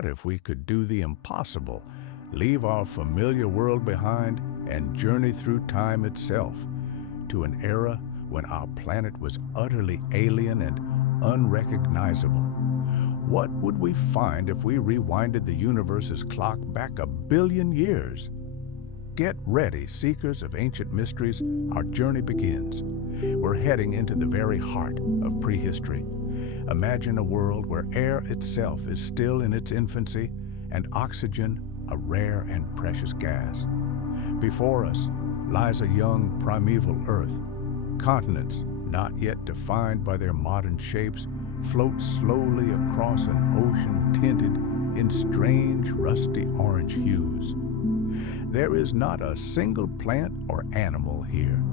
What if we could do the impossible, leave our familiar world behind, and journey through time itself to an era when our planet was utterly alien and unrecognizable? What would we find if we rewinded the universe's clock back 1 billion years? Get ready, seekers of ancient mysteries. Our journey begins. We're heading into the very heart of prehistory. Imagine a world where air itself is still in its infancy and oxygen a rare and precious gas. Before us lies a young primeval Earth. Continents, not yet defined by their modern shapes, float slowly across an ocean tinted in strange rusty orange hues. There is not a single plant or animal here.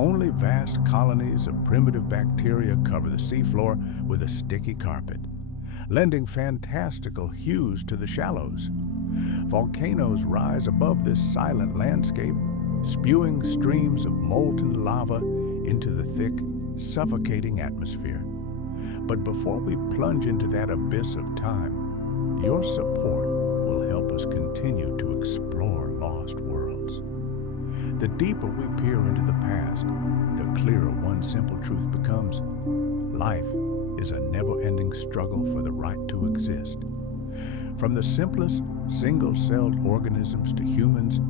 Only vast colonies of primitive bacteria cover the seafloor with a sticky carpet, lending fantastical hues to the shallows. Volcanoes rise above this silent landscape, spewing streams of molten lava into the thick, suffocating atmosphere. But before we plunge into that abyss of time, your support will help us continue to explore lost worlds. The deeper we peer into the past, the clearer one simple truth becomes. Life is a never-ending struggle for the right to exist. From the simplest single-celled organisms to humans,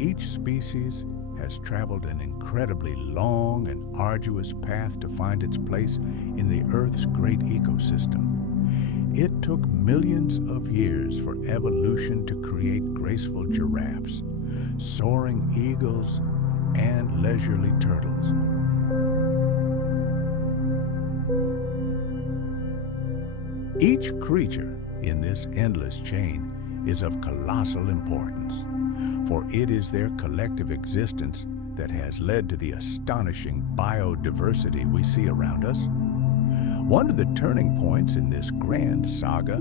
each species has traveled an incredibly long and arduous path to find its place in the Earth's great ecosystem. It took millions of years for evolution to create graceful giraffes, soaring eagles, and leisurely turtles. Each creature in this endless chain is of colossal importance, for it is their collective existence that has led to the astonishing biodiversity we see around us. One of the turning points in this grand saga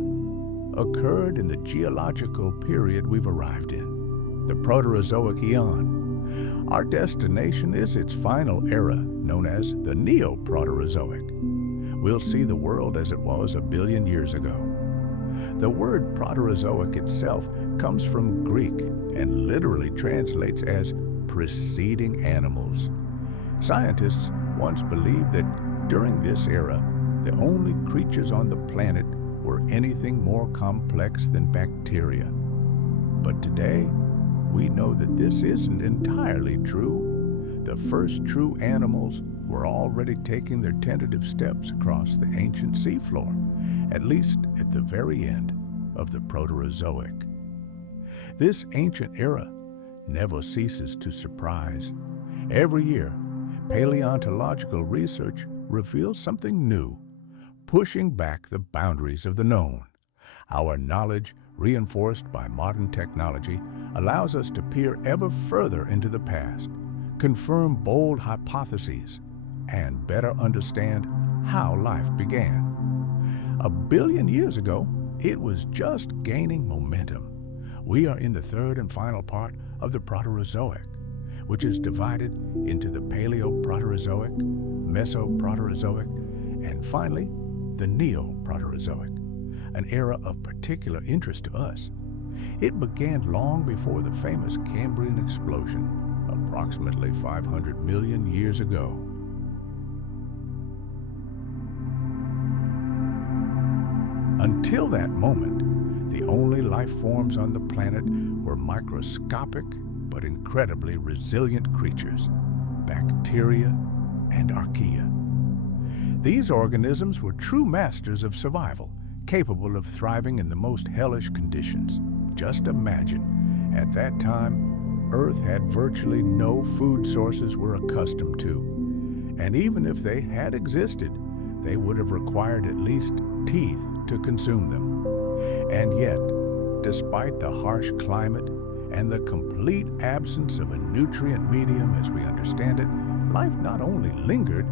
occurred in the geological period we've arrived in, the Proterozoic Eon. Our destination is its final era, known as the Neoproterozoic. We'll see the world as it was 1 billion years ago. The word Proterozoic itself comes from Greek and literally translates as preceding animals. Scientists once believed that during this era, the only creatures on the planet were anything more complex than bacteria. But today, we know that this isn't entirely true. The first true animals were already taking their tentative steps across the ancient seafloor, at least at the very end of the Proterozoic. This ancient era never ceases to surprise. Every year, paleontological research reveals something new, pushing back the boundaries of the known. Our knowledge, reinforced by modern technology, allows us to peer ever further into the past, confirm bold hypotheses, and better understand how life began. 1 billion years ago, it was just gaining momentum. We are in the third and final part of the Proterozoic, which is divided into the Paleoproterozoic, Mesoproterozoic, and finally, the Neoproterozoic, an era of particular interest to us. It began long before the famous Cambrian Explosion, approximately 500 million years ago. Until that moment, the only life forms on the planet were microscopic but incredibly resilient creatures, bacteria and archaea. These organisms were true masters of survival, capable of thriving in the most hellish conditions. Just imagine, at that time, Earth had virtually no food sources we're accustomed to. And even if they had existed, they would have required at least teeth to consume them. And yet, despite the harsh climate and the complete absence of a nutrient medium as we understand it, life not only lingered,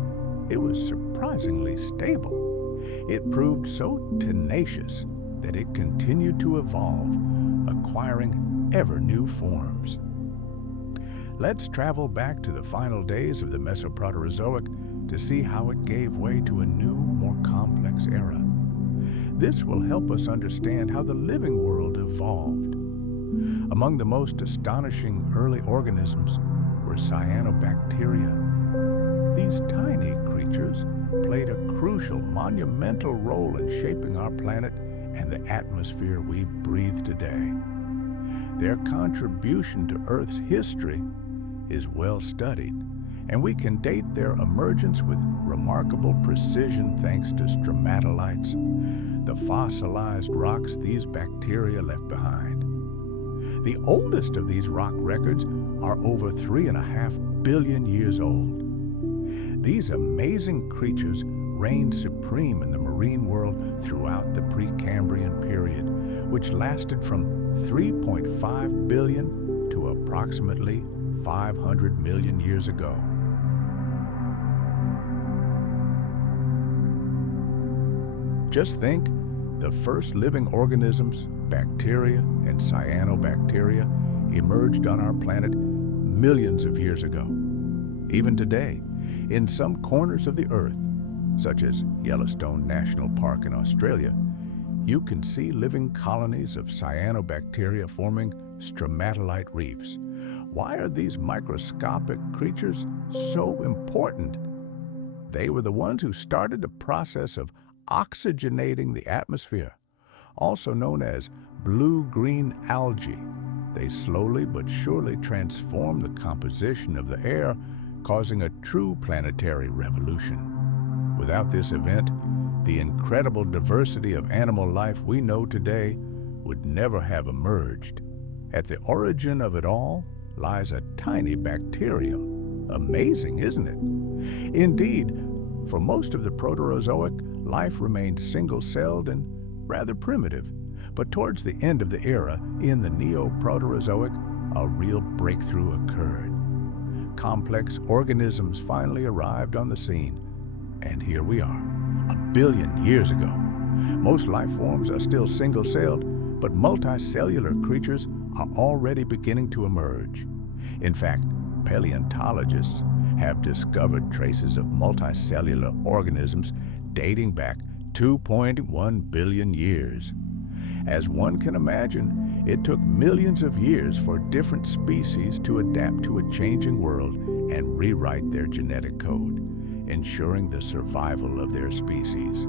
it was surprisingly stable. It proved so tenacious that it continued to evolve, acquiring ever new forms. Let's travel back to the final days of the Mesoproterozoic to see how it gave way to a new, more complex era. This will help us understand how the living world evolved. Among the most astonishing early organisms were cyanobacteria. These tiny creatures played a crucial, monumental role in shaping our planet and the atmosphere we breathe today. Their contribution to Earth's history is well studied, and we can date their emergence with remarkable precision thanks to stromatolites, the fossilized rocks these bacteria left behind. The oldest of these rock records are over 3.5 billion years old. These amazing creatures reigned supreme in the marine world throughout the Precambrian period, which lasted from 3.5 billion to approximately 500 million years ago. Just think, the first living organisms, bacteria and cyanobacteria, emerged on our planet millions of years ago. Even today, in some corners of the Earth, such as Yellowstone National Park in Australia, you can see living colonies of cyanobacteria forming stromatolite reefs. Why are these microscopic creatures so important? They were the ones who started the process of oxygenating the atmosphere, also known as blue-green algae. They slowly but surely transform the composition of the air, causing a true planetary revolution. Without this event, the incredible diversity of animal life we know today would never have emerged. At the origin of it all lies a tiny bacterium. Amazing, isn't it? Indeed, for most of the Proterozoic, life remained single-celled and rather primitive. But towards the end of the era, in the Neoproterozoic, a real breakthrough occurred. Complex organisms finally arrived on the scene. And here we are, 1 billion years ago. Most life forms are still single-celled, but multicellular creatures are already beginning to emerge. In fact, paleontologists have discovered traces of multicellular organisms dating back 2.1 billion years. As one can imagine, it took millions of years for different species to adapt to a changing world and rewrite their genetic code, ensuring the survival of their species.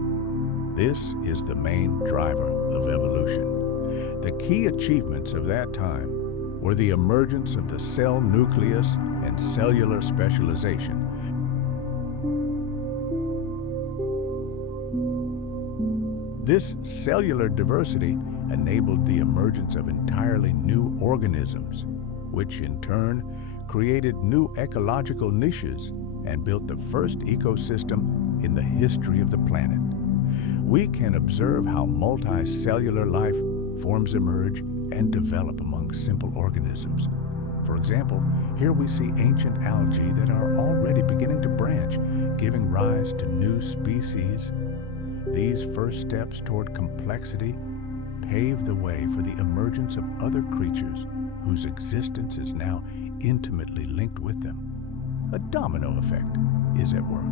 This is the main driver of evolution. The key achievements of that time were the emergence of the cell nucleus and cellular specialization. This cellular diversity enabled the emergence of entirely new organisms, which in turn created new ecological niches and built the first ecosystem in the history of the planet. We can observe how multicellular life forms emerge and develop among simple organisms. For example, here we see ancient algae that are already beginning to branch, giving rise to new species. These first steps toward complexity pave the way for the emergence of other creatures whose existence is now intimately linked with them. A domino effect is at work.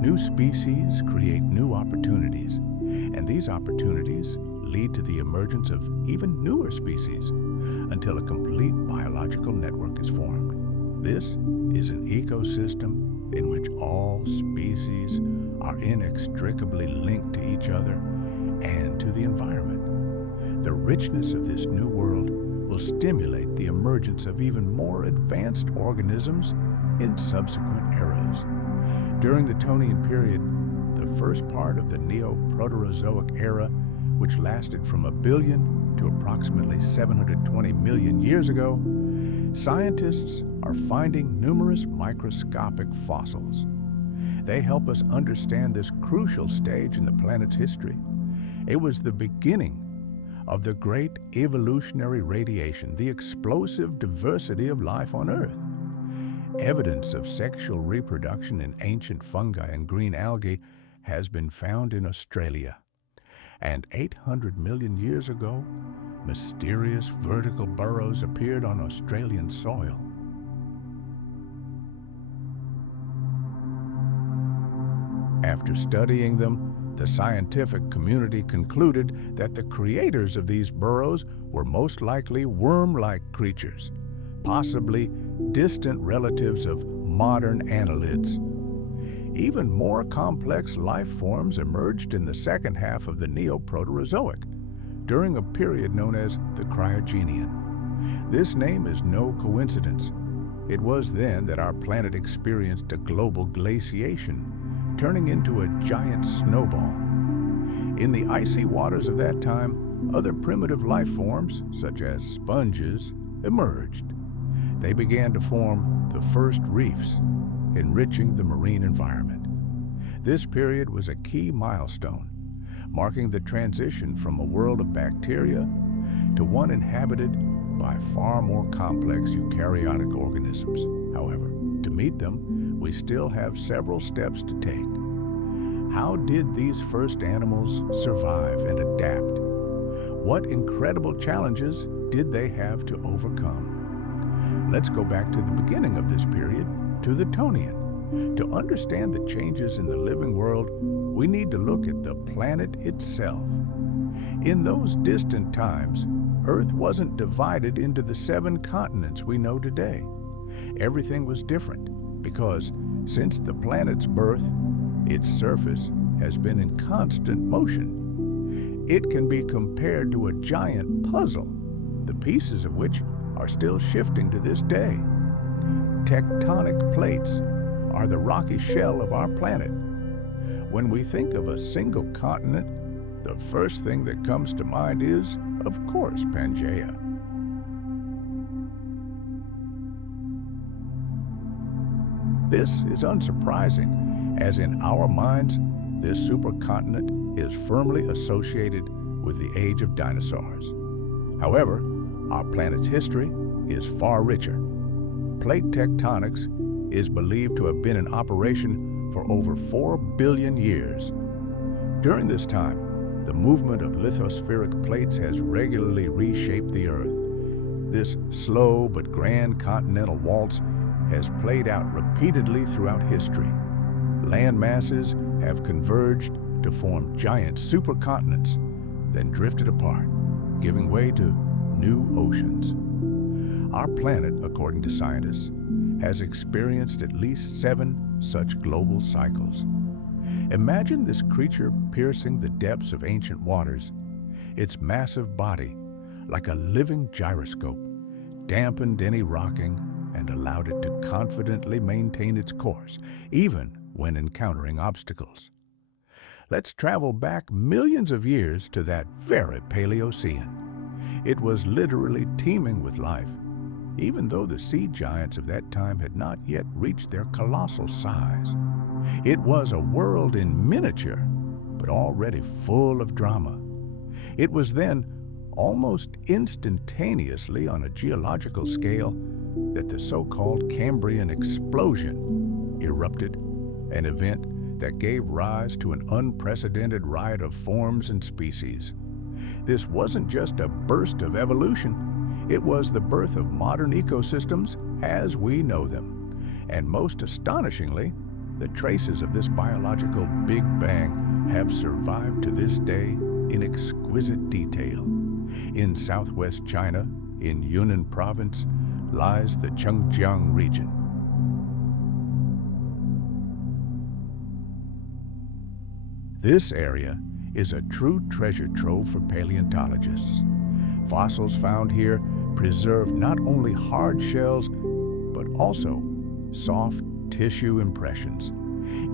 New species create new opportunities, and these opportunities lead to the emergence of even newer species until a complete biological network is formed. This is an ecosystem in which all species are inextricably linked to each other and to the environment. The richness of this new world will stimulate the emergence of even more advanced organisms in subsequent eras. During the Tonian period, the first part of the Neoproterozoic Era, which lasted from 1 billion to approximately 720 million years ago, scientists are finding numerous microscopic fossils. They help us understand this crucial stage in the planet's history. It was the beginning of the great evolutionary radiation, the explosive diversity of life on Earth. Evidence of sexual reproduction in ancient fungi and green algae has been found in Australia. And 800 million years ago, mysterious vertical burrows appeared on Australian soil. After studying them, the scientific community concluded that the creators of these burrows were most likely worm-like creatures, possibly distant relatives of modern annelids. Even more complex life forms emerged in the second half of the Neoproterozoic, during a period known as the Cryogenian. This name is no coincidence. It was then that our planet experienced a global glaciation, turning into a giant snowball. In the icy waters of that time, other primitive life forms, such as sponges, emerged. They began to form the first reefs, enriching the marine environment. This period was a key milestone, marking the transition from a world of bacteria to one inhabited by far more complex eukaryotic organisms. However, to meet them, we still have several steps to take. How did these first animals survive and adapt? What incredible challenges did they have to overcome? Let's go back to the beginning of this period, to the Tonian. To understand the changes in the living world, we need to look at the planet itself. In those distant times, Earth wasn't divided into the 7 continents we know today. Everything was different because, since the planet's birth, its surface has been in constant motion. It can be compared to a giant puzzle, the pieces of which are still shifting to this day. Tectonic plates are the rocky shell of our planet. When we think of a single continent, the first thing that comes to mind is, of course, Pangaea. This is unsurprising, as in our minds, this supercontinent is firmly associated with the age of dinosaurs. However, our planet's history is far richer. Plate tectonics is believed to have been in operation for over 4 billion years. During this time, the movement of lithospheric plates has regularly reshaped the Earth. This slow but grand continental waltz has played out repeatedly throughout history. Land masses have converged to form giant supercontinents, then drifted apart, giving way to new oceans. Our planet, according to scientists, has experienced at least 7 such global cycles. Imagine this creature piercing the depths of ancient waters. Its massive body, like a living gyroscope, dampened any rocking and allowed it to confidently maintain its course, even when encountering obstacles. Let's travel back millions of years to that very Paleocene. It was literally teeming with life, even though the sea giants of that time had not yet reached their colossal size. It was a world in miniature, but already full of drama. It was then, almost instantaneously on a geological scale, that the so-called Cambrian Explosion erupted, an event that gave rise to an unprecedented riot of forms and species. This wasn't just a burst of evolution, it was the birth of modern ecosystems as we know them. And most astonishingly, the traces of this biological Big Bang have survived to this day in exquisite detail. In southwest China, in Yunnan province, lies the Chengjiang region. This area is a true treasure trove for paleontologists. Fossils found here preserve not only hard shells, but also soft tissue impressions,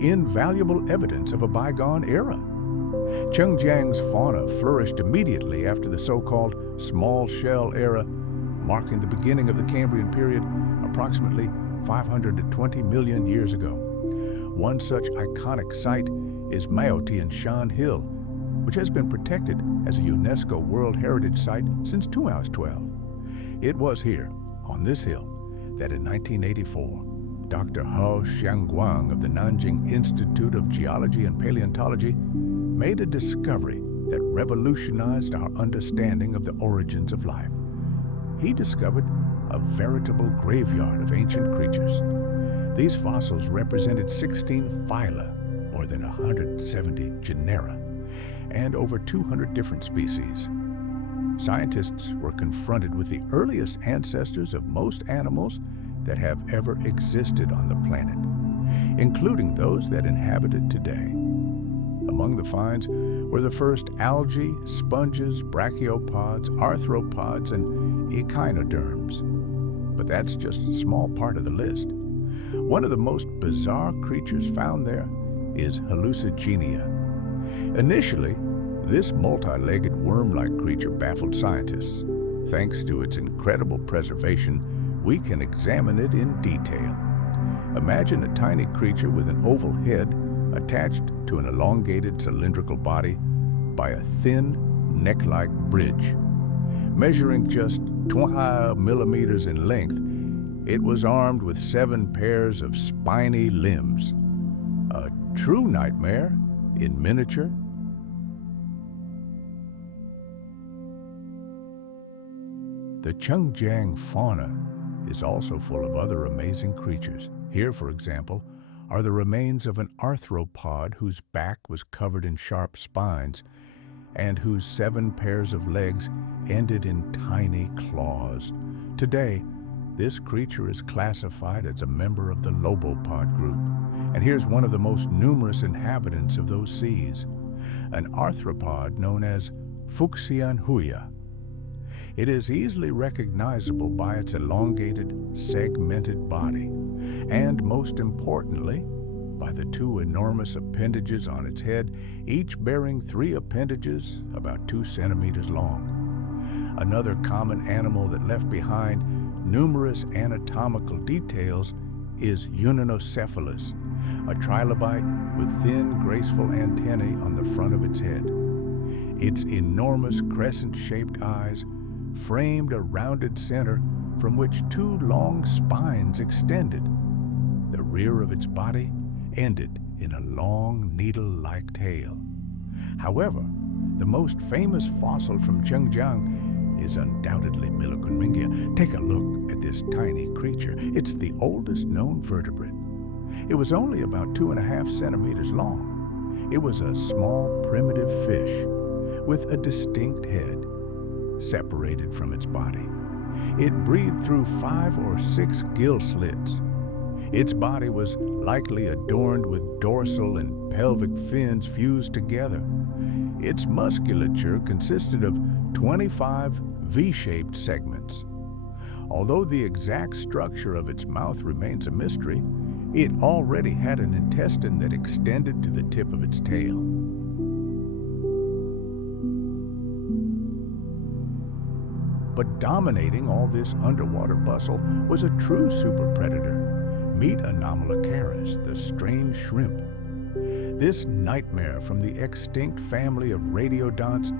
invaluable evidence of a bygone era. Chengjiang's fauna flourished immediately after the so-called small shell era, marking the beginning of the Cambrian period approximately 520 million years ago. One such iconic site is Maotian Shan Hill, which has been protected as a UNESCO World Heritage Site since 2012. It was here, on this hill, that in 1984, Dr. Hao Xiangguang of the Nanjing Institute of Geology and Paleontology made a discovery that revolutionized our understanding of the origins of life. He discovered a veritable graveyard of ancient creatures. These fossils represented 16 phyla, more than 170 genera, and over 200 different species. Scientists were confronted with the earliest ancestors of most animals that have ever existed on the planet, including those that inhabit it today. Among the finds were the first algae, sponges, brachiopods, arthropods, and echinoderms. But that's just a small part of the list. One of the most bizarre creatures found there is Hallucigenia. Initially, this multi-legged worm-like creature baffled scientists. Thanks to its incredible preservation, we can examine it in detail. Imagine a tiny creature with an oval head attached to an elongated cylindrical body by a thin, neck-like bridge. Measuring just 20 millimeters in length, it was armed with 7 pairs of spiny limbs. A true nightmare in miniature. The Chengjiang fauna is also full of other amazing creatures. Here, for example, are the remains of an arthropod whose back was covered in sharp spines and whose 7 pairs of legs ended in tiny claws. Today, this creature is classified as a member of the lobopod group, and here's one of the most numerous inhabitants of those seas, an arthropod known as Fuxianhuia. It is easily recognizable by its elongated, segmented body, and most importantly, by the 2 enormous appendages on its head, each bearing 3 appendages about 2 centimeters long. Another common animal that left behind numerous anatomical details is Uninocephalus, a trilobite with thin, graceful antennae on the front of its head. Its enormous crescent-shaped eyes framed a rounded center from which 2 long spines extended. The rear of its body ended in a long, needle-like tail. However, the most famous fossil from Chengjiang is undoubtedly Millicommingia. Take a look at this tiny creature. It's the oldest known vertebrate. It was only about 2.5 centimeters long. It was a small, primitive fish with a distinct head, separated from its body. It breathed through 5 or 6 gill slits. Its body was likely adorned with dorsal and pelvic fins fused together. Its musculature consisted of 25 V-shaped segments. Although the exact structure of its mouth remains a mystery, it already had an intestine that extended to the tip of its tail. But dominating all this underwater bustle was a true superpredator. Meet Anomalocaris, the strange shrimp. This nightmare from the extinct family of radiodonts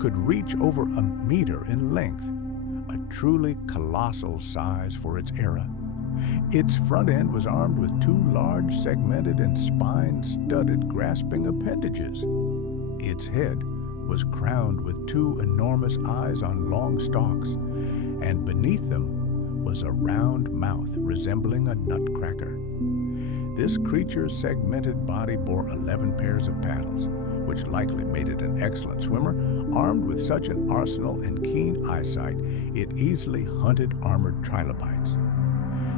could reach over 1 meter in length, a truly colossal size for its era. Its front end was armed with 2 large, segmented and spine-studded grasping appendages. Its head was crowned with 2 enormous eyes on long stalks, and beneath them was a round mouth resembling a nutcracker. This creature's segmented body bore 11 pairs of paddles, which likely made it an excellent swimmer. Armed with such an arsenal and keen eyesight, it easily hunted armored trilobites.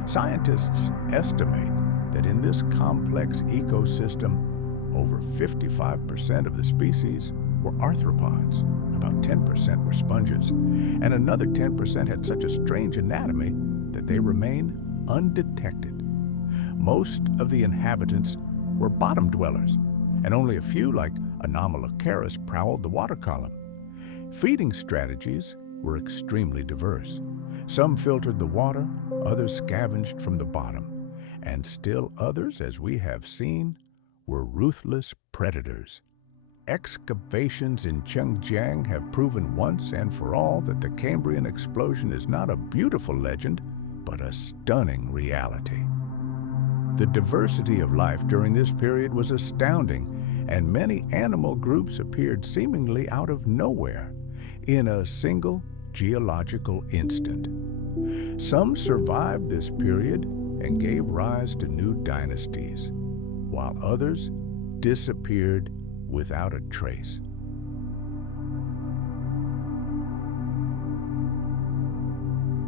Scientists estimate that in this complex ecosystem, over 55% of the species were arthropods, about 10% were sponges, and another 10% had such a strange anatomy that they remain undetected. Most of the inhabitants were bottom dwellers, and only a few, like Anomalocaris, prowled the water column. Feeding strategies were extremely diverse. Some filtered the water, others scavenged from the bottom, and still others, as we have seen, were ruthless predators. Excavations in Chengjiang have proven once and for all that the Cambrian Explosion is not a beautiful legend, but a stunning reality. The diversity of life during this period was astounding, and many animal groups appeared seemingly out of nowhere in a single geological instant. Some survived this period and gave rise to new dynasties, while others disappeared without a trace.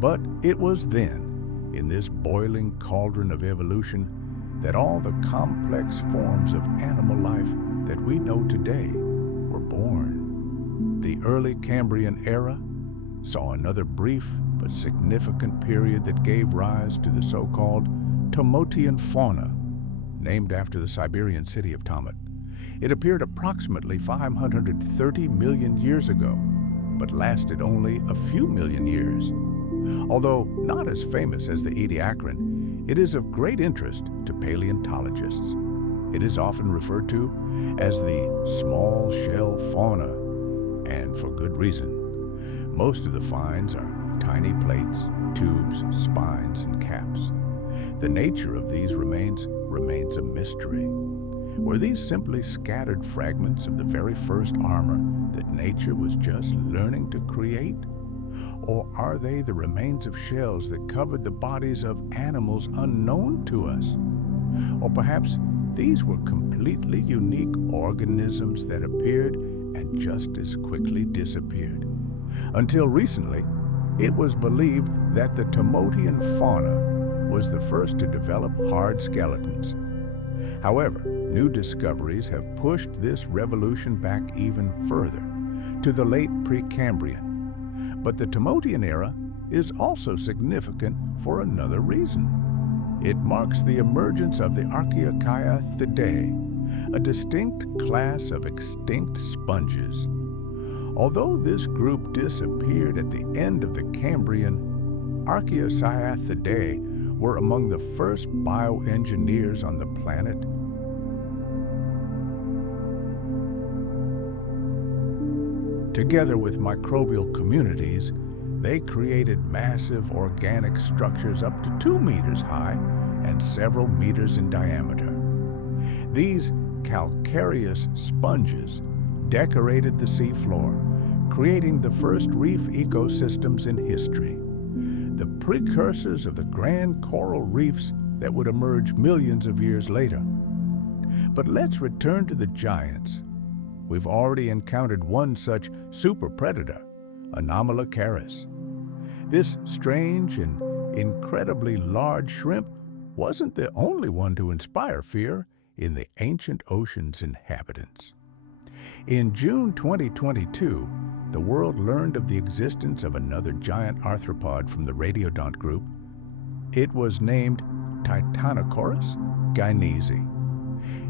But it was then, in this boiling cauldron of evolution, that all the complex forms of animal life that we know today were born. The early Cambrian era saw another brief but significant period that gave rise to the so-called Tomotian fauna, named after the Siberian city of Tomat. It appeared approximately 530 million years ago, but lasted only a few million years. Although not as famous as the Ediacaran, it is of great interest to paleontologists. It is often referred to as the small shell fauna, and for good reason. Most of the finds are tiny plates, tubes, spines, and caps. The nature of these remains a mystery. Were these simply scattered fragments of the very first armor that nature was just learning to create? Or are they the remains of shells that covered the bodies of animals unknown to us? Or perhaps these were completely unique organisms that appeared and just as quickly disappeared. Until recently, it was believed that the Tomotian fauna was the first to develop hard skeletons. However, new discoveries have pushed this revolution back even further, to the late Precambrian. But the Tomotian era is also significant for another reason. It marks the emergence of the Archaeocaiathidae, a distinct class of extinct sponges. Although this group disappeared at the end of the Cambrian, Archaeocaiathidae were among the first bioengineers on the planet. Together with microbial communities, they created massive organic structures up to 2 meters high and several meters in diameter. These calcareous sponges decorated the seafloor, creating the first reef ecosystems in history, the precursors of the grand coral reefs that would emerge millions of years later. But let's return to the giants. We've already encountered one such super predator, Anomalocaris. This strange and incredibly large shrimp wasn't the only one to inspire fear in the ancient ocean's inhabitants. In June 2022, the world learned of the existence of another giant arthropod from the radiodont group. It was named Titanosaurus guinesi.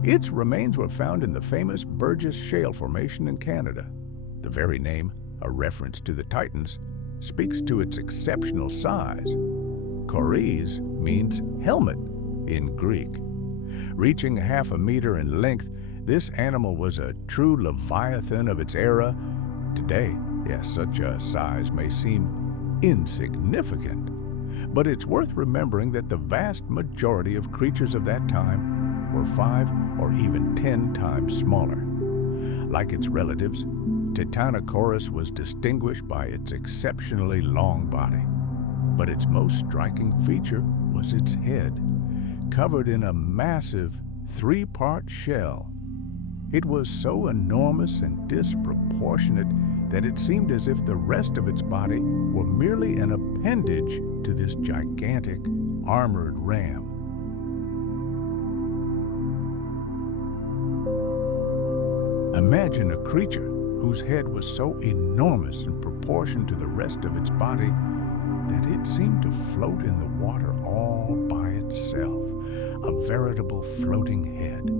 Its remains were found in the famous Burgess Shale formation in Canada. The very name, a reference to the Titans, speaks to its exceptional size. Koris means helmet in Greek. Reaching 0.5 meter in length, this animal was a true leviathan of its era. Today, yes, such a size may seem insignificant, but it's worth remembering that the vast majority of creatures of that time were 5 or even 10 times smaller. Like its relatives, Titanosaurus was distinguished by its exceptionally long body, but its most striking feature was its head, covered in a massive 3-part shell. It was so enormous and disproportionate that it seemed as if the rest of its body were merely an appendage to this gigantic, armored ram. Imagine a creature whose head was so enormous in proportion to the rest of its body that it seemed to float in the water all by itself, a veritable floating head.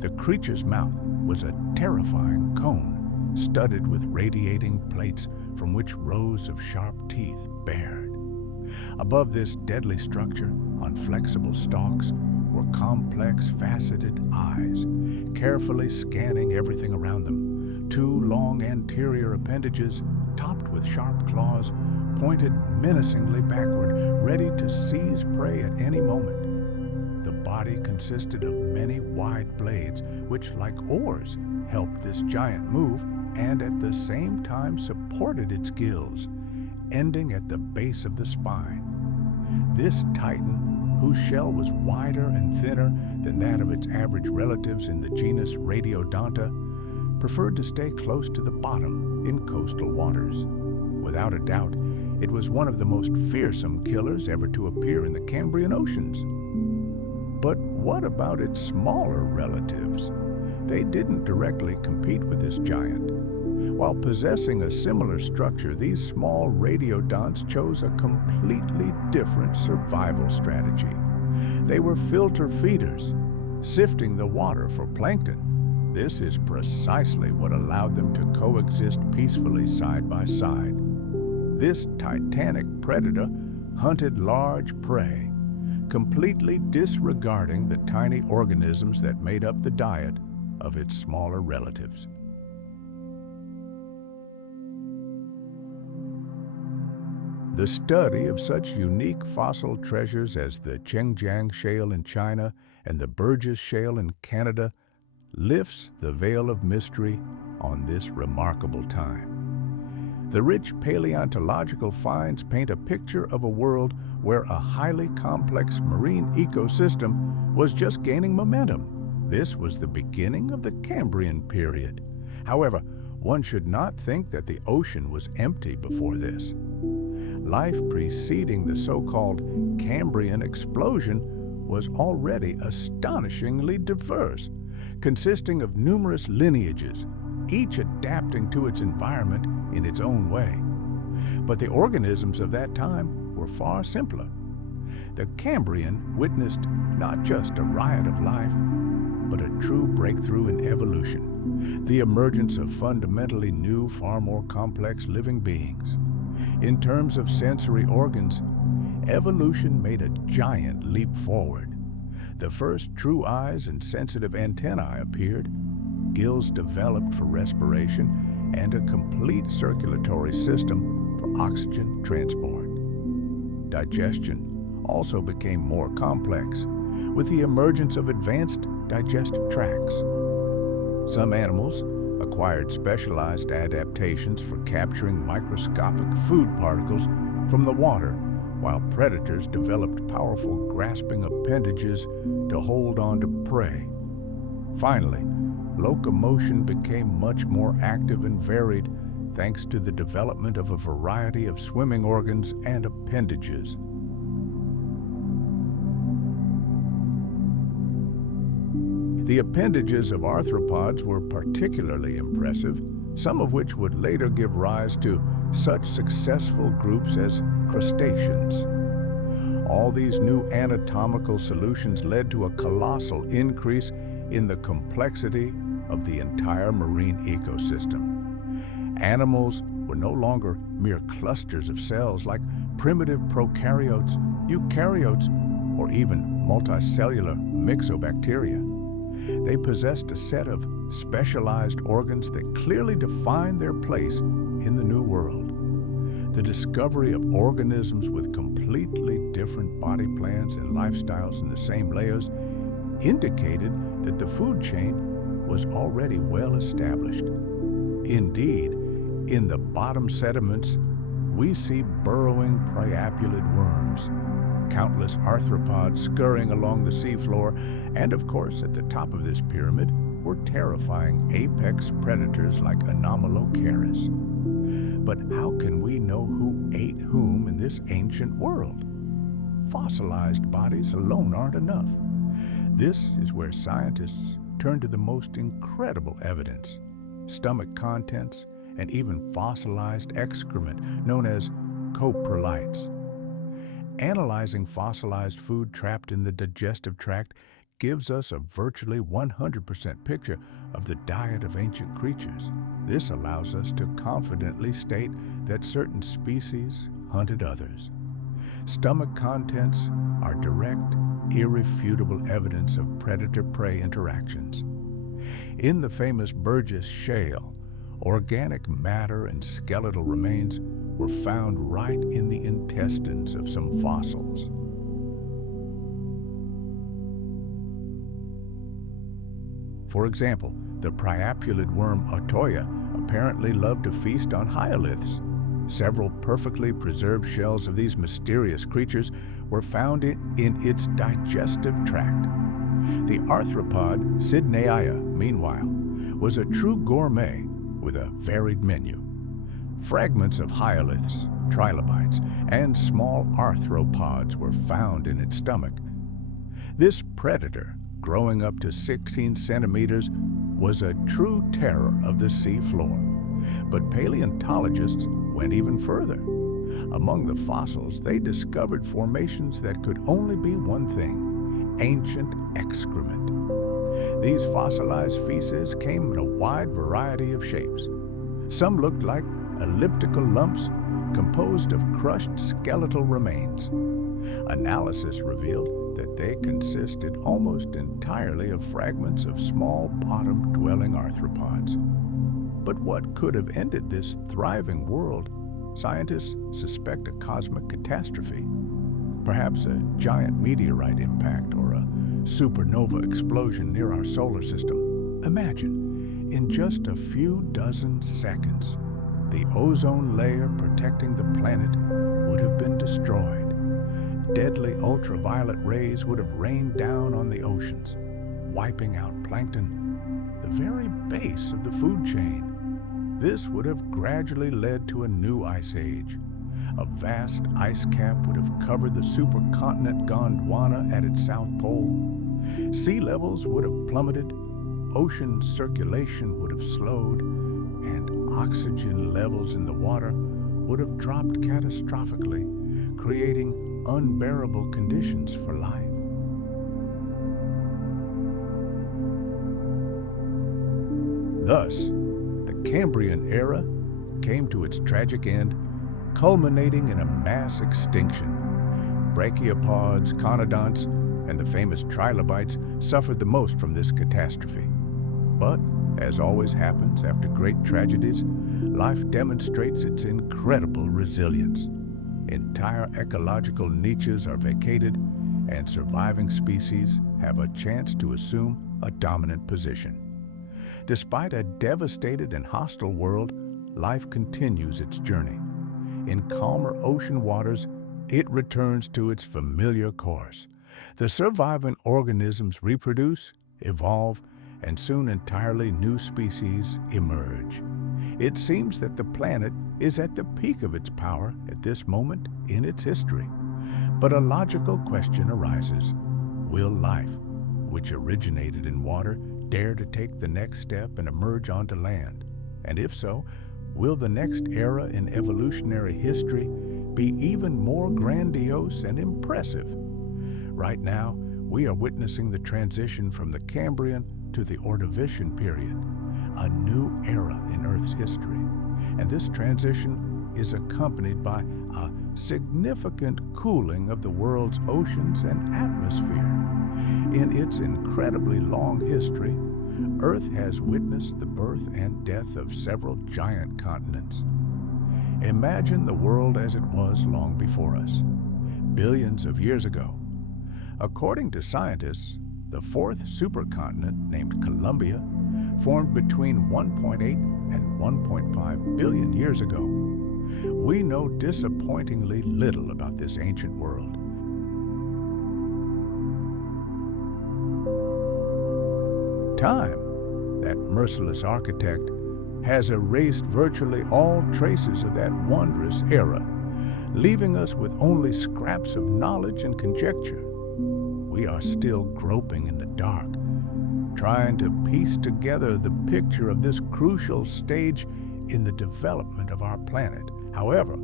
The creature's mouth was a terrifying cone, studded with radiating plates from which rows of sharp teeth bared. Above this deadly structure, on flexible stalks, were complex, faceted eyes, carefully scanning everything around them. 2 long anterior appendages, topped with sharp claws, pointed menacingly backward, ready to seize prey at any moment. The body consisted of many wide blades, which, like oars, helped this giant move and at the same time supported its gills, ending at the base of the spine. This titan whose shell was wider and thinner than that of its average relatives in the genus Radiodonta, preferred to stay close to the bottom in coastal waters. Without a doubt, it was one of the most fearsome killers ever to appear in the Cambrian oceans. But what about its smaller relatives? They didn't directly compete with this giant. While possessing a similar structure, these small radiodonts chose a completely different survival strategy. They were filter feeders, sifting the water for plankton. This is precisely what allowed them to coexist peacefully side by side. This titanic predator hunted large prey, completely disregarding the tiny organisms that made up the diet of its smaller relatives. The study of such unique fossil treasures as the Chengjiang Shale in China and the Burgess Shale in Canada lifts the veil of mystery on this remarkable time. The rich paleontological finds paint a picture of a world where a highly complex marine ecosystem was just gaining momentum. This was the beginning of the Cambrian period. However, one should not think that the ocean was empty before this. Life preceding the so-called Cambrian Explosion was already astonishingly diverse, consisting of numerous lineages, each adapting to its environment in its own way. But the organisms of that time were far simpler. The Cambrian witnessed not just a riot of life, but a true breakthrough in evolution, the emergence of fundamentally new, far more complex living beings. In terms of sensory organs, evolution made a giant leap forward. The first true eyes and sensitive antennae appeared, gills developed for respiration, and a complete circulatory system for oxygen transport. Digestion also became more complex, with the emergence of advanced digestive tracts. Some animals acquired specialized adaptations for capturing microscopic food particles from the water, while predators developed powerful grasping appendages to hold on to prey. Finally, locomotion became much more active and varied thanks to the development of a variety of swimming organs and appendages. The appendages of arthropods were particularly impressive, some of which would later give rise to such successful groups as crustaceans. All these new anatomical solutions led to a colossal increase in the complexity of the entire marine ecosystem. Animals were no longer mere clusters of cells like primitive prokaryotes, eukaryotes, or even multicellular myxobacteria. They possessed a set of specialized organs that clearly defined their place in the New World. The discovery of organisms with completely different body plans and lifestyles in the same layers indicated that the food chain was already well established. Indeed, in the bottom sediments, we see burrowing priapulid worms, countless arthropods scurrying along the seafloor, and of course, at the top of this pyramid were terrifying apex predators like Anomalocaris. But how can we know who ate whom in this ancient world? Fossilized bodies alone aren't enough. This is where scientists turn to the most incredible evidence: stomach contents and even fossilized excrement known as coprolites. Analyzing fossilized food trapped in the digestive tract gives us a virtually 100% picture of the diet of ancient creatures. This allows us to confidently state that certain species hunted others. Stomach contents are direct, irrefutable evidence of predator-prey interactions. In the famous Burgess Shale, organic matter and skeletal remains were found right in the intestines of some fossils. For example, the priapulid worm Otoya apparently loved to feast on hyoliths. Several perfectly preserved shells of these mysterious creatures were found in its digestive tract. The arthropod Sydneia, meanwhile, was a true gourmet with a varied menu. Fragments of hyoliths, trilobites, and small arthropods were found in its stomach. This predator, growing up to 16 centimeters, was a true terror of the sea floor. But paleontologists went even further. Among the fossils, they discovered formations that could only be one thing: ancient excrement. These fossilized feces came in a wide variety of shapes. Some looked like elliptical lumps composed of crushed skeletal remains. Analysis revealed that they consisted almost entirely of fragments of small bottom-dwelling arthropods. But what could have ended this thriving world? Scientists suspect a cosmic catastrophe, perhaps a giant meteorite impact or a supernova explosion near our solar system. Imagine, in just a few dozen seconds, the ozone layer protecting the planet would have been destroyed. Deadly ultraviolet rays would have rained down on the oceans, wiping out plankton, the very base of the food chain. This would have gradually led to a new ice age. A vast ice cap would have covered the supercontinent Gondwana at its south pole. Sea levels would have plummeted, ocean circulation would have slowed, and oxygen levels in the water would have dropped catastrophically, creating unbearable conditions for life. Thus, the Cambrian era came to its tragic end, culminating in a mass extinction. Brachiopods, conodonts, and the famous trilobites suffered the most from this catastrophe. But, as always happens after great tragedies, life demonstrates its incredible resilience. Entire ecological niches are vacated, and surviving species have a chance to assume a dominant position. Despite a devastated and hostile world, life continues its journey. In calmer ocean waters, it returns to its familiar course. The surviving organisms reproduce, evolve, and soon entirely new species emerge. It seems that the planet is at the peak of its power at this moment in its history. But a logical question arises: will life, which originated in water, dare to take the next step and emerge onto land? And if so, will the next era in evolutionary history be even more grandiose and impressive? Right now, we are witnessing the transition from the Cambrian to the Ordovician period, a new era in Earth's history. And this transition is accompanied by a significant cooling of the world's oceans and atmosphere. In its incredibly long history, Earth has witnessed the birth and death of several giant continents. Imagine the world as it was long before us, billions of years ago. According to scientists, the fourth supercontinent, named Columbia, formed between 1.8 and 1.5 billion years ago. We know disappointingly little about this ancient world. Time, that merciless architect, has erased virtually all traces of that wondrous era, leaving us with only scraps of knowledge and conjecture. We are still groping in the dark, trying to piece together the picture of this crucial stage in the development of our planet. However,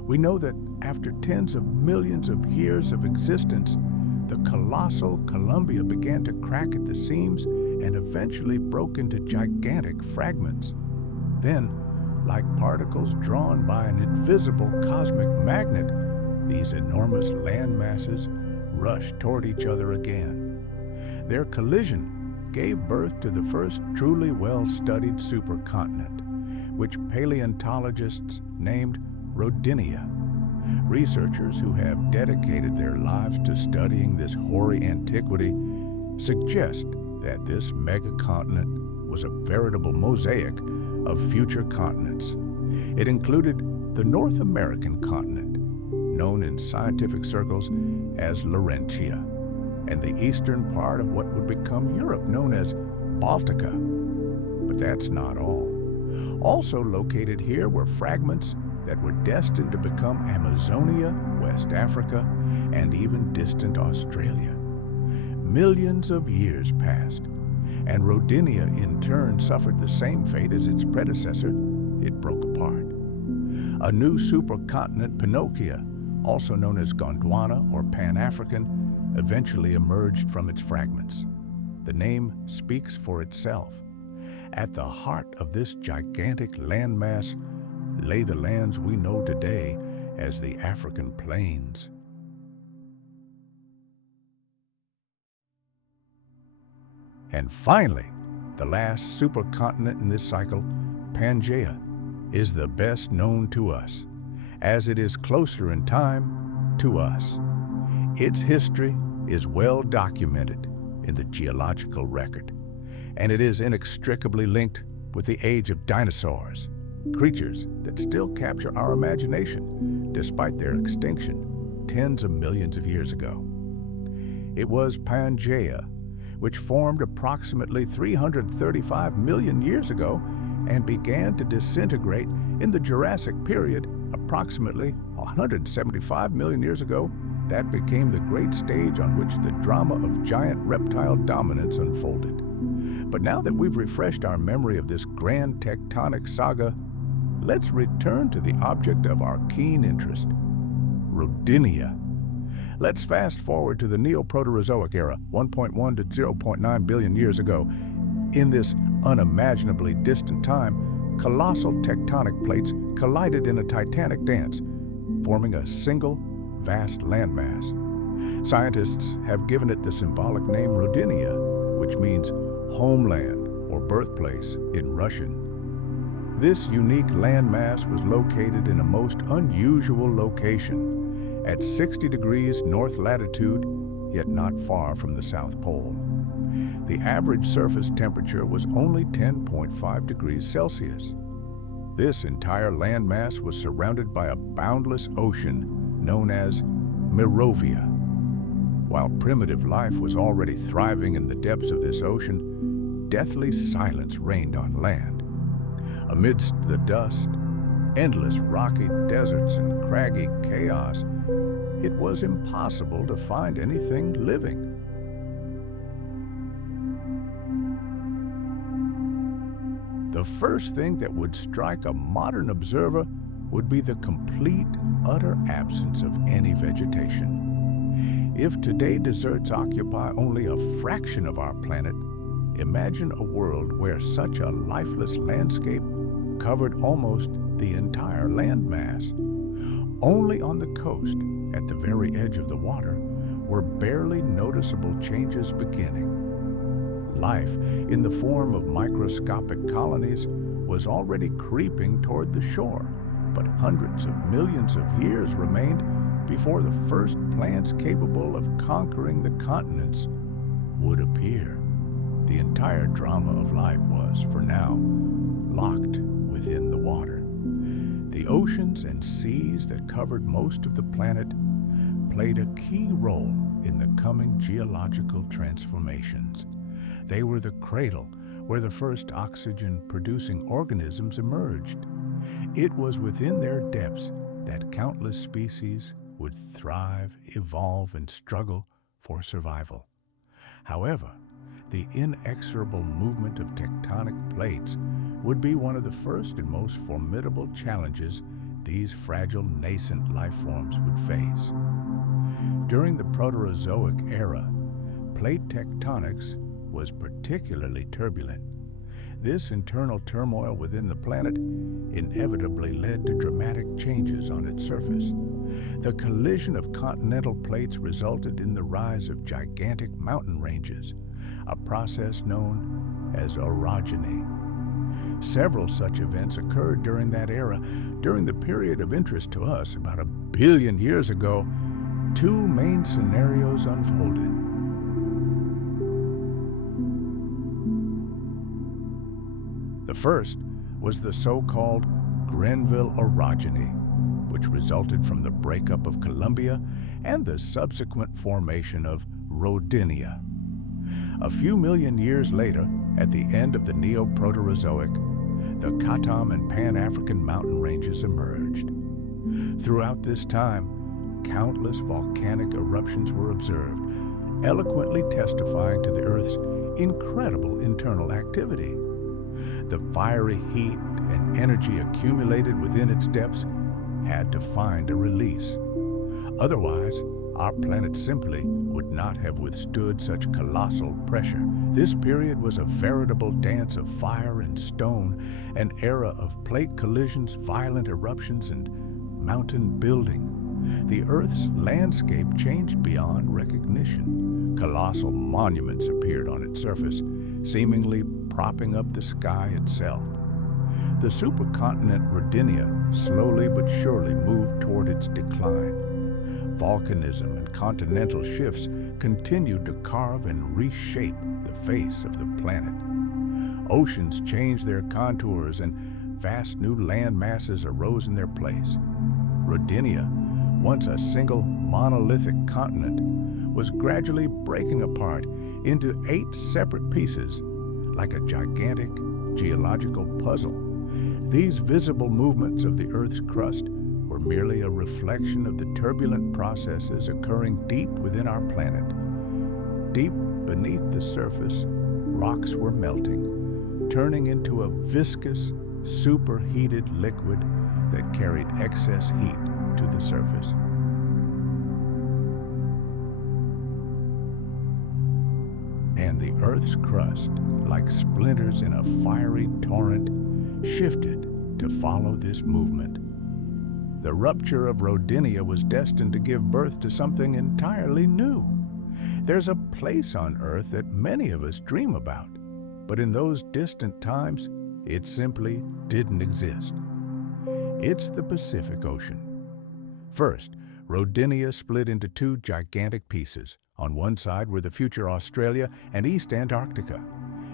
we know that after tens of millions of years of existence, the colossal Columbia began to crack at the seams and eventually broke into gigantic fragments. Then, like particles drawn by an invisible cosmic magnet, these enormous land masses rushed toward each other again. Their collision gave birth to the first truly well-studied supercontinent, which paleontologists named Rodinia. Researchers who have dedicated their lives to studying this hoary antiquity suggest that this megacontinent was a veritable mosaic of future continents. It included the North American continent, known in scientific circles as Laurentia, and the eastern part of what would become Europe, known as Baltica. But that's not all. Also located here were fragments that were destined to become Amazonia, West Africa, and even distant Australia. Millions of years passed, and Rodinia in turn suffered the same fate as its predecessor. It broke apart. A new supercontinent, Pinocchia, also known as Gondwana or Pan-African, eventually emerged from its fragments. The name speaks for itself. At the heart of this gigantic landmass lay the lands we know today as the African plains. And finally, the last supercontinent in this cycle, Pangaea, is the best known to us, as it is closer in time to us. Its history is well documented in the geological record, and it is inextricably linked with the age of dinosaurs, creatures that still capture our imagination despite their extinction tens of millions of years ago. It was Pangaea, which formed approximately 335 million years ago and began to disintegrate in the Jurassic period approximately 175 million years ago. That became the great stage on which the drama of giant reptile dominance unfolded. But now that we've refreshed our memory of this grand tectonic saga, let's return to the object of our keen interest, Rodinia. Let's fast forward to the Neoproterozoic Era, 1.1 to 0.9 billion years ago. In this unimaginably distant time, colossal tectonic plates collided in a titanic dance, forming a single vast landmass. Scientists have given it the symbolic name Rodinia, which means homeland or birthplace in Russian. This unique landmass was located in a most unusual location, at 60 degrees north latitude, yet not far from the South Pole. The average surface temperature was only 10.5 degrees Celsius. This entire landmass was surrounded by a boundless ocean known as Merovia. While primitive life was already thriving in the depths of this ocean, deathly silence reigned on land. Amidst the dust, endless rocky deserts, and craggy chaos, it was impossible to find anything living. The first thing that would strike a modern observer would be the complete, utter absence of any vegetation. If today deserts occupy only a fraction of our planet, imagine a world where such a lifeless landscape covered almost the entire landmass. Only on the coast, at the very edge of the water, were barely noticeable changes beginning. Life, in the form of microscopic colonies, was already creeping toward the shore, but hundreds of millions of years remained before the first plants capable of conquering the continents would appear. The entire drama of life was, for now, locked within the water. The oceans and seas that covered most of the planet played a key role in the coming geological transformations. They were the cradle where the first oxygen-producing organisms emerged. It was within their depths that countless species would thrive, evolve, and struggle for survival. However, the inexorable movement of tectonic plates would be one of the first and most formidable challenges these fragile nascent life forms would face. During the Proterozoic era, plate tectonics was particularly turbulent. This internal turmoil within the planet inevitably led to dramatic changes on its surface. The collision of continental plates resulted in the rise of gigantic mountain ranges, a process known as orogeny. Several such events occurred during that era. During the period of interest to us, about 1 billion years ago, two main scenarios unfolded. The first was the so-called Grenville orogeny, resulted from the breakup of Columbia and the subsequent formation of Rodinia. A few million years later, at the end of the Neoproterozoic, the Katam and Pan-African mountain ranges emerged. Throughout this time, countless volcanic eruptions were observed, eloquently testifying to the Earth's incredible internal activity. The fiery heat and energy accumulated within its depths had to find a release. Otherwise, our planet simply would not have withstood such colossal pressure. This period was a veritable dance of fire and stone, an era of plate collisions, violent eruptions, and mountain building. The Earth's landscape changed beyond recognition. Colossal monuments appeared on its surface, seemingly propping up the sky itself. The supercontinent Rodinia slowly but surely moved toward its decline. Volcanism and continental shifts continued to carve and reshape the face of the planet. Oceans changed their contours and vast new land masses arose in their place. Rodinia, once a single monolithic continent, was gradually breaking apart into 8 separate pieces, like a gigantic geological puzzle. These visible movements of the Earth's crust were merely a reflection of the turbulent processes occurring deep within our planet. Deep beneath the surface, rocks were melting, turning into a viscous, superheated liquid that carried excess heat to the surface. And the Earth's crust, like splinters in a fiery torrent, shifted to follow this movement. The rupture of Rodinia was destined to give birth to something entirely new. There's a place on Earth that many of us dream about, but in those distant times, it simply didn't exist. It's the Pacific Ocean. First, Rodinia split into 2 gigantic pieces. On one side were the future Australia and East Antarctica,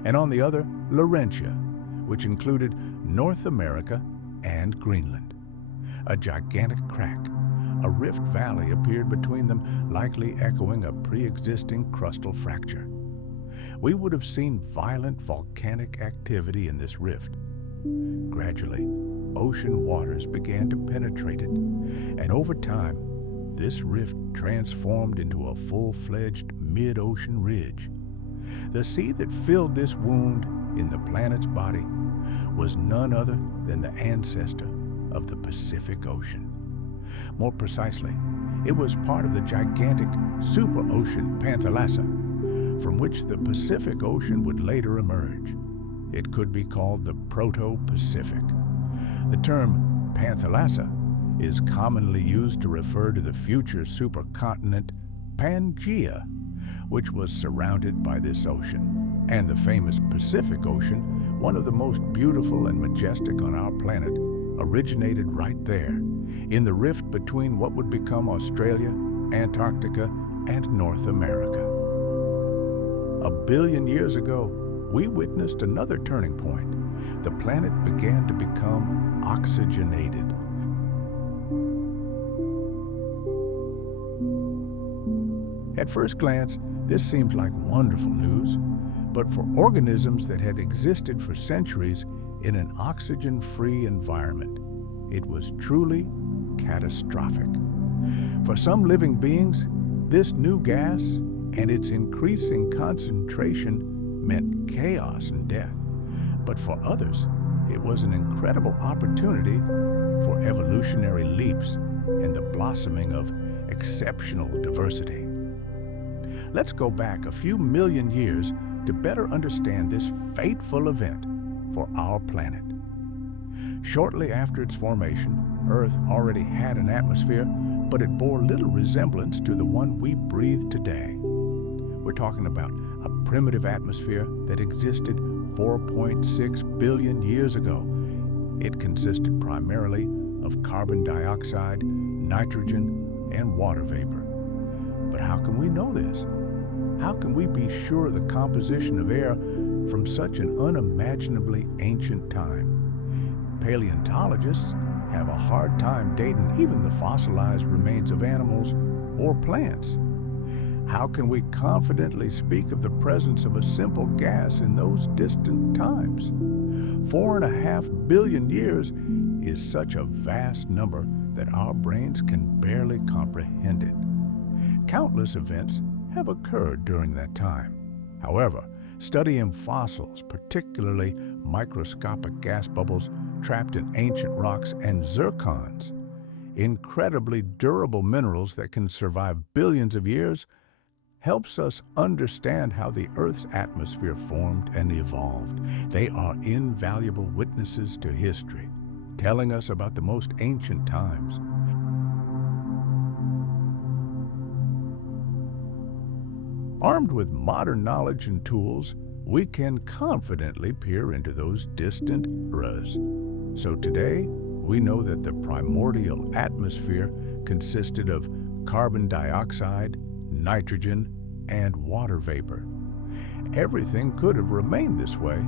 and on the other, Laurentia, which included North America and Greenland. A gigantic crack, a rift valley appeared between them, likely echoing a pre-existing crustal fracture. We would have seen violent volcanic activity in this rift. Gradually, ocean waters began to penetrate it, and over time, this rift transformed into a full-fledged mid-ocean ridge. The sea that filled this wound in the planet's body was none other than the ancestor of the Pacific Ocean. More precisely, it was part of the gigantic superocean Panthalassa, from which the Pacific Ocean would later emerge. It could be called the Proto-Pacific. The term Panthalassa is commonly used to refer to the future supercontinent Pangaea, which was surrounded by this ocean. And the famous Pacific Ocean, one of the most beautiful and majestic on our planet, originated right there, in the rift between what would become Australia, Antarctica, and North America. 1 billion years ago, we witnessed another turning point. The planet began to become oxygenated. At first glance, this seems like wonderful news, but for organisms that had existed for centuries in an oxygen-free environment, it was truly catastrophic. For some living beings, this new gas and its increasing concentration meant chaos and death. But for others, it was an incredible opportunity for evolutionary leaps and the blossoming of exceptional diversity. Let's go back a few million years to better understand this fateful event for our planet. Shortly after its formation, Earth already had an atmosphere, but it bore little resemblance to the one we breathe today. We're talking about a primitive atmosphere that existed 4.6 billion years ago. It consisted primarily of carbon dioxide, nitrogen, and water vapor. But how can we know this? How can we be sure of the composition of air from such an unimaginably ancient time? Paleontologists have a hard time dating even the fossilized remains of animals or plants. How can we confidently speak of the presence of a simple gas in those distant times? 4.5 billion years is such a vast number that our brains can barely comprehend it. Countless events have occurred during that time. However, studying fossils, particularly microscopic gas bubbles trapped in ancient rocks and zircons, incredibly durable minerals that can survive billions of years, helps us understand how the Earth's atmosphere formed and evolved. They are invaluable witnesses to history, telling us about the most ancient times. Armed with modern knowledge and tools, we can confidently peer into those distant eras. So today, we know that the primordial atmosphere consisted of carbon dioxide, nitrogen, and water vapor. Everything could have remained this way,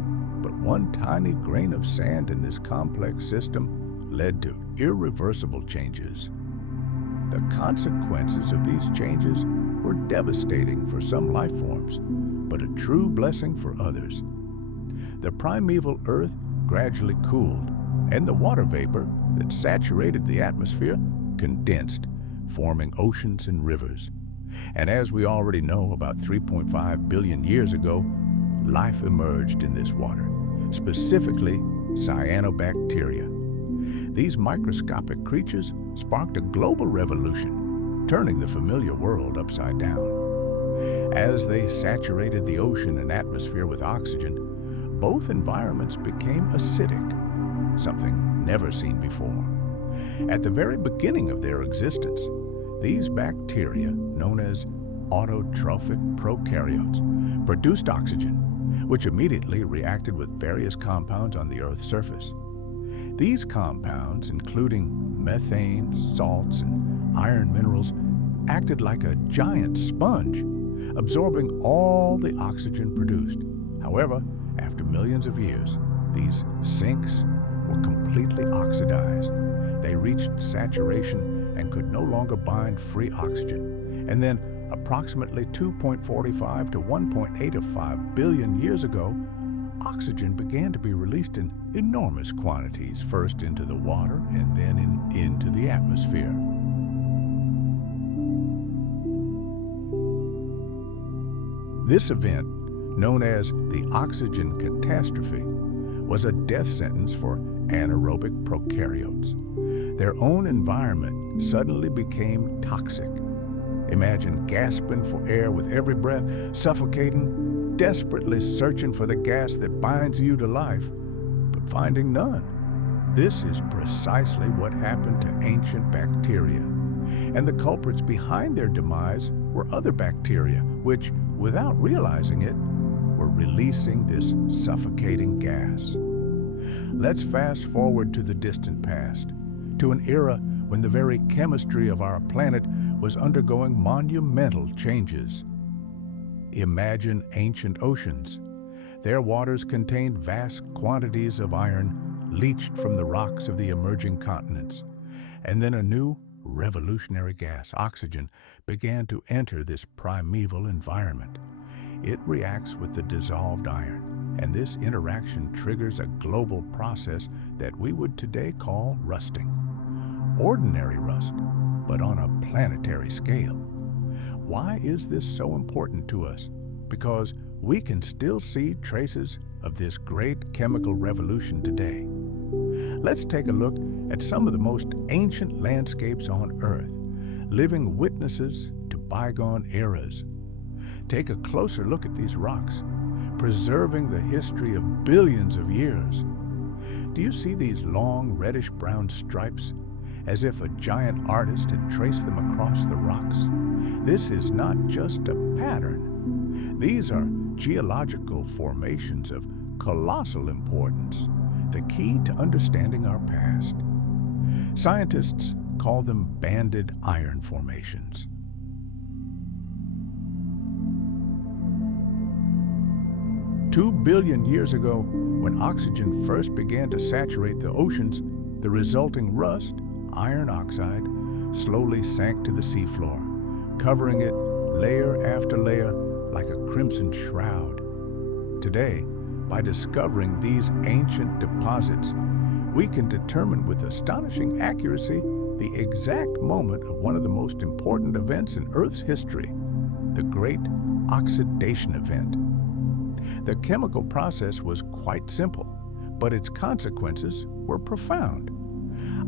but one tiny grain of sand in this complex system led to irreversible changes. The consequences of these changes were devastating for some life forms, but a true blessing for others. The primeval Earth gradually cooled, and the water vapor that saturated the atmosphere condensed, forming oceans and rivers. And as we already know, about 3.5 billion years ago, life emerged in this water, specifically cyanobacteria. These microscopic creatures sparked a global revolution, turning the familiar world upside down. As they saturated the ocean and atmosphere with oxygen, both environments became acidic, something never seen before. At the very beginning of their existence, these bacteria, known as autotrophic prokaryotes, produced oxygen, which immediately reacted with various compounds on the Earth's surface. These compounds, including methane, salts, and iron minerals, acted like a giant sponge, absorbing all the oxygen produced. However, after millions of years, these sinks were completely oxidized. They reached saturation and could no longer bind free oxygen. And then, approximately 2.45 to 1.85 billion years ago, oxygen began to be released in enormous quantities, first into the water and then into the atmosphere. This event, known as the oxygen catastrophe, was a death sentence for anaerobic prokaryotes. Their own environment suddenly became toxic. Imagine gasping for air with every breath, suffocating, desperately searching for the gas that binds you to life, but finding none. This is precisely what happened to ancient bacteria. And the culprits behind their demise were other bacteria, which, without realizing it, were releasing this suffocating gas. Let's fast forward to the distant past, to an era when the very chemistry of our planet was undergoing monumental changes. Imagine ancient oceans. Their waters contained vast quantities of iron leached from the rocks of the emerging continents. And then a new, revolutionary gas, oxygen, began to enter this primeval environment. It reacts with the dissolved iron, and this interaction triggers a global process that we would today call rusting. Ordinary rust, but on a planetary scale. Why is this so important to us? Because we can still see traces of this great chemical revolution today. Let's take a look at some of the most ancient landscapes on Earth, living witnesses to bygone eras. Take a closer look at these rocks, preserving the history of billions of years. Do you see these long reddish-brown stripes, as if a giant artist had traced them across the rocks? This is not just a pattern. These are geological formations of colossal importance, the key to understanding our past. Scientists call them banded iron formations. "2 billion years ago, when oxygen first began to saturate the oceans, The resulting rust, iron oxide, slowly sank to the seafloor, covering it layer after layer like a crimson shroud. Today, by discovering these ancient deposits, we can determine with astonishing accuracy the exact moment of one of the most important events in Earth's history, the Great Oxidation Event. The chemical process was quite simple, but its consequences were profound.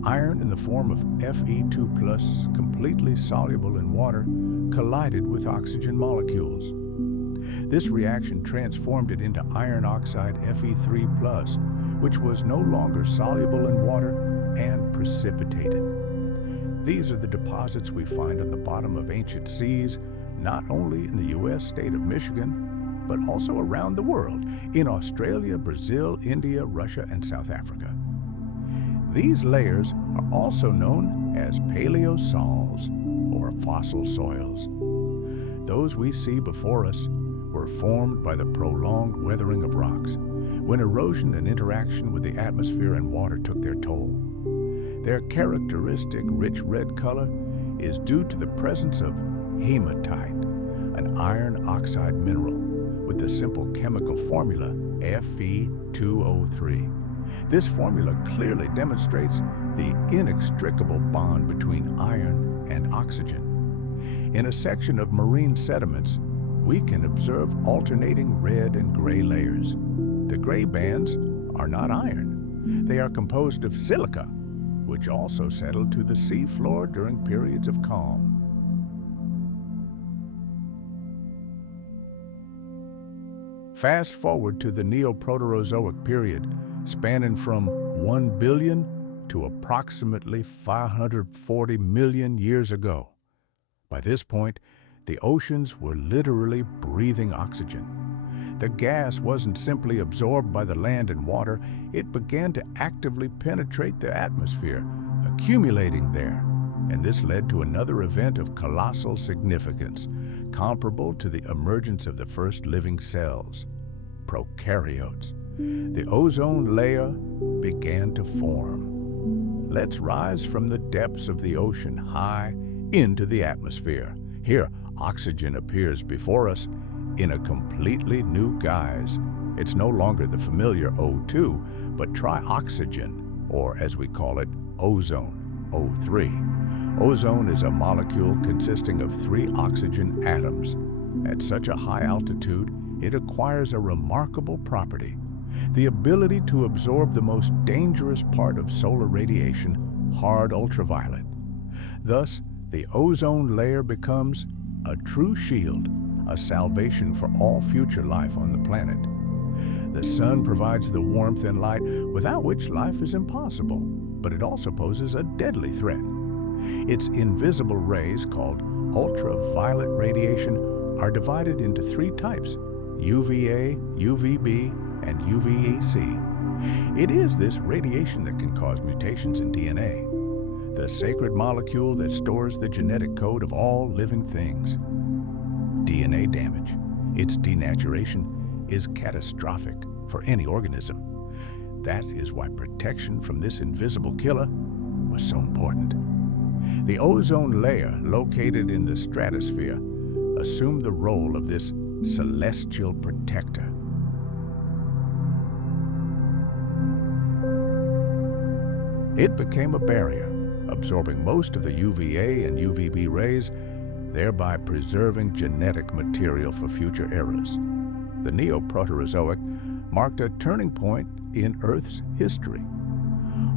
Iron in the form of Fe2+, completely soluble in water, collided with oxygen molecules. This reaction transformed it into iron oxide Fe3+, which was no longer soluble in water and precipitated. These are the deposits we find on the bottom of ancient seas, not only in the U.S. state of Michigan, but also around the world, in Australia, Brazil, India, Russia, and South Africa. These layers are also known as paleosols, or fossil soils. Those we see before us were formed by the prolonged weathering of rocks, when erosion and interaction with the atmosphere and water took their toll. Their characteristic rich red color is due to the presence of hematite, an iron oxide mineral, with the simple chemical formula Fe2O3. This formula clearly demonstrates the inextricable bond between iron and oxygen. In a section of marine sediments, we can observe alternating red and gray layers. The gray bands are not iron. They are composed of silica, which also settled to the sea floor during periods of calm. Fast forward to the Neoproterozoic period, spanning from 1 billion to approximately 540 million years ago. By this point, the oceans were literally breathing oxygen. The gas wasn't simply absorbed by the land and water, it began to actively penetrate the atmosphere, accumulating there. And this led to another event of colossal significance, comparable to the emergence of the first living cells, prokaryotes. The ozone layer began to form. Let's rise from the depths of the ocean high into the atmosphere. Here, oxygen appears before us in a completely new guise. It's no longer the familiar O2, but trioxygen, or as we call it, ozone, O3. Ozone is a molecule consisting of 3 oxygen atoms. At such a high altitude, it acquires a remarkable property: the ability to absorb the most dangerous part of solar radiation, hard ultraviolet. Thus, the ozone layer becomes a true shield, a salvation for all future life on the planet. The sun provides the warmth and light without which life is impossible, but it also poses a deadly threat. Its invisible rays, called ultraviolet radiation, are divided into 3 types: UVA, UVB, and UVEC. It is this radiation that can cause mutations in DNA, the sacred molecule that stores the genetic code of all living things. DNA damage, its denaturation, is catastrophic for any organism. That is why protection from this invisible killer was so important. The ozone layer, located in the stratosphere, assumed the role of this celestial protector. It became a barrier, absorbing most of the UVA and UVB rays, thereby preserving genetic material for future eras. The Neoproterozoic marked a turning point in Earth's history.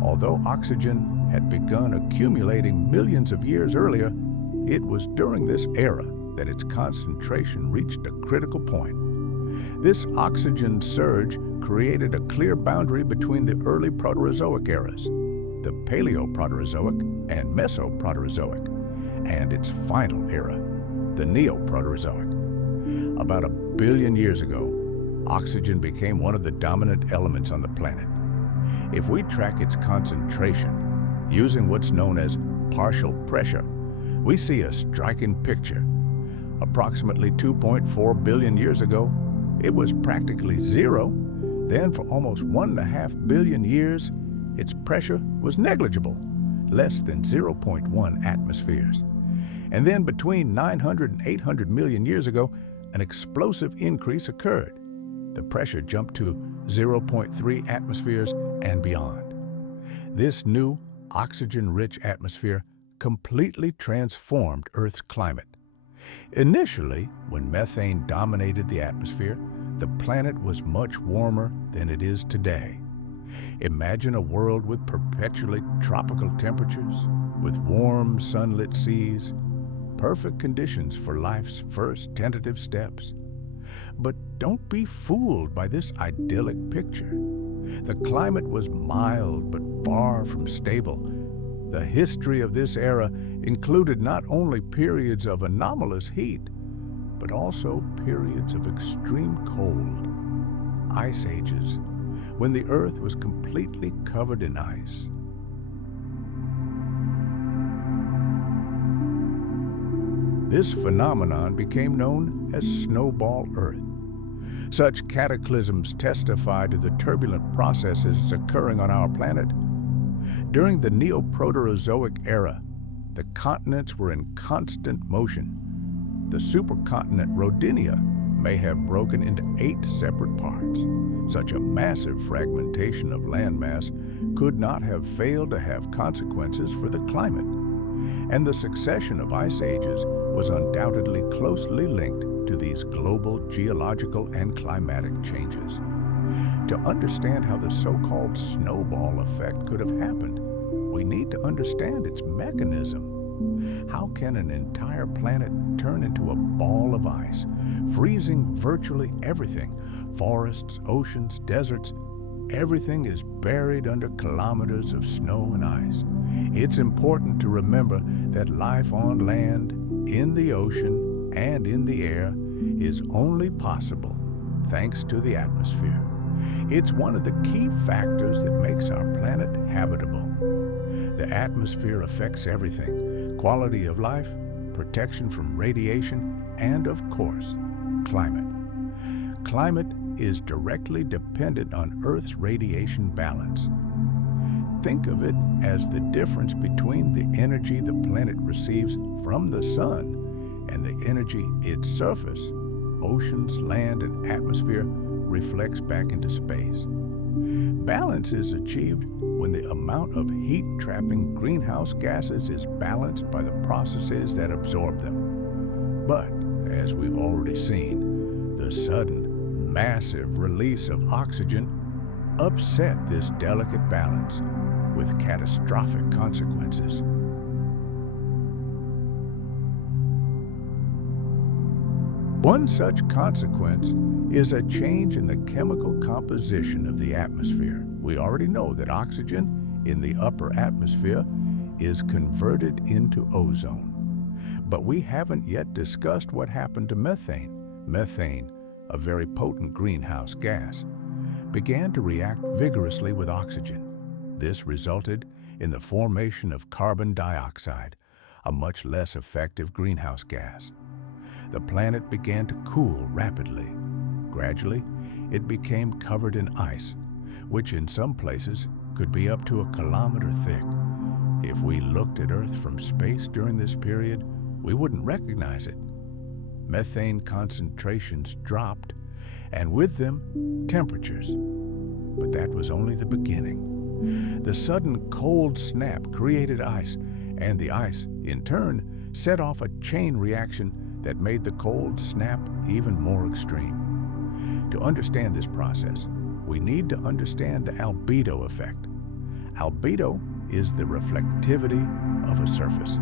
Although oxygen had begun accumulating millions of years earlier, it was during this era that its concentration reached a critical point. This oxygen surge created a clear boundary between the early Proterozoic eras, the Paleoproterozoic and Mesoproterozoic, and its final era, the Neoproterozoic. About 1 billion years ago, oxygen became one of the dominant elements on the planet. If we track its concentration using what's known as partial pressure, we see a striking picture. Approximately 2.4 billion years ago, it was practically zero. Then for almost 1.5 billion years, its pressure was negligible, less than 0.1 atmospheres. And then between 900 and 800 million years ago, an explosive increase occurred. The pressure jumped to 0.3 atmospheres and beyond. This new oxygen-rich atmosphere completely transformed Earth's climate. Initially, when methane dominated the atmosphere, the planet was much warmer than it is today. Imagine a world with perpetually tropical temperatures, with warm, sunlit seas, perfect conditions for life's first tentative steps. But don't be fooled by this idyllic picture. The climate was mild but far from stable. The history of this era included not only periods of anomalous heat, but also periods of extreme cold, ice ages, when the Earth was completely covered in ice. This phenomenon became known as Snowball Earth. Such cataclysms testify to the turbulent processes occurring on our planet. During the Neoproterozoic Era, the continents were in constant motion. The supercontinent Rodinia may have broken into 8 separate parts. Such a massive fragmentation of landmass could not have failed to have consequences for the climate. And the succession of ice ages was undoubtedly closely linked to these global geological and climatic changes. To understand how the so-called snowball effect could have happened, we need to understand its mechanism. How can an entire planet turn into a ball of ice, freezing virtually everything? Forests, oceans, deserts, everything is buried under kilometers of snow and ice. It's important to remember that life on land, in the ocean, and in the air is only possible thanks to the atmosphere. It's one of the key factors that makes our planet habitable. The atmosphere affects everything: quality of life, protection from radiation, and of course, climate. Climate is directly dependent on Earth's radiation balance. Think of it as the difference between the energy the planet receives from the sun and the energy its surface, oceans, land, and atmosphere reflects back into space. Balance is achieved when the amount of heat-trapping greenhouse gases is balanced by the processes that absorb them. But, as we've already seen, the sudden, massive release of oxygen upset this delicate balance with catastrophic consequences. One such consequence is a change in the chemical composition of the atmosphere. We already know that oxygen in the upper atmosphere is converted into ozone. But we haven't yet discussed what happened to methane. Methane, a very potent greenhouse gas, began to react vigorously with oxygen. This resulted in the formation of carbon dioxide, a much less effective greenhouse gas. The planet began to cool rapidly. Gradually, it became covered in ice, which in some places could be up to 1 kilometer thick. If we looked at Earth from space during this period, we wouldn't recognize it. Methane concentrations dropped, and with them, temperatures. But that was only the beginning. The sudden cold snap created ice, and the ice, in turn, set off a chain reaction that made the cold snap even more extreme. To understand this process, we need to understand the albedo effect. Albedo is the reflectivity of a surface.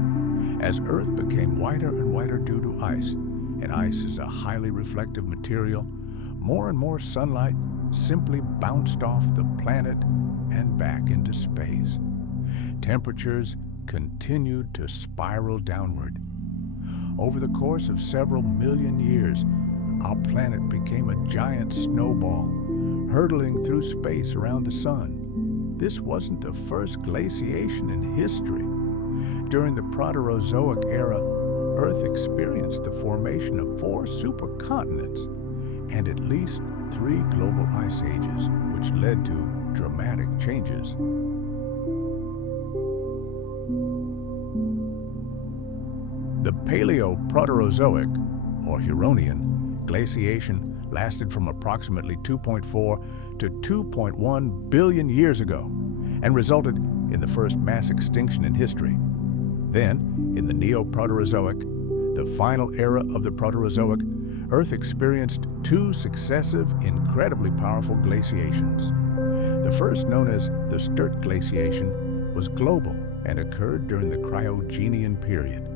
As Earth became whiter and whiter due to ice, and ice is a highly reflective material, more and more sunlight simply bounced off the planet and back into space. Temperatures continued to spiral downward. Over the course of several million years, our planet became a giant snowball, hurtling through space around the sun. This wasn't the first glaciation in history. During the Proterozoic Era, Earth experienced the formation of 4 supercontinents and at least 3 global ice ages, which led to dramatic changes. The Paleoproterozoic, or Huronian, glaciation lasted from approximately 2.4 to 2.1 billion years ago and resulted in the first mass extinction in history. Then, in the Neoproterozoic, the final era of the Proterozoic, Earth experienced two successive, incredibly powerful glaciations. The first, known as the Sturt glaciation, was global and occurred during the Cryogenian period.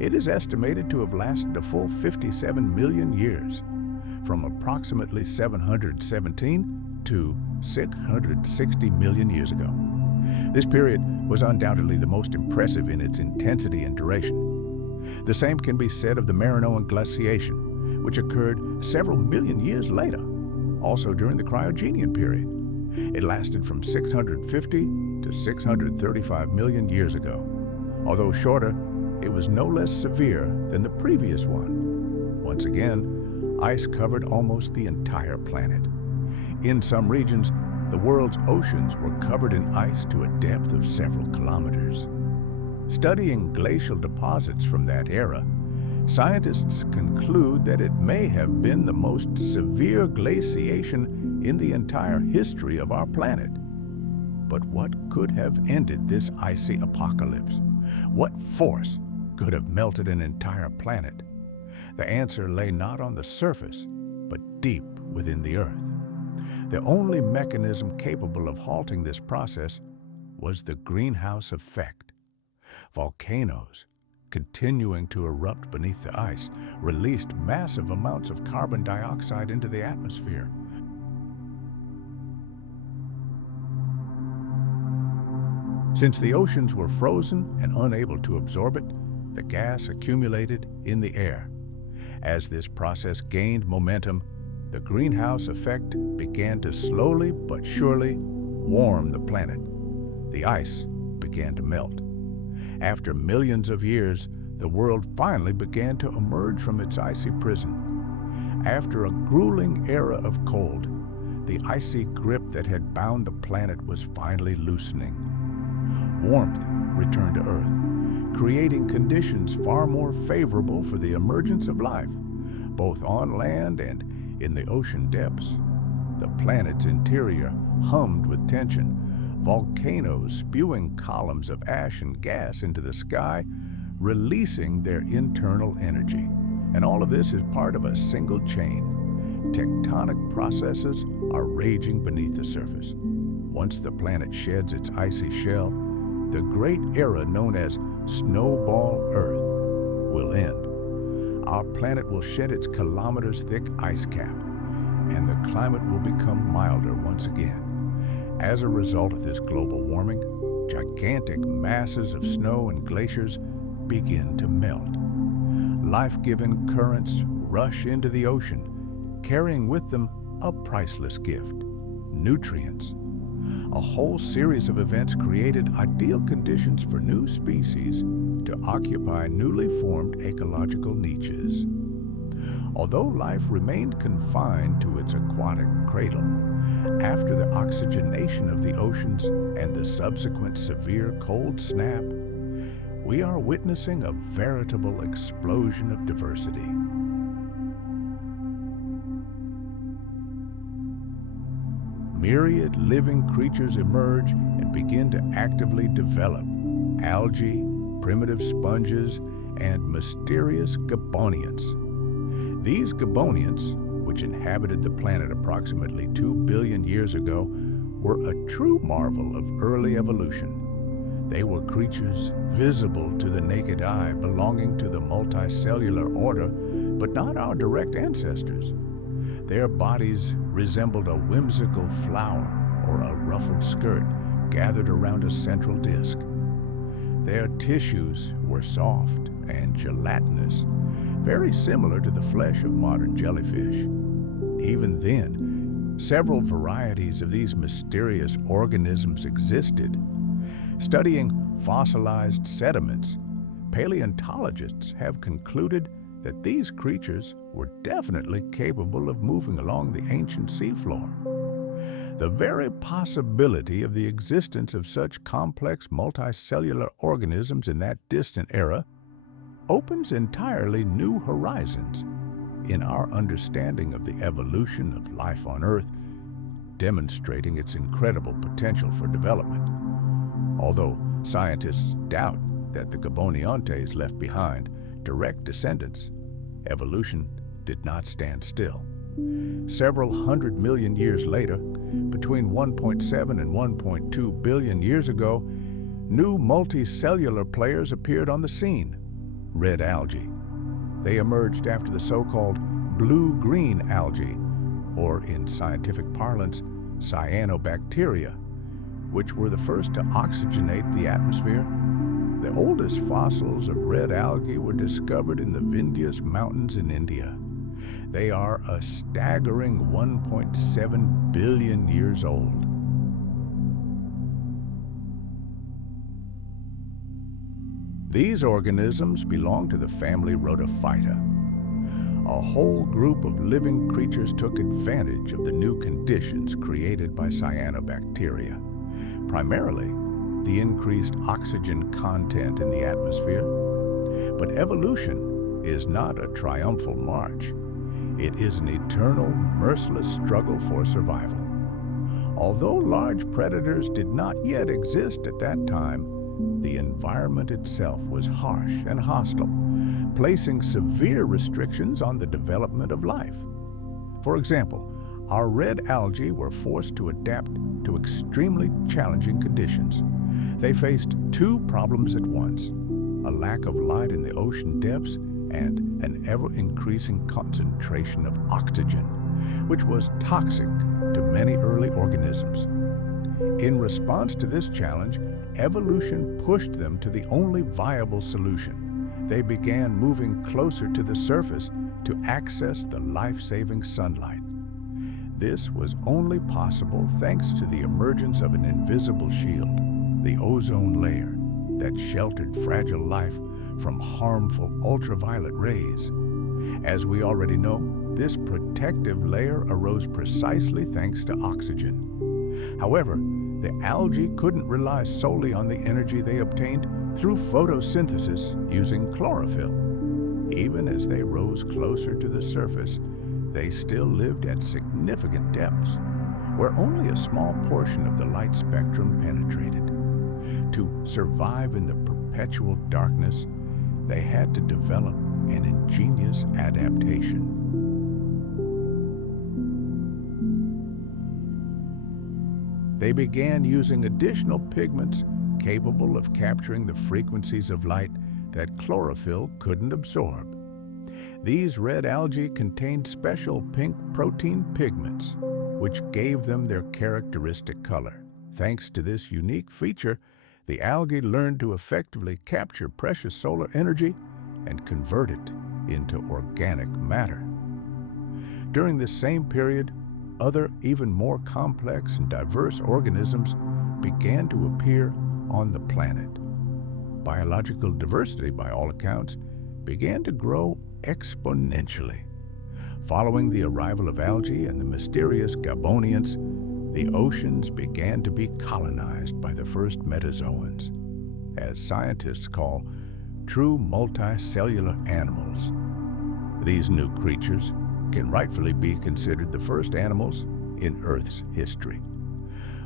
It is estimated to have lasted a full 57 million years, from approximately 717 to 660 million years ago. This period was undoubtedly the most impressive in its intensity and duration. The same can be said of the Marinoan glaciation, which occurred several million years later, also during the Cryogenian period. It lasted from 650 to 635 million years ago. Although shorter, it was no less severe than the previous one. Once again, ice covered almost the entire planet. In some regions, the world's oceans were covered in ice to a depth of several kilometers. Studying glacial deposits from that era, scientists conclude that it may have been the most severe glaciation in the entire history of our planet. But what could have ended this icy apocalypse? What force could have melted an entire planet? The answer lay not on the surface, but deep within the Earth. The only mechanism capable of halting this process was the greenhouse effect. Volcanoes, continuing to erupt beneath the ice, released massive amounts of carbon dioxide into the atmosphere. Since the oceans were frozen and unable to absorb it, the gas accumulated in the air. As this process gained momentum, the greenhouse effect began to slowly but surely warm the planet. The ice began to melt. After millions of years, the world finally began to emerge from its icy prison. After a grueling era of cold, the icy grip that had bound the planet was finally loosening. Warmth returned to Earth, creating conditions far more favorable for the emergence of life, both on land and in the ocean depths. The planet's interior hummed with tension, volcanoes spewing columns of ash and gas into the sky, releasing their internal energy. And all of this is part of a single chain. Tectonic processes are raging beneath the surface. Once the planet sheds its icy shell, the great era known as Snowball Earth will end. Our planet will shed its kilometers-thick ice cap, and the climate will become milder once again. As a result of this global warming, gigantic masses of snow and glaciers begin to melt. Life-giving currents rush into the ocean, carrying with them a priceless gift: nutrients. A whole series of events created ideal conditions for new species to occupy newly formed ecological niches. Although life remained confined to its aquatic cradle, after the oxygenation of the oceans and the subsequent severe cold snap, we are witnessing a veritable explosion of diversity. Myriad living creatures emerge and begin to actively develop: algae, primitive sponges, and mysterious gabonians. These gabonians, which inhabited the planet approximately 2 billion years ago, were a true marvel of early evolution. They were creatures visible to the naked eye, belonging to the multicellular order, but not our direct ancestors. Their bodies resembled a whimsical flower or a ruffled skirt gathered around a central disc. Their tissues were soft and gelatinous, very similar to the flesh of modern jellyfish. Even then, several varieties of these mysterious organisms existed. Studying fossilized sediments, paleontologists have concluded that these creatures were definitely capable of moving along the ancient seafloor. The very possibility of the existence of such complex multicellular organisms in that distant era opens entirely new horizons in our understanding of the evolution of life on Earth, demonstrating its incredible potential for development. Although scientists doubt that the Gaboniontes left behind direct descendants, evolution did not stand still. Several 100 million years later, between 1.7 and 1.2 billion years ago, new multicellular players appeared on the scene: red algae. They emerged after the so-called blue-green algae, or in scientific parlance, cyanobacteria, which were the first to oxygenate the atmosphere. The oldest fossils of red algae were discovered in the Vindhyas Mountains in India. They are a staggering 1.7 billion years old. These organisms belong to the family Rhodophyta. A whole group of living creatures took advantage of the new conditions created by cyanobacteria, primarily the increased oxygen content in the atmosphere. But evolution is not a triumphal march. It is an eternal, merciless struggle for survival. Although large predators did not yet exist at that time, the environment itself was harsh and hostile, placing severe restrictions on the development of life. For example, our red algae were forced to adapt to extremely challenging conditions. They faced two problems at once: a lack of light in the ocean depths and an ever-increasing concentration of oxygen, which was toxic to many early organisms. In response to this challenge, evolution pushed them to the only viable solution. They began moving closer to the surface to access the life-saving sunlight. This was only possible thanks to the emergence of an invisible shield, the ozone layer, that sheltered fragile life from harmful ultraviolet rays. As we already know, this protective layer arose precisely thanks to oxygen. However, the algae couldn't rely solely on the energy they obtained through photosynthesis using chlorophyll. Even as they rose closer to the surface, they still lived at significant depths, where only a small portion of the light spectrum penetrated. To survive in the perpetual darkness, they had to develop an ingenious adaptation. They began using additional pigments capable of capturing the frequencies of light that chlorophyll couldn't absorb. These red algae contained special pink protein pigments, which gave them their characteristic color. Thanks to this unique feature, the algae learned to effectively capture precious solar energy and convert it into organic matter. During this same period, other, even more complex and diverse organisms began to appear on the planet. Biological diversity, by all accounts, began to grow exponentially. Following the arrival of algae and the mysterious Gabonians, the oceans began to be colonized by the first metazoans, as scientists call true multicellular animals. These new creatures can rightfully be considered the first animals in Earth's history.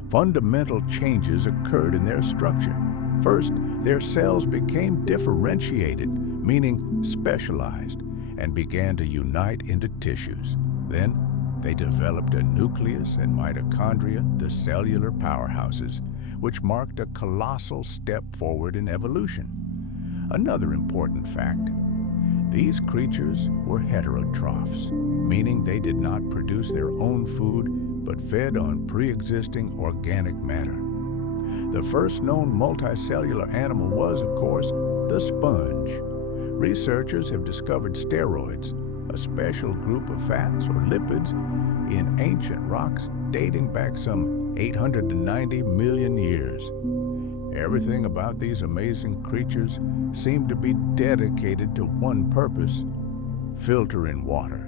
Fundamental changes occurred in their structure. First, their cells became differentiated, meaning specialized, and began to unite into tissues. Then, they developed a nucleus and mitochondria, the cellular powerhouses, which marked a colossal step forward in evolution. Another important fact: these creatures were heterotrophs, meaning they did not produce their own food but fed on pre-existing organic matter. The first known multicellular animal was, of course, the sponge. Researchers have discovered steroids, a special group of fats or lipids, in ancient rocks dating back some 890 million years. Everything about these amazing creatures seemed to be dedicated to one purpose: filtering water.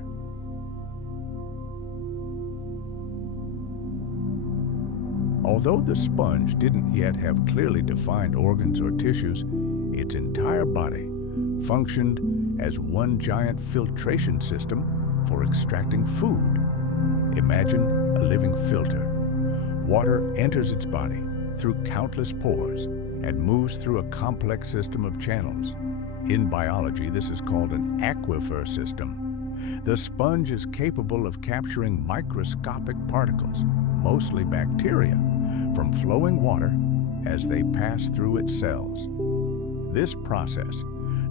Although the sponge didn't yet have clearly defined organs or tissues, its entire body functioned as one giant filtration system for extracting food. Imagine a living filter. Water enters its body through countless pores and moves through a complex system of channels. In biology, this is called an aquifer system. The sponge is capable of capturing microscopic particles, mostly bacteria, from flowing water as they pass through its cells. This process,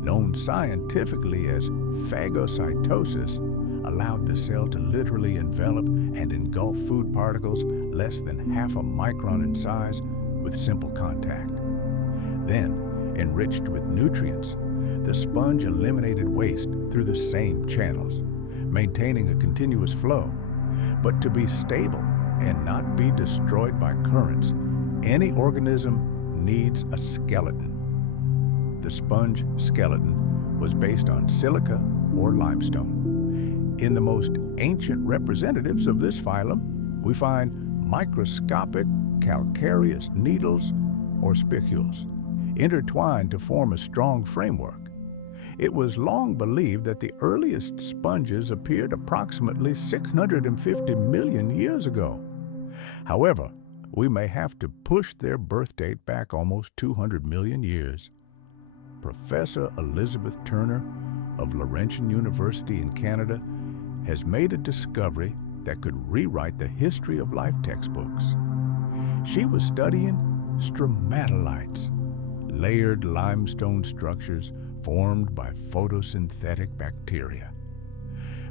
known scientifically as phagocytosis, allowed the cell to literally envelop and engulf food particles less than half a micron in size with simple contact. Then, enriched with nutrients, the sponge eliminated waste through the same channels, maintaining a continuous flow. But to be stable and not be destroyed by currents, any organism needs a skeleton. The sponge skeleton was based on silica or limestone. In the most ancient representatives of this phylum, we find microscopic calcareous needles or spicules, intertwined to form a strong framework. It was long believed that the earliest sponges appeared approximately 650 million years ago. However, we may have to push their birth date back almost 200 million years. Professor Elizabeth Turner of Laurentian University in Canada has made a discovery that could rewrite the history of life textbooks. She was studying stromatolites, layered limestone structures formed by photosynthetic bacteria.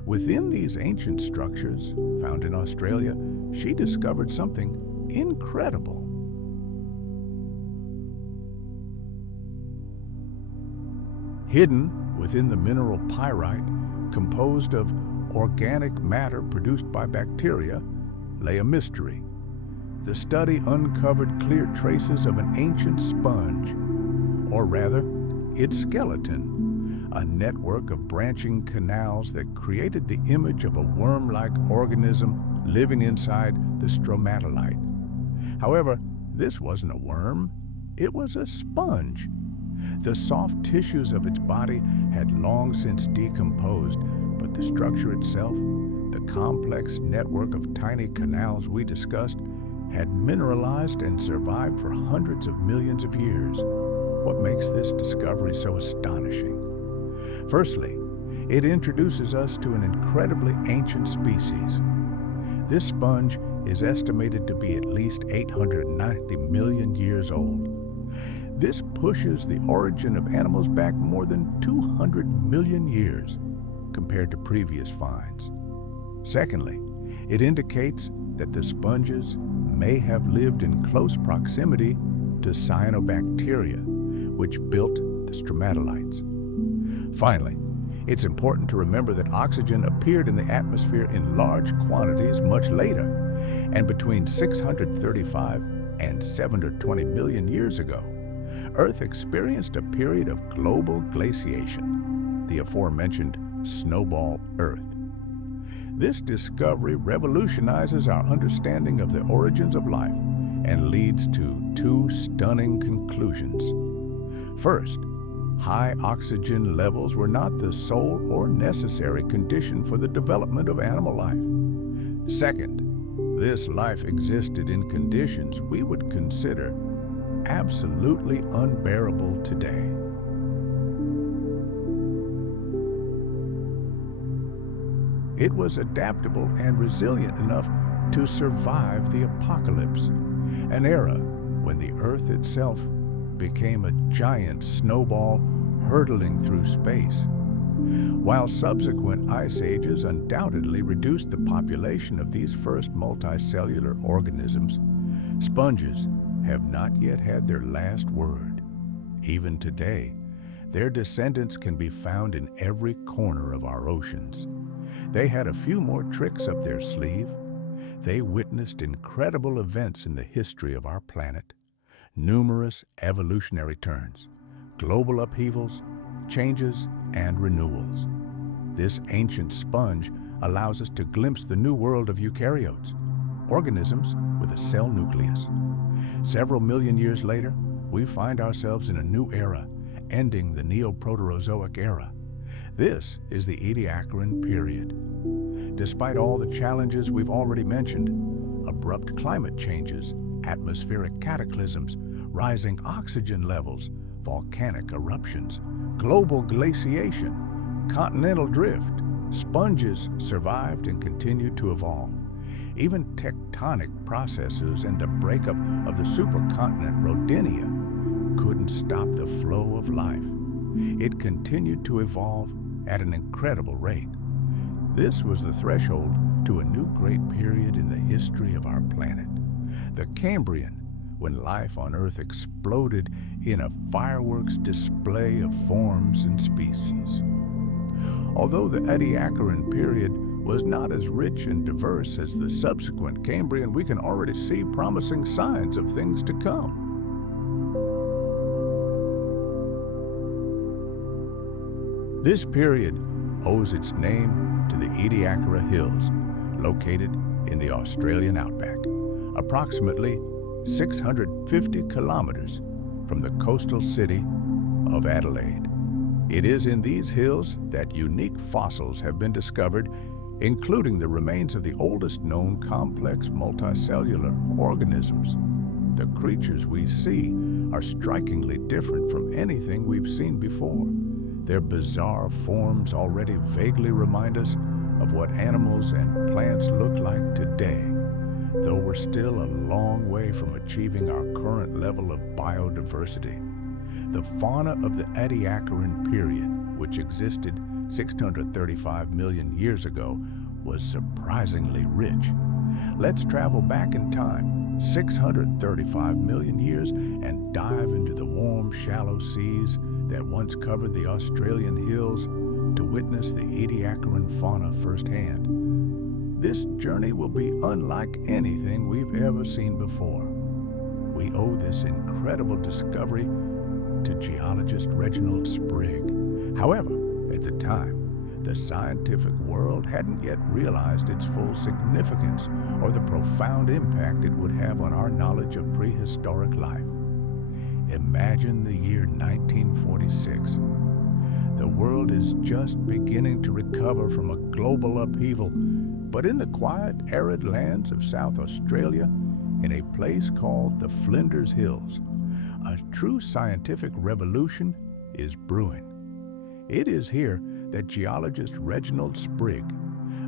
Within these ancient structures, found in Australia, she discovered something incredible. Hidden within the mineral pyrite, composed of organic matter produced by bacteria, lay a mystery. The study uncovered clear traces of an ancient sponge, or rather, its skeleton, a network of branching canals that created the image of a worm-like organism living inside the stromatolite. However, this wasn't a worm, it was a sponge. The soft tissues of its body had long since decomposed, but the structure itself, the complex network of tiny canals we discussed, had mineralized and survived for hundreds of millions of years. What makes this discovery so astonishing? Firstly, it introduces us to an incredibly ancient species. This sponge is estimated to be at least 890 million years old. This pushes the origin of animals back more than 200 million years compared to previous finds. Secondly, it indicates that the sponges may have lived in close proximity to cyanobacteria, which built the stromatolites. Finally, it's important to remember that oxygen appeared in the atmosphere in large quantities much later, and between 635 and 720 million years ago, Earth experienced a period of global glaciation, the aforementioned Snowball Earth. This discovery revolutionizes our understanding of the origins of life and leads to two stunning conclusions. First, high oxygen levels were not the sole or necessary condition for the development of animal life. Second, this life existed in conditions we would consider absolutely unbearable today. It was adaptable and resilient enough to survive the apocalypse, an era when the Earth itself became a giant snowball hurtling through space. While subsequent ice ages undoubtedly reduced the population of these first multicellular organisms, sponges have not yet had their last word. Even today, their descendants can be found in every corner of our oceans. They had a few more tricks up their sleeve. They witnessed incredible events in the history of our planet, numerous evolutionary turns, global upheavals, changes, and renewals. This ancient sponge allows us to glimpse the new world of eukaryotes, organisms with a cell nucleus. Several million years later, we find ourselves in a new era, ending the Neoproterozoic Era. This is the Ediacaran period. Despite all the challenges we've already mentioned, abrupt climate changes, atmospheric cataclysms, rising oxygen levels, volcanic eruptions, global glaciation, continental drift, sponges survived and continued to evolve. Even tectonic processes and the breakup of the supercontinent Rodinia couldn't stop the flow of life. It continued to evolve at an incredible rate. This was the threshold to a new great period in the history of our planet, the Cambrian, when life on Earth exploded in a fireworks display of forms and species. Although the Ediacaran period was not as rich and diverse as the subsequent Cambrian, we can already see promising signs of things to come. This period owes its name to the Ediacara Hills, located in the Australian outback, approximately 650 kilometers from the coastal city of Adelaide. It is in these hills that unique fossils have been discovered, including the remains of the oldest known complex multicellular organisms. The creatures we see are strikingly different from anything we've seen before. Their bizarre forms already vaguely remind us of what animals and plants look like today, though we're still a long way from achieving our current level of biodiversity. The fauna of the Ediacaran period, which existed 635 million years ago, was surprisingly rich. Let's travel back in time 635 million years and dive into the warm, shallow seas that once covered the Australian hills to witness the Ediacaran fauna firsthand. This journey will be unlike anything we've ever seen before. We owe this incredible discovery to geologist Reginald Sprigg. However, at the time, the scientific world hadn't yet realized its full significance or the profound impact it would have on our knowledge of prehistoric life. Imagine the year 1946. The world is just beginning to recover from a global upheaval, but in the quiet, arid lands of South Australia, in a place called the Flinders Hills, a true scientific revolution is brewing. It is here that geologist Reginald Sprigg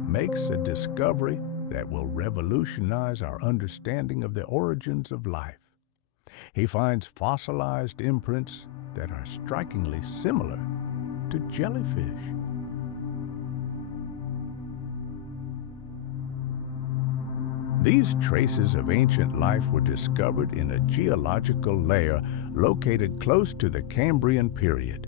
makes a discovery that will revolutionize our understanding of the origins of life. He finds fossilized imprints that are strikingly similar to jellyfish. These traces of ancient life were discovered in a geological layer located close to the Cambrian period,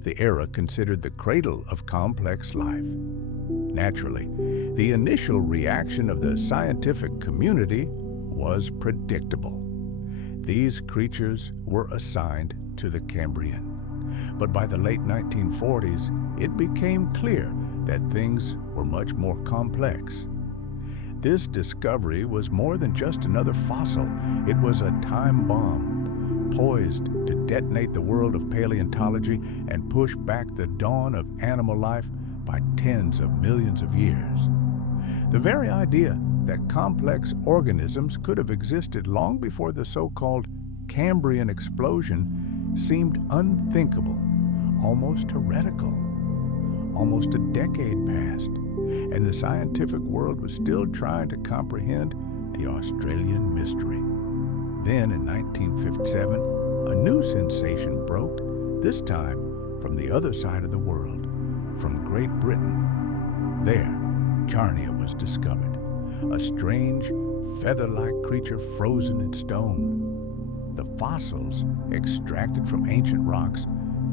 the era considered the cradle of complex life. Naturally, the initial reaction of the scientific community was predictable. These creatures were assigned to the Cambrian. But by the late 1940s, it became clear that things were much more complex. This discovery was more than just another fossil. It was a time bomb, poised to detonate the world of paleontology and push back the dawn of animal life by tens of millions of years. The very idea that complex organisms could have existed long before the so-called Cambrian Explosion seemed unthinkable, almost heretical. Almost a decade passed, and the scientific world was still trying to comprehend the Australian mystery. Then, in 1957, a new sensation broke, this time from the other side of the world, from Great Britain. There, Charnia was discovered, a strange, feather-like creature frozen in stone. The fossils, extracted from ancient rocks,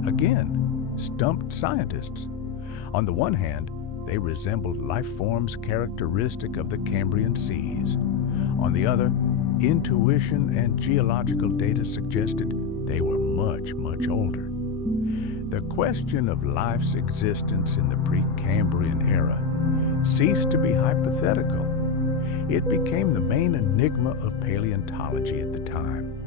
again stumped scientists. On the one hand, they resembled life forms characteristic of the Cambrian seas. On the other, intuition and geological data suggested they were much, much older. The question of life's existence in the Precambrian era ceased to be hypothetical. It became the main enigma of paleontology at the time.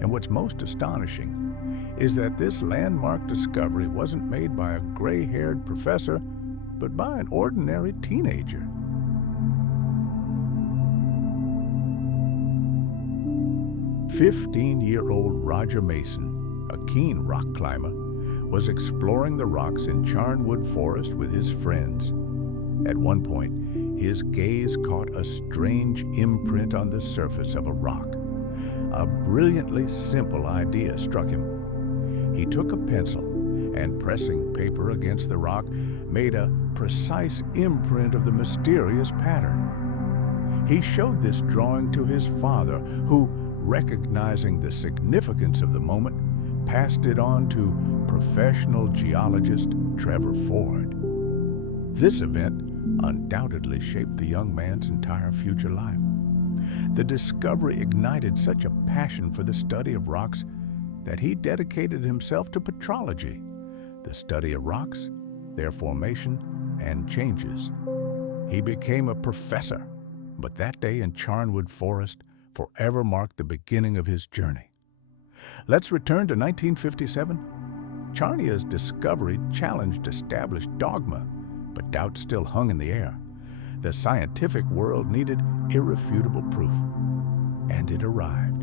And what's most astonishing is that this landmark discovery wasn't made by a gray-haired professor, but by an ordinary teenager. "15-year-old Roger Mason, a keen rock climber, was exploring the rocks in Charnwood Forest with his friends. At one point, his gaze caught a strange imprint on the surface of a rock. A brilliantly simple idea struck him. He took a pencil and, pressing paper against the rock, made a precise imprint of the mysterious pattern. He showed this drawing to his father, who, recognizing the significance of the moment, passed it on to professional geologist Trevor Ford. This event undoubtedly shaped the young man's entire future life. The discovery ignited such a passion for the study of rocks that he dedicated himself to petrology, the study of rocks, their formation, and changes. He became a professor, but that day in Charnwood Forest forever marked the beginning of his journey. Let's return to 1957. Charnia's discovery challenged established dogma, but doubt still hung in the air. The scientific world needed irrefutable proof, and it arrived.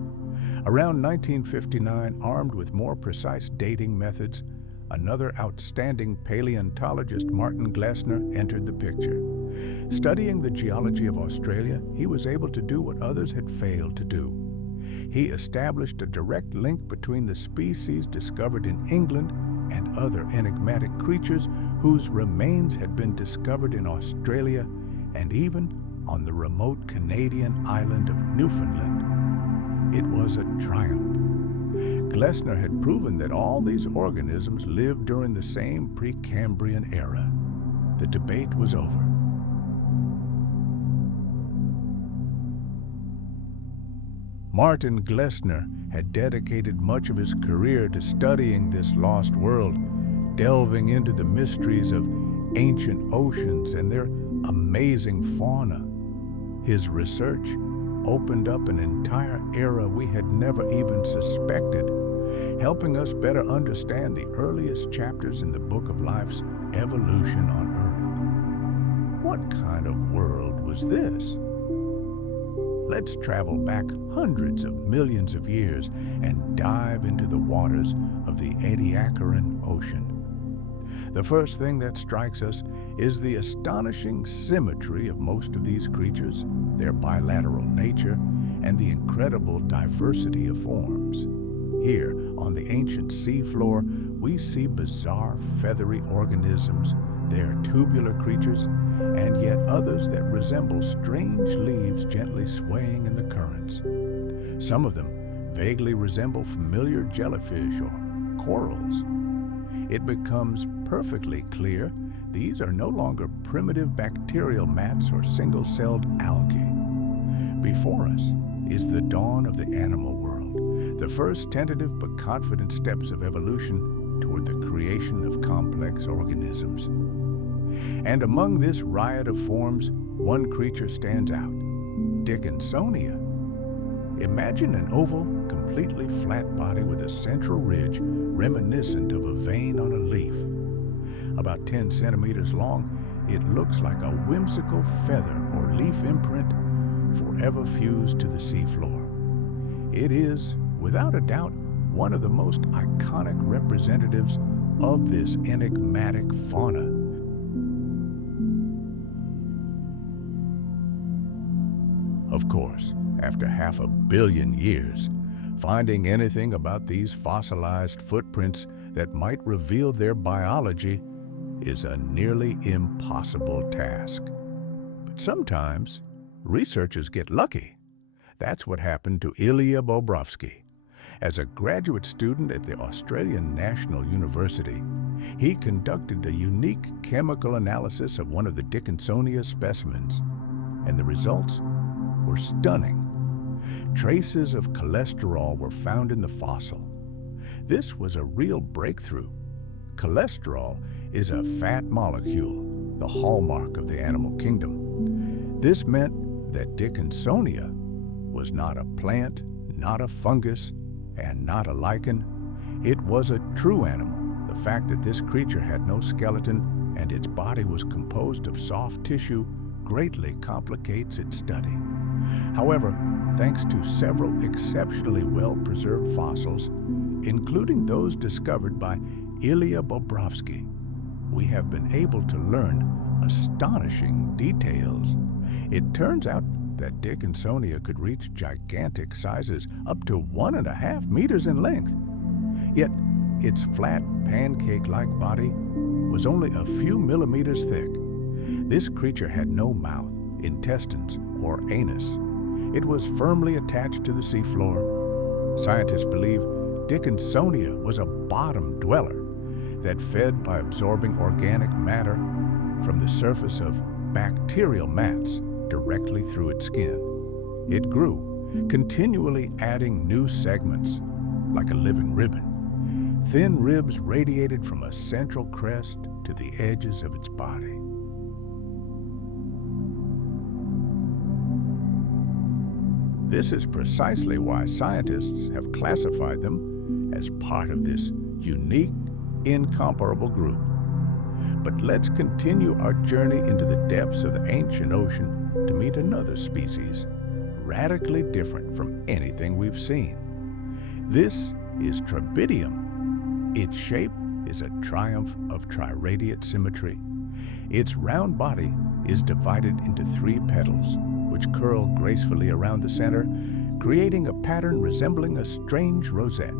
Around 1959, armed with more precise dating methods, another outstanding paleontologist, Martin Glessner, entered the picture. Studying the geology of Australia, he was able to do what others had failed to do. He established a direct link between the species discovered in England and other enigmatic creatures whose remains had been discovered in Australia and even on the remote Canadian island of Newfoundland. It was a triumph. Glessner had proven that all these organisms lived during the same Precambrian era. The debate was over. Martin Glessner had dedicated much of his career to studying this lost world, delving into the mysteries of ancient oceans and their amazing fauna. His research opened up an entire era we had never even suspected, helping us better understand the earliest chapters in the book of life's evolution on Earth. What kind of world was this? Let's travel back hundreds of millions of years and dive into the waters of the Ediacaran Ocean. The first thing that strikes us is the astonishing symmetry of most of these creatures, their bilateral nature, and the incredible diversity of forms. Here, on the ancient seafloor, we see bizarre feathery organisms, they're tubular creatures, and yet others that resemble strange leaves gently swaying in the currents. Some of them vaguely resemble familiar jellyfish or corals. It becomes perfectly clear these are no longer primitive bacterial mats or single-celled algae. Before us is the dawn of the animal world, the first tentative but confident steps of evolution toward the creation of complex organisms. And among this riot of forms, one creature stands out, Dickinsonia. Imagine an oval, completely flat body with a central ridge reminiscent of a vein on a leaf. About 10 centimeters long, it looks like a whimsical feather or leaf imprint forever fused to the seafloor. It is, without a doubt, one of the most iconic representatives of this enigmatic fauna. Of course, after 500 million years, finding anything about these fossilized footprints that might reveal their biology is a nearly impossible task. But sometimes, researchers get lucky. That's what happened to Ilya Bobrovsky. As a graduate student at the Australian National University, he conducted a unique chemical analysis of one of the Dickinsonia specimens, and the results were stunning. Traces of cholesterol were found in the fossil. This was a real breakthrough. Cholesterol is a fat molecule, the hallmark of the animal kingdom. This meant that Dickinsonia was not a plant, not a fungus, and not a lichen. It was a true animal. The fact that this creature had no skeleton and its body was composed of soft tissue greatly complicates its study. However, thanks to several exceptionally well-preserved fossils, including those discovered by Ilya Bobrovsky, we have been able to learn astonishing details. It turns out that Dickinsonia could reach gigantic sizes up to 1.5 meters in length. Yet, its flat, pancake-like body was only a few millimeters thick. This creature had no mouth, intestines, or anus. It was firmly attached to the seafloor. Scientists believe Dickinsonia was a bottom dweller that fed by absorbing organic matter from the surface of bacterial mats directly through its skin. It grew, continually adding new segments, like a living ribbon. Thin ribs radiated from a central crest to the edges of its body. This is precisely why scientists have classified them as part of this unique, incomparable group. But let's continue our journey into the depths of the ancient ocean to meet another species, radically different from anything we've seen. This is Trabidium. Its shape is a triumph of triradiate symmetry. Its round body is divided into 3 petals, which curl gracefully around the center, creating a pattern resembling a strange rosette.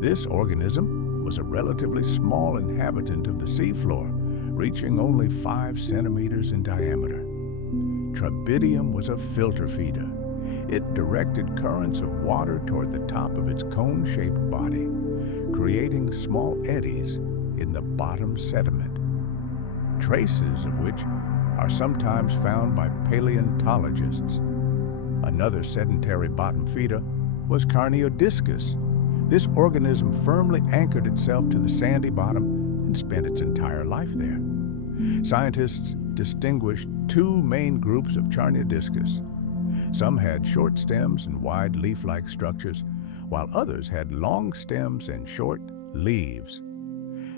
This organism was a relatively small inhabitant of the seafloor, reaching only 5 centimeters in diameter. Trabidium was a filter feeder. It directed currents of water toward the top of its cone-shaped body, creating small eddies in the bottom sediment, traces of which are sometimes found by paleontologists. Another sedentary bottom feeder was Carneodiscus. This organism firmly anchored itself to the sandy bottom and spent its entire life there. Scientists distinguished 2 main groups of Carneodiscus. Some had short stems and wide leaf-like structures, while others had long stems and short leaves.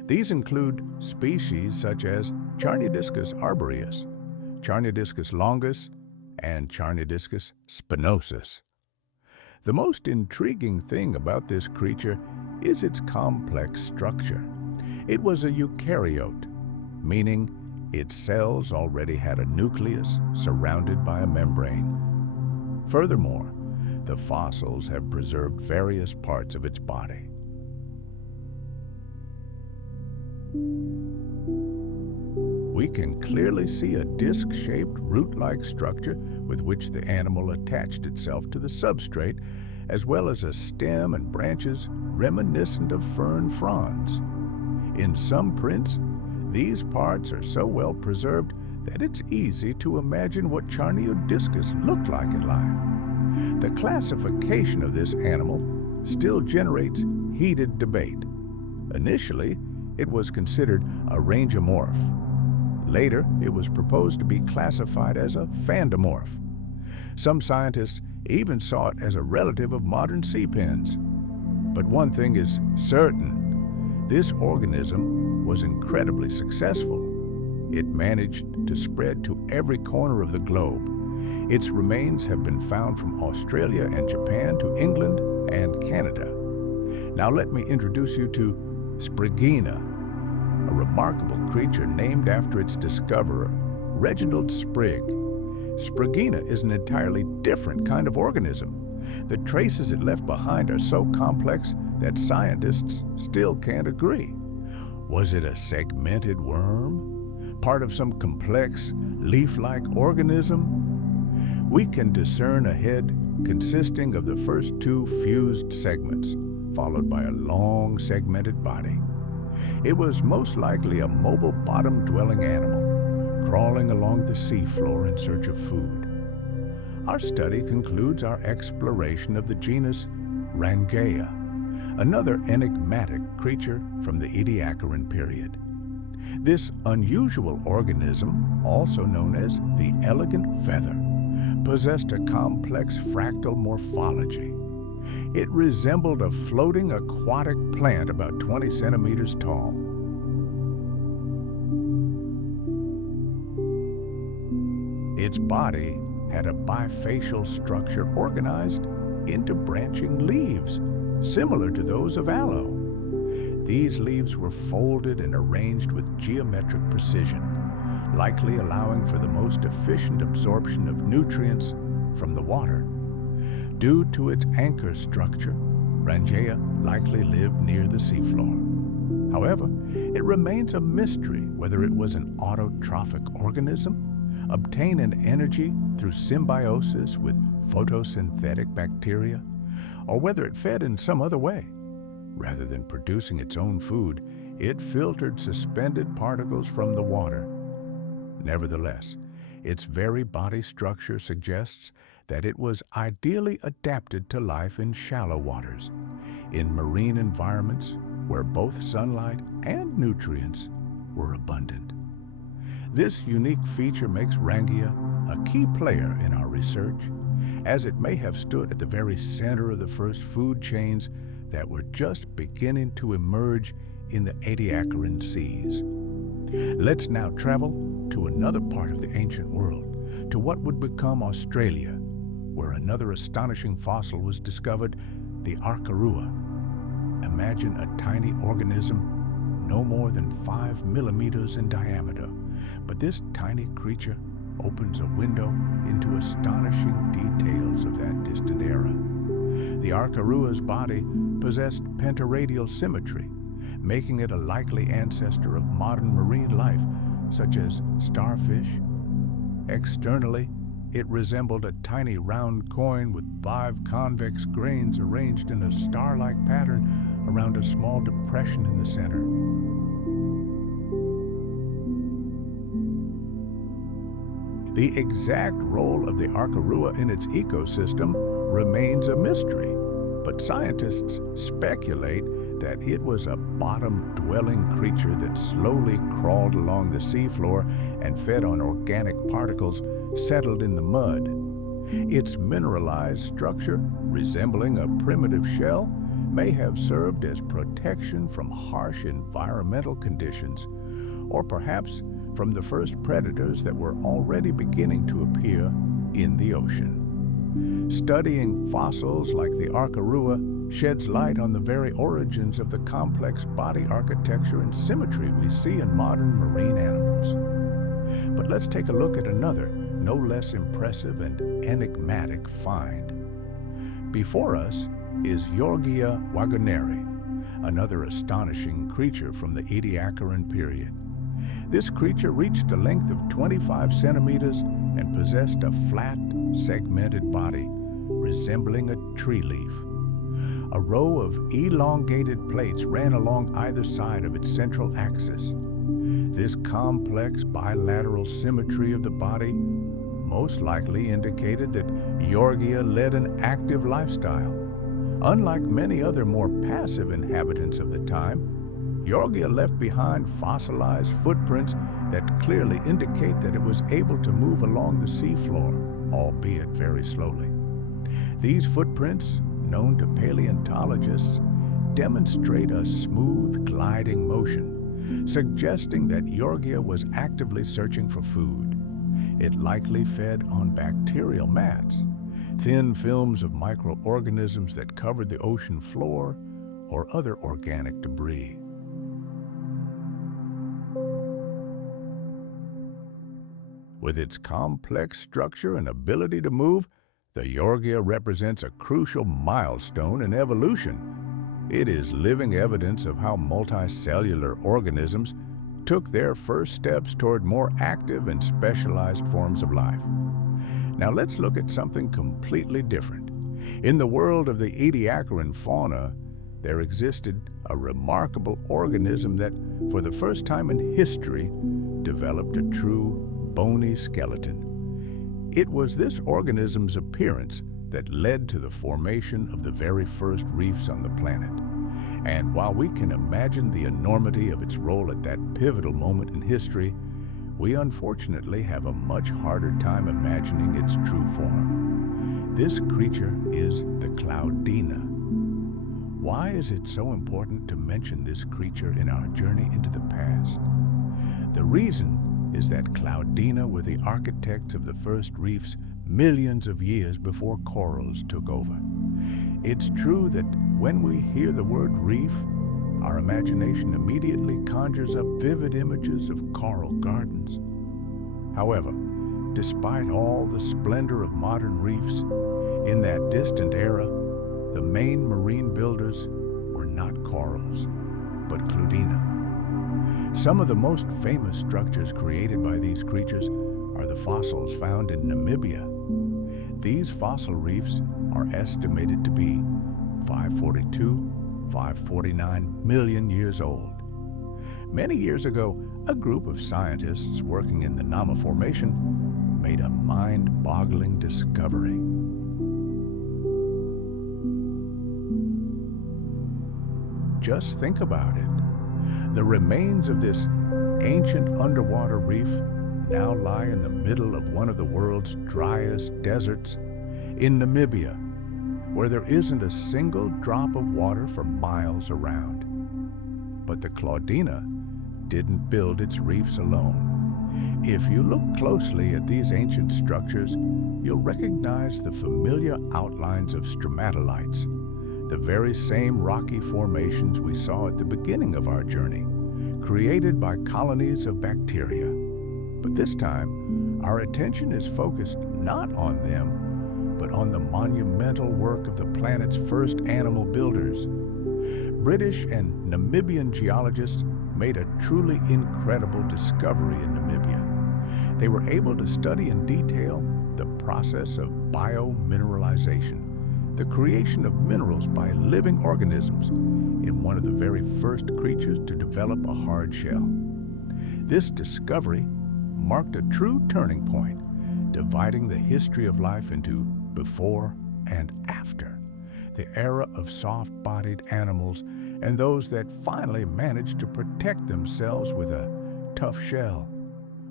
These include species such as Carneodiscus arboreus, Carneodiscus longus, and Carneodiscus spinosus. The most intriguing thing about this creature is its complex structure. It was a eukaryote, meaning its cells already had a nucleus surrounded by a membrane. Furthermore, the fossils have preserved various parts of its body. We can clearly see a disc-shaped root-like structure with which the animal attached itself to the substrate, as well as a stem and branches reminiscent of fern fronds. In some prints, these parts are so well preserved that it's easy to imagine what Carneodiscus looked like in life. The classification of this animal still generates heated debate. Initially, it was considered a rangeomorph. Later, it was proposed to be classified as a phandomorph. Some scientists even saw it as a relative of modern sea pens. But one thing is certain: this organism was incredibly successful. It managed to spread to every corner of the globe. Its remains have been found from Australia and Japan to England and Canada. Now let me introduce you to Sprigina, a remarkable creature named after its discoverer, Reginald Sprigg. Sprigina is an entirely different kind of organism. The traces it left behind are so complex that scientists still can't agree. Was it a segmented worm? Part of some complex, leaf-like organism? We can discern a head consisting of the first 2 fused segments, followed by a long, segmented body. It was most likely a mobile bottom-dwelling animal, crawling along the seafloor in search of food. Our study concludes our exploration of the genus Rangaea, another enigmatic creature from the Ediacaran period. This unusual organism, also known as the elegant feather, possessed a complex fractal morphology. It resembled a floating aquatic plant about 20 centimeters tall. Its body had a bifacial structure organized into branching leaves, similar to those of aloe. These leaves were folded and arranged with geometric precision, likely allowing for the most efficient absorption of nutrients from the water. Due to its anchor structure, Rangea likely lived near the seafloor. However, it remains a mystery whether it was an autotrophic organism, obtaining energy through symbiosis with photosynthetic bacteria, or whether it fed in some other way. Rather than producing its own food, it filtered suspended particles from the water. Nevertheless, its very body structure suggests that it was ideally adapted to life in shallow waters, in marine environments where both sunlight and nutrients were abundant. This unique feature makes Rangea a key player in our research, as it may have stood at the very center of the first food chains that were just beginning to emerge in the Ediacaran seas. Let's now travel to another part of the ancient world, to what would become Australia, where another astonishing fossil was discovered, the Arkarua. Imagine a tiny organism no more than 5 millimeters in diameter, but this tiny creature opens a window into astonishing details of that distant era. The Arkarua's body possessed pentaradial symmetry, making it a likely ancestor of modern marine life, such as starfish. Externally, it resembled a tiny round coin with 5 convex grains arranged in a star-like pattern around a small depression in the center. The exact role of the Arkarua in its ecosystem remains a mystery, but scientists speculate that it was a bottom-dwelling creature that slowly crawled along the seafloor and fed on organic particles settled in the mud. Its mineralized structure, resembling a primitive shell, may have served as protection from harsh environmental conditions, or perhaps from the first predators that were already beginning to appear in the ocean. Studying fossils like the Arkarua sheds light on the very origins of the complex body architecture and symmetry we see in modern marine animals. But let's take a look at another, no less impressive and enigmatic find. Before us is Yorgia wagoneri, another astonishing creature from the Ediacaran period. This creature reached a length of 25 centimeters and possessed a flat, segmented body resembling a tree leaf. A row of elongated plates ran along either side of its central axis. This complex bilateral symmetry of the body most likely indicated that Yorgia led an active lifestyle. Unlike many other more passive inhabitants of the time, Yorgia left behind fossilized footprints that clearly indicate that it was able to move along the seafloor, albeit very slowly. These footprints, known to paleontologists, demonstrate a smooth, gliding motion, suggesting that Yorgia was actively searching for food. It likely fed on bacterial mats, thin films of microorganisms that covered the ocean floor, or other organic debris. With its complex structure and ability to move, the Yorgia represents a crucial milestone in evolution. It is living evidence of how multicellular organisms took their first steps toward more active and specialized forms of life. Now let's look at something completely different. In the world of the Ediacaran fauna, there existed a remarkable organism that, for the first time in history, developed a true bony skeleton. It was this organism's appearance that led to the formation of the very first reefs on the planet. And while we can imagine the enormity of its role at that pivotal moment in history, we unfortunately have a much harder time imagining its true form. This creature is the Claudina. Why is it so important to mention this creature in our journey into the past? The reason is that Claudina were the architects of the first reefs millions of years before corals took over. It's true that when we hear the word reef, our imagination immediately conjures up vivid images of coral gardens. However, despite all the splendor of modern reefs, in that distant era, the main marine builders were not corals, but Claudina. Some of the most famous structures created by these creatures are the fossils found in Namibia. These fossil reefs are estimated to be 549 million years old. Many years ago, a group of scientists working in the Nama Formation made a mind-boggling discovery. Just think about it. The remains of this ancient underwater reef now lie in the middle of one of the world's driest deserts in Namibia, where there isn't a single drop of water for miles around. But the Claudina didn't build its reefs alone. If you look closely at these ancient structures, you'll recognize the familiar outlines of stromatolites, the very same rocky formations we saw at the beginning of our journey, created by colonies of bacteria. But this time, our attention is focused not on them, but on the monumental work of the planet's first animal builders. British and Namibian geologists made a truly incredible discovery in Namibia. They were able to study in detail the process of biomineralization, the creation of minerals by living organisms in one of the very first creatures to develop a hard shell. This discovery marked a true turning point, dividing the history of life into before and after, the era of soft-bodied animals and those that finally managed to protect themselves with a tough shell.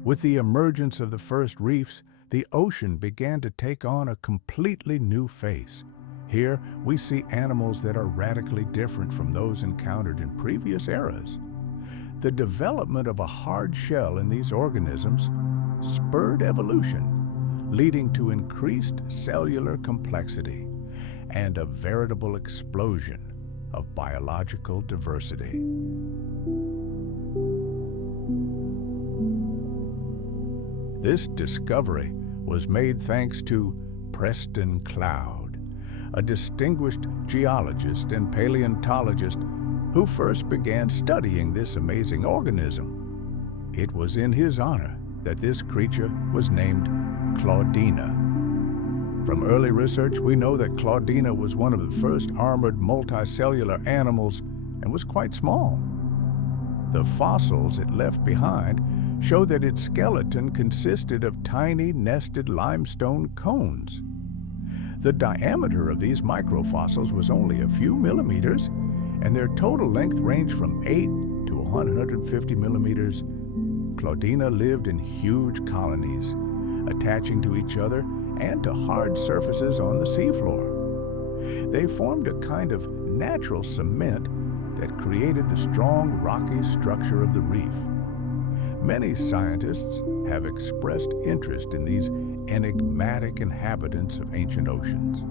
With the emergence of the first reefs, the ocean began to take on a completely new face. Here, we see animals that are radically different from those encountered in previous eras. The development of a hard shell in these organisms spurred evolution, leading to increased cellular complexity and a veritable explosion of biological diversity. This discovery was made thanks to Preston Cloud, a distinguished geologist and paleontologist who first began studying this amazing organism. It was in his honor that this creature was named Claudina. From early research, we know that Claudina was one of the first armored multicellular animals and was quite small. The fossils it left behind show that its skeleton consisted of tiny nested limestone cones. The diameter of these microfossils was only a few millimeters, and their total length ranged from 8 to 150 millimeters. Claudina lived in huge colonies, attaching to each other and to hard surfaces on the seafloor. They formed a kind of natural cement that created the strong, rocky structure of the reef. Many scientists have expressed interest in these enigmatic inhabitants of ancient oceans.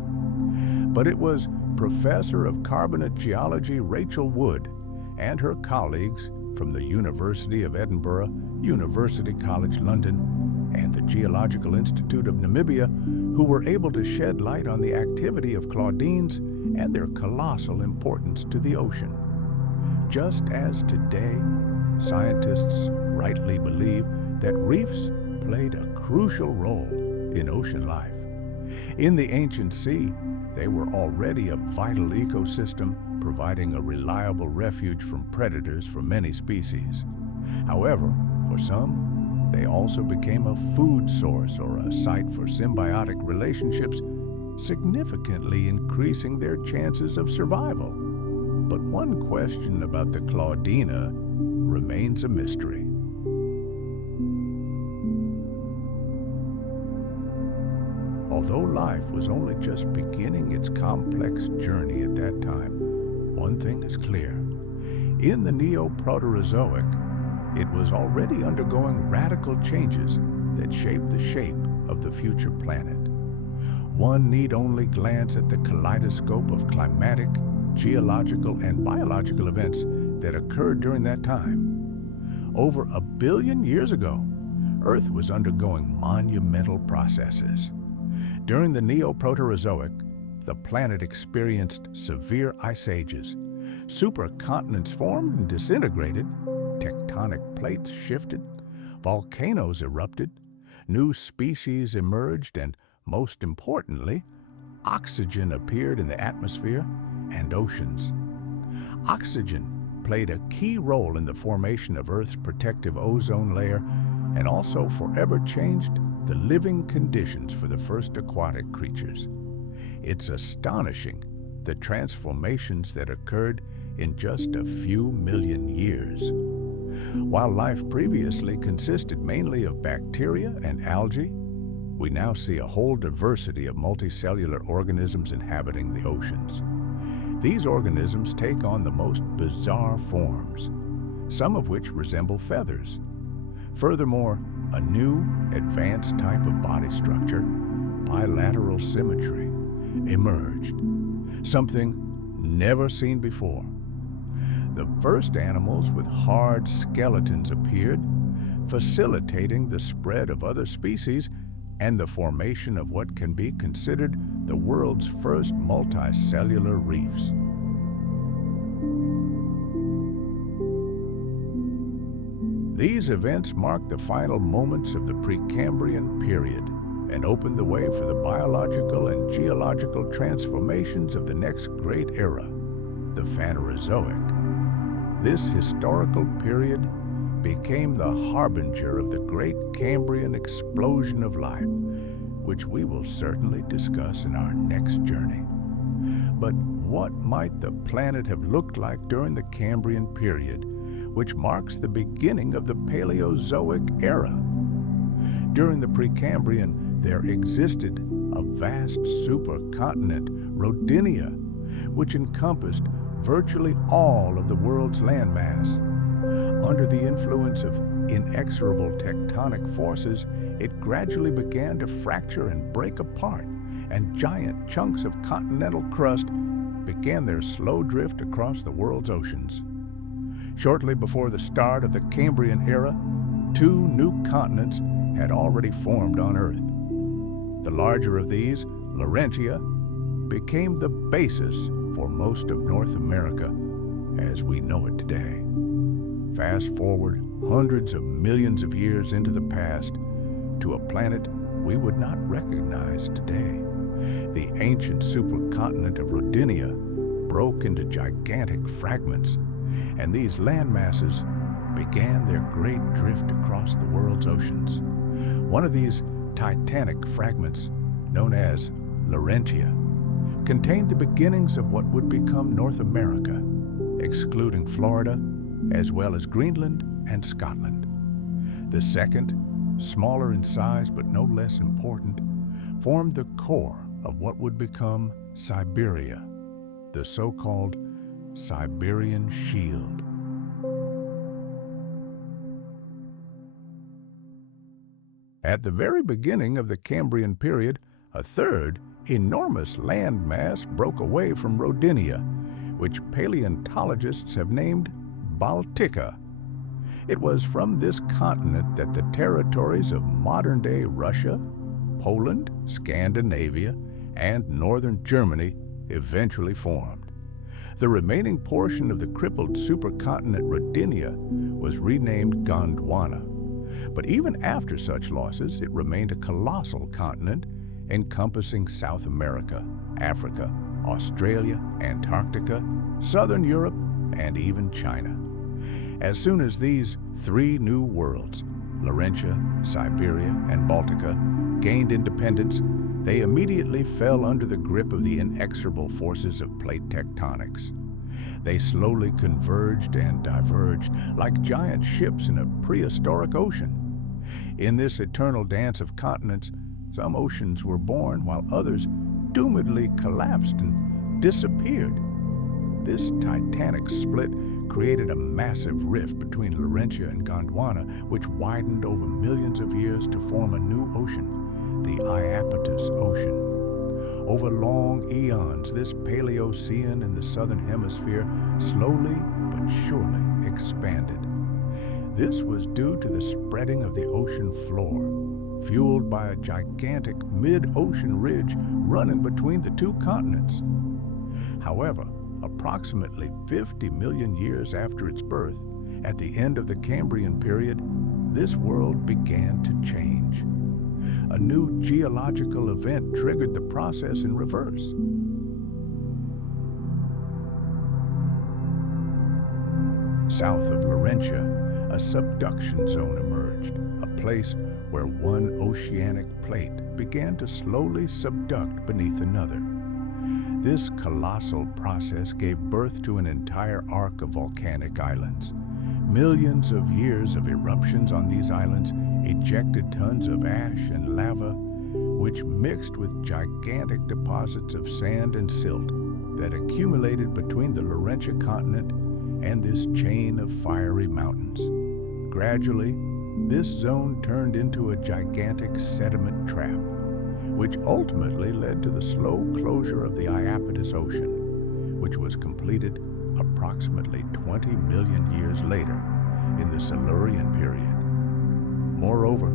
But it was Professor of Carbonate Geology Rachel Wood and her colleagues from the University of Edinburgh, University College London, and the Geological Institute of Namibia who were able to shed light on the activity of claudines and their colossal importance to the ocean. Just as today, scientists rightly believe that reefs played a crucial role in ocean life. In the ancient sea, they were already a vital ecosystem, providing a reliable refuge from predators for many species. However, for some, they also became a food source or a site for symbiotic relationships, significantly increasing their chances of survival. But one question about the Claudina remains a mystery. although life was only just beginning its complex journey at that time, one thing is clear. In the Neoproterozoic, it was already undergoing radical changes that shaped the shape of the future planet. One need only glance at the kaleidoscope of climatic, geological, and biological events that occurred during that time. Over 1 billion years ago, Earth was undergoing monumental processes. During the Neoproterozoic, the planet experienced severe ice ages. Supercontinents formed and disintegrated, tectonic plates shifted, volcanoes erupted, new species emerged, and most importantly, oxygen appeared in the atmosphere and oceans. Oxygen played a key role in the formation of Earth's protective ozone layer and also forever changed the living conditions for the first aquatic creatures. It's astonishing the transformations that occurred in just a few million years. While life previously consisted mainly of bacteria and algae, we now see a whole diversity of multicellular organisms inhabiting the oceans. These organisms take on the most bizarre forms, some of which resemble feathers. Furthermore, a new, advanced type of body structure, bilateral symmetry, emerged, something never seen before. The first animals with hard skeletons appeared, facilitating the spread of other species and the formation of what can be considered the world's first multicellular reefs. These events marked the final moments of the Precambrian period and opened the way for the biological and geological transformations of the next great era, the Phanerozoic. This historical period became the harbinger of the great Cambrian explosion of life, which we will certainly discuss in our next journey. But what might the planet have looked like during the Cambrian period, which marks the beginning of the Paleozoic Era? During the Precambrian, there existed a vast supercontinent, Rodinia, which encompassed virtually all of the world's landmass. Under the influence of inexorable tectonic forces, it gradually began to fracture and break apart, and giant chunks of continental crust began their slow drift across the world's oceans. Shortly before the start of the Cambrian Era, 2 new continents had already formed on Earth. The larger of these, Laurentia, became the basis for most of North America as we know it today. Fast forward hundreds of millions of years into the past to a planet we would not recognize today. The ancient supercontinent of Rodinia broke into gigantic fragments, and these landmasses began their great drift across the world's oceans. One of these titanic fragments, known as Laurentia, contained the beginnings of what would become North America, excluding Florida, as well as Greenland and Scotland. The second, smaller in size but no less important, formed the core of what would become Siberia, the so-called Siberian Shield. At the very beginning of the Cambrian period, a third, enormous landmass broke away from Rodinia, which paleontologists have named Baltica. It was from this continent that the territories of modern-day Russia, Poland, Scandinavia, and northern Germany eventually formed. The remaining portion of the crippled supercontinent Rodinia was renamed Gondwana. But even after such losses, it remained a colossal continent encompassing South America, Africa, Australia, Antarctica, Southern Europe, and even China. As soon as these 3 new worlds, Laurentia, Siberia, and Baltica, gained independence, they immediately fell under the grip of the inexorable forces of plate tectonics. They slowly converged and diverged like giant ships in a prehistoric ocean. In this eternal dance of continents, Some oceans were born while others doomedly collapsed and disappeared. This titanic split created a massive rift between Laurentia and Gondwana, which widened over millions of years to form a new ocean, the Iapetus Ocean. Over long eons, this Paleocene in the southern hemisphere slowly but surely expanded. This was due to the spreading of the ocean floor, fueled by a gigantic mid-ocean ridge running between the two continents. However, approximately 50 million years after its birth, at the end of the Cambrian period, this world began to change. A new geological event triggered the process in reverse. South of Laurentia, a subduction zone emerged, a place where one oceanic plate began to slowly subduct beneath another. This colossal process gave birth to an entire arc of volcanic islands. Millions of years of eruptions on these islands ejected tons of ash and lava, which mixed with gigantic deposits of sand and silt that accumulated between the Laurentia continent and this chain of fiery mountains. Gradually, this zone turned into a gigantic sediment trap, which ultimately led to the slow closure of the Iapetus Ocean, which was completed approximately 20 million years later in the Silurian period. Moreover,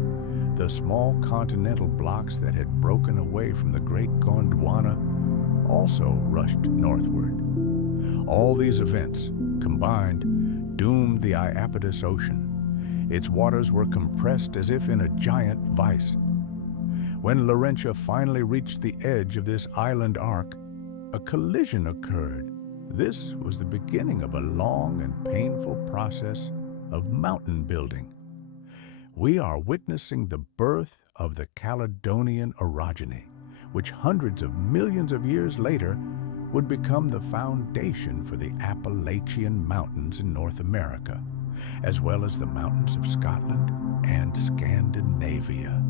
the small continental blocks that had broken away from the Great Gondwana also rushed northward. All these events, combined, doomed the Iapetus Ocean. Its waters were compressed as if in a giant vice. When Laurentia finally reached the edge of this island arc, a collision occurred. This was the beginning of a long and painful process of mountain building. We are witnessing the birth of the Caledonian orogeny, which hundreds of millions of years later would become the foundation for the Appalachian Mountains in North America, as well as the mountains of Scotland and Scandinavia.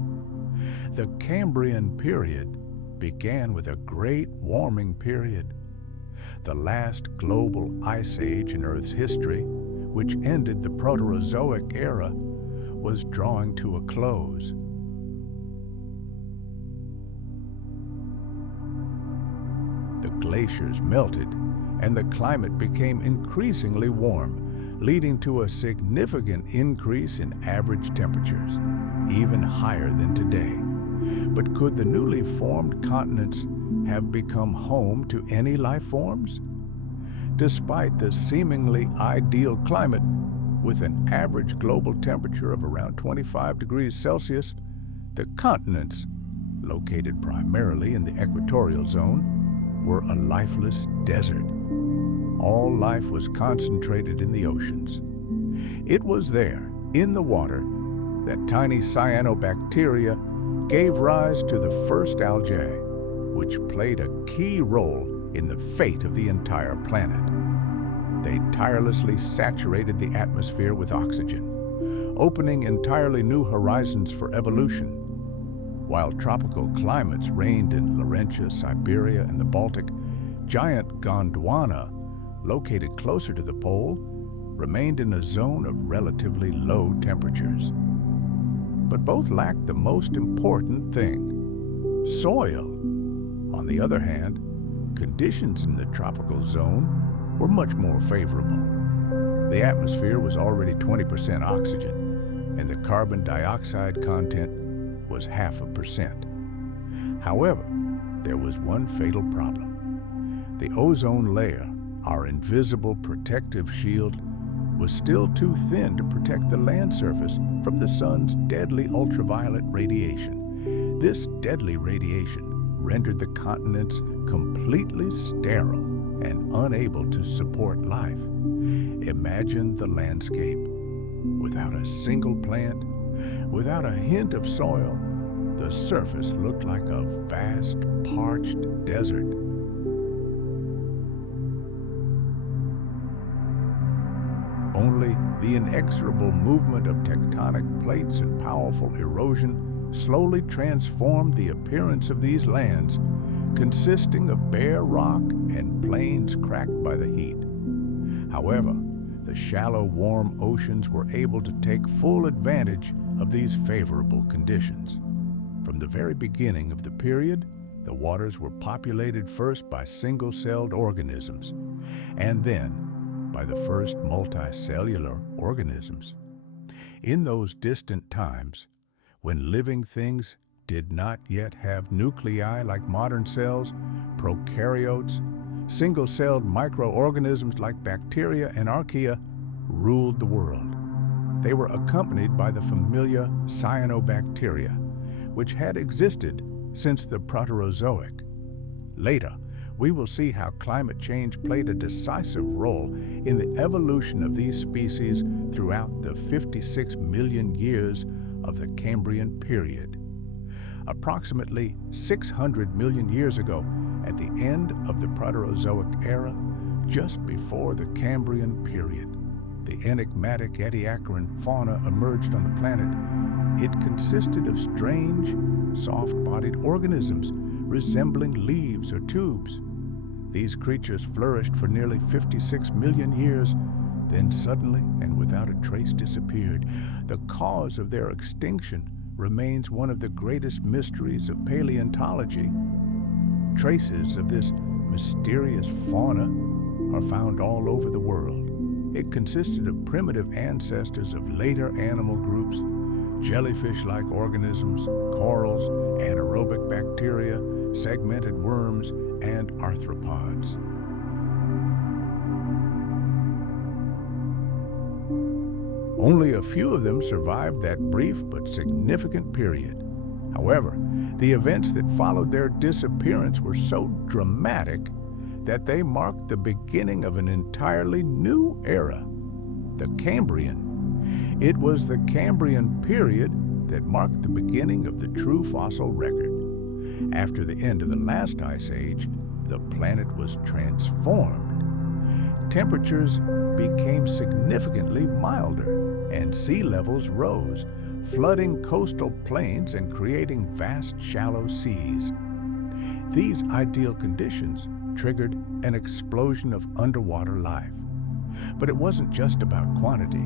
The Cambrian period began with a great warming period, the last global ice age in Earth's history, which ended the Proterozoic Era, was drawing to a close. The glaciers melted, and the climate became increasingly warm, leading to a significant increase in average temperatures, even higher than today. But could the newly formed continents have become home to any life forms? Despite the seemingly ideal climate, with an average global temperature of around 25 degrees Celsius, the continents, located primarily in the equatorial zone, were a lifeless desert. All life was concentrated in the oceans. It was there, in the water, that tiny cyanobacteria gave rise to the first algae, which played a key role in the fate of the entire planet. They tirelessly saturated the atmosphere with oxygen, opening entirely new horizons for evolution. While tropical climates reigned in Laurentia, Siberia, and the Baltic, giant Gondwana, located closer to the pole, remained in a zone of relatively low temperatures. But both lacked the most important thing, soil. On the other hand, conditions in the tropical zone were much more favorable. The atmosphere was already 20% oxygen, and the carbon dioxide content was 0.5%. However, there was one fatal problem. The ozone layer, our invisible protective shield, was still too thin to protect the land surface from the sun's deadly ultraviolet radiation. This deadly radiation rendered the continents completely sterile and unable to support life. Imagine the landscape. Without a single plant, without a hint of soil, the surface looked like a vast, parched desert. Only the inexorable movement of tectonic plates and powerful erosion slowly transformed the appearance of these lands, consisting of bare rock and plains cracked by the heat. However, the shallow, warm oceans were able to take full advantage of these favorable conditions. From the very beginning of the period, the waters were populated first by single-celled organisms, and then by the first multicellular organisms. In those distant times, when living things did not yet have nuclei like modern cells, prokaryotes, single-celled microorganisms like bacteria and archaea ruled the world. They were accompanied by the familiar cyanobacteria, which had existed since the Proterozoic. Later, we will see how climate change played a decisive role in the evolution of these species throughout the 56 million years of the Cambrian period. Approximately 600 million years ago, at the end of the Proterozoic Era, just before the Cambrian period, the enigmatic Ediacaran fauna emerged on the planet. It consisted of strange, soft-bodied organisms resembling leaves or tubes. These creatures flourished for nearly 56 million years, then suddenly and without a trace disappeared. The cause of their extinction remains one of the greatest mysteries of paleontology. Traces of this mysterious fauna are found all over the world. It consisted of primitive ancestors of later animal groups, jellyfish-like organisms, corals, anaerobic bacteria, segmented worms, and arthropods. Only a few of them survived that brief but significant period. However, the events that followed their disappearance were so dramatic that they marked the beginning of an entirely new era, the Cambrian. It was the Cambrian period that marked the beginning of the true fossil record. After the end of the last ice age, the planet was transformed. Temperatures became significantly milder, and sea levels rose, flooding coastal plains and creating vast shallow seas. These ideal conditions triggered an explosion of underwater life. But it wasn't just about quantity.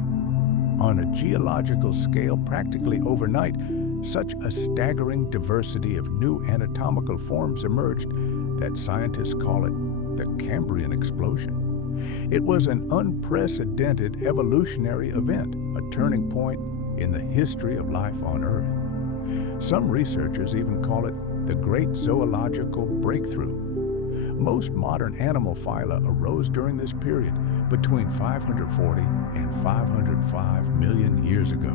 On a geological scale, practically overnight, such a staggering diversity of new anatomical forms emerged that scientists call it the Cambrian Explosion. It was an unprecedented evolutionary event, a turning point in the history of life on Earth. Some researchers even call it the Great Zoological Breakthrough. Most modern animal phyla arose during this period, between 540 and 505 million years ago.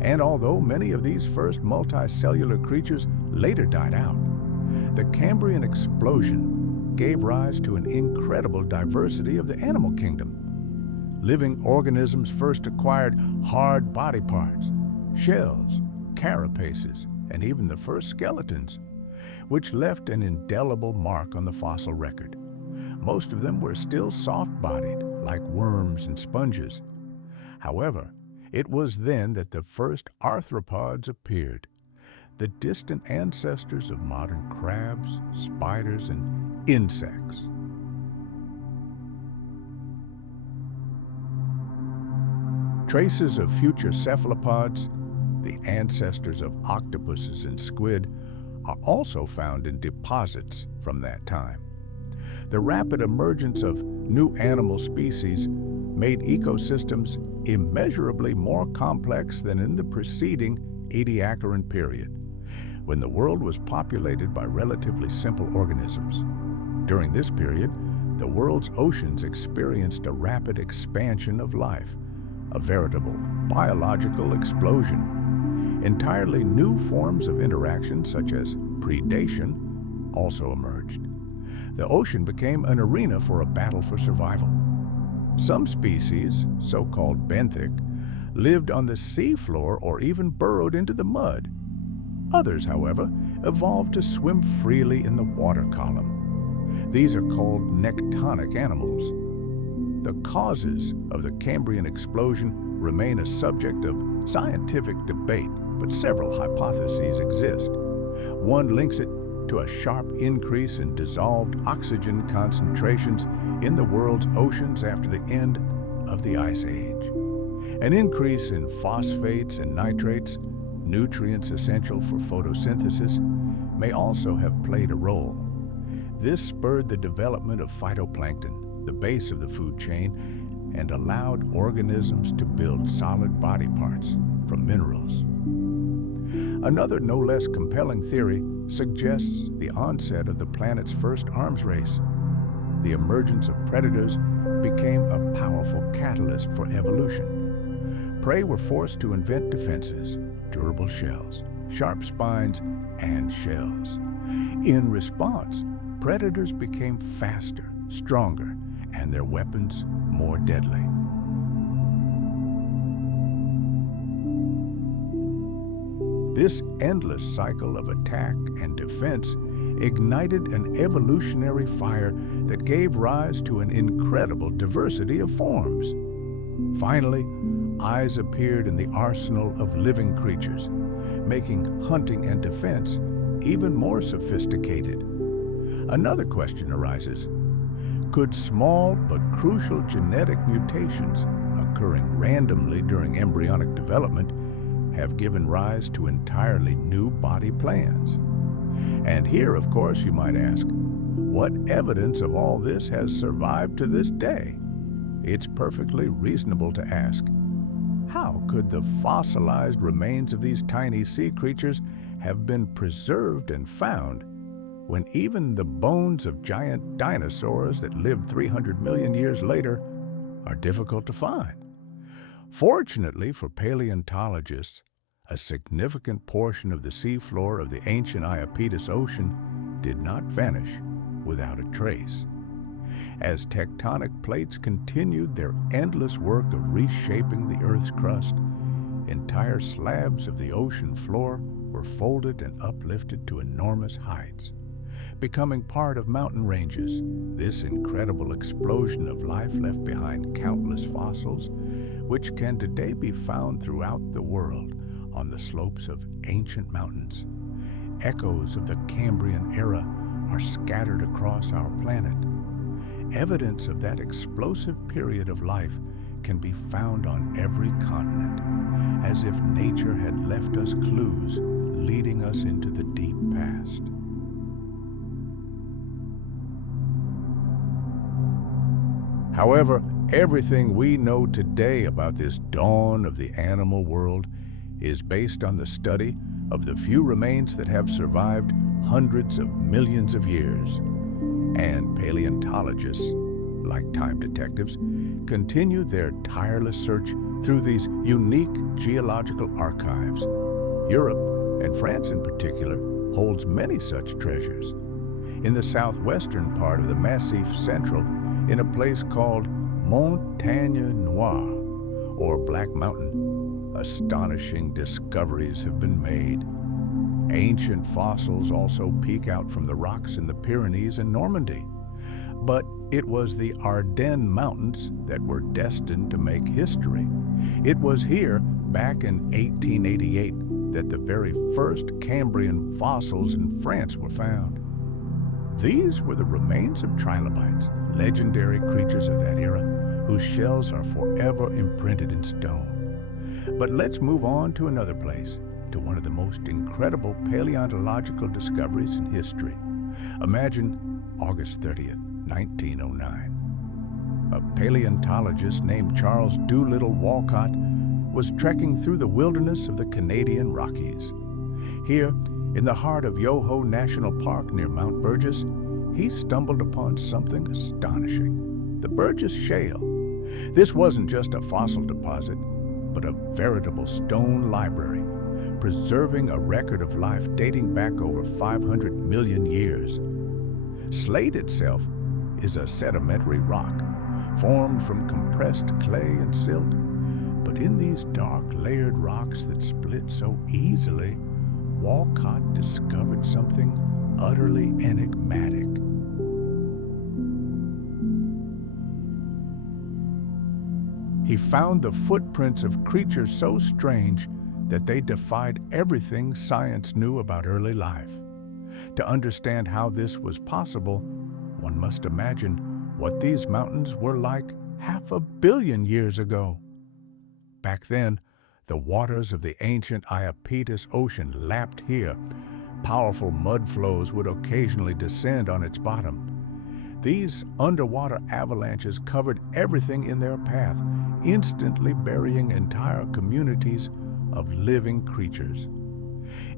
And although many of these first multicellular creatures later died out, the Cambrian Explosion gave rise to an incredible diversity of the animal kingdom. Living organisms first acquired hard body parts, shells, carapaces, and even the first skeletons, which left an indelible mark on the fossil record. Most of them were still soft-bodied, like worms and sponges. However, it was then that the first arthropods appeared, the distant ancestors of modern crabs, spiders, and insects. Traces of future cephalopods, the ancestors of octopuses and squid, are also found in deposits from that time. The rapid emergence of new animal species made ecosystems immeasurably more complex than in the preceding Ediacaran period, when the world was populated by relatively simple organisms. During this period, the world's oceans experienced a rapid expansion of life, a veritable biological explosion. Entirely new forms of interaction, such as predation, also emerged. The ocean became an arena for a battle for survival. Some species, so-called benthic, lived on the seafloor or even burrowed into the mud. Others, however, evolved to swim freely in the water column. These are called nectonic animals. The causes of the Cambrian explosion remain a subject of scientific debate, but several hypotheses exist. One links it to a sharp increase in dissolved oxygen concentrations in the world's oceans after the end of the Ice Age. An increase in phosphates and nitrates, nutrients essential for photosynthesis, may also have played a role. This spurred the development of phytoplankton, the base of the food chain, and allowed organisms to build solid body parts from minerals. Another no less compelling theory suggests the onset of the planet's first arms race. The emergence of predators became a powerful catalyst for evolution. Prey were forced to invent defenses, durable shells, sharp spines, and shells. In response, predators became faster, stronger, and their weapons more deadly. This endless cycle of attack and defense ignited an evolutionary fire that gave rise to an incredible diversity of forms. Finally, eyes appeared in the arsenal of living creatures, making hunting and defense even more sophisticated. Another question arises. Could small but crucial genetic mutations occurring randomly during embryonic development have given rise to entirely new body plans? And here, of course, you might ask, what evidence of all this has survived to this day? It's perfectly reasonable to ask, how could the fossilized remains of these tiny sea creatures have been preserved and found when even the bones of giant dinosaurs that lived 300 million years later are difficult to find? Fortunately for paleontologists, a significant portion of the seafloor of the ancient Iapetus Ocean did not vanish without a trace. As tectonic plates continued their endless work of reshaping the Earth's crust, entire slabs of the ocean floor were folded and uplifted to enormous heights, becoming part of mountain ranges. This incredible explosion of life left behind countless fossils, which can today be found throughout the world on the slopes of ancient mountains. Echoes of the Cambrian Era are scattered across our planet. Evidence of that explosive period of life can be found on every continent, as if nature had left us clues leading us into the deep past. However, everything we know today about this dawn of the animal world is based on the study of the few remains that have survived hundreds of millions of years. And paleontologists, like time detectives, continue their tireless search through these unique geological archives. Europe, and France in particular, holds many such treasures. In the southwestern part of the Massif Central, in a place called Montagne Noire, or Black Mountain, astonishing discoveries have been made. Ancient fossils also peek out from the rocks in the Pyrenees and Normandy. But it was the Ardennes Mountains that were destined to make history. It was here, back in 1888, that the very first Cambrian fossils in France were found. These were the remains of trilobites, legendary creatures of that era, whose shells are forever imprinted in stone. But let's move on to another place, to one of the most incredible paleontological discoveries in history. Imagine August 30th, 1909. A paleontologist named Charles Doolittle Walcott was trekking through the wilderness of the Canadian Rockies. Here, in the heart of Yoho National Park near Mount Burgess, he stumbled upon something astonishing: the Burgess Shale. This wasn't just a fossil deposit, but a veritable stone library, preserving a record of life dating back over 500 million years. Slate itself is a sedimentary rock, formed from compressed clay and silt. But in these dark, layered rocks that split so easily, Walcott discovered something utterly enigmatic. He found the footprints of creatures so strange that they defied everything science knew about early life. To understand how this was possible, one must imagine what these mountains were like 500 million years ago. Back then, the waters of the ancient Iapetus Ocean lapped here. Powerful mud flows would occasionally descend on its bottom. These underwater avalanches covered everything in their path, instantly burying entire communities of living creatures.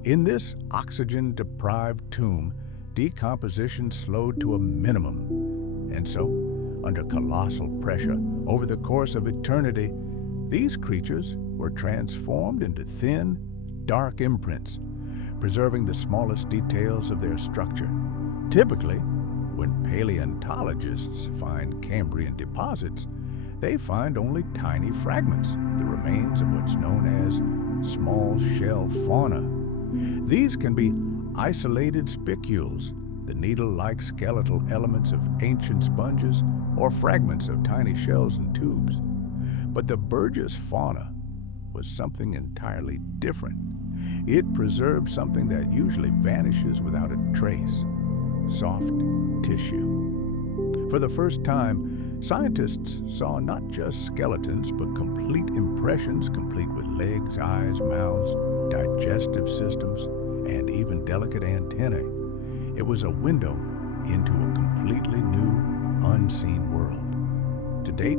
In this oxygen-deprived tomb, decomposition slowed to a minimum, and so, under colossal pressure over the course of eternity, these creatures were transformed into thin, dark imprints, preserving the smallest details of their structure. Typically, when paleontologists find Cambrian deposits, they find only tiny fragments, the remains of what's known as small shell fauna. These can be isolated spicules, the needle-like skeletal elements of ancient sponges, or fragments of tiny shells and tubes. But the Burgess fauna was something entirely different. It preserved something that usually vanishes without a trace: soft tissue. For the first time, scientists saw not just skeletons, but complete impressions, complete with legs, eyes, mouths, digestive systems, and even delicate antennae. It was a window into a completely new, unseen world. To date,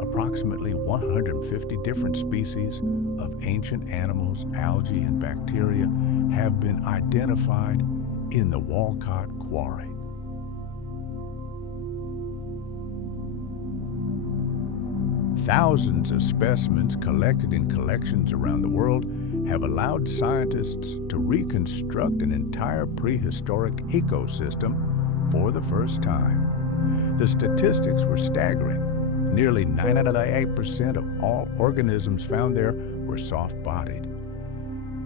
approximately 150 different species of ancient animals, algae, and bacteria have been identified in the Walcott Quarry. Thousands of specimens collected in collections around the world have allowed scientists to reconstruct an entire prehistoric ecosystem for the first time. The statistics were staggering. Nearly 98% of all organisms found there were soft-bodied.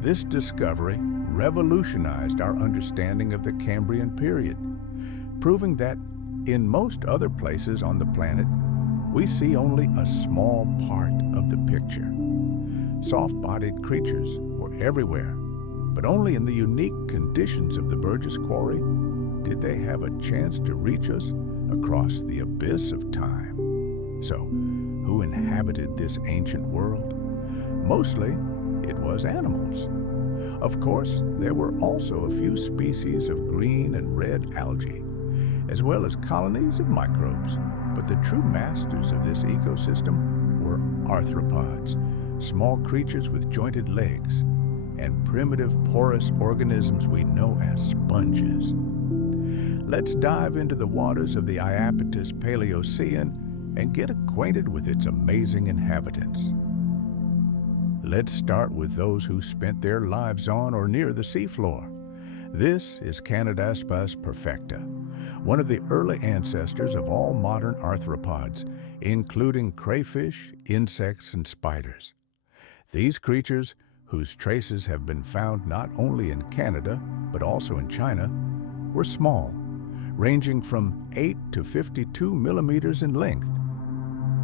This discovery revolutionized our understanding of the Cambrian period, proving that in most other places on the planet, we see only a small part of the picture. Soft-bodied creatures were everywhere, but only in the unique conditions of the Burgess Quarry did they have a chance to reach us across the abyss of time. So, who inhabited this ancient world? Mostly, it was animals. Of course, there were also a few species of green and red algae, as well as colonies of microbes. But the true masters of this ecosystem were arthropods, small creatures with jointed legs, and primitive porous organisms we know as sponges. Let's dive into the waters of the Iapetus Paleocene and get acquainted with its amazing inhabitants. Let's start with those who spent their lives on or near the seafloor. This is Catastrophic perfecta, one of the early ancestors of all modern arthropods, including crayfish, insects, and spiders. These creatures, whose traces have been found not only in Canada, but also in China, were small, ranging from 8 to 52 millimeters in length.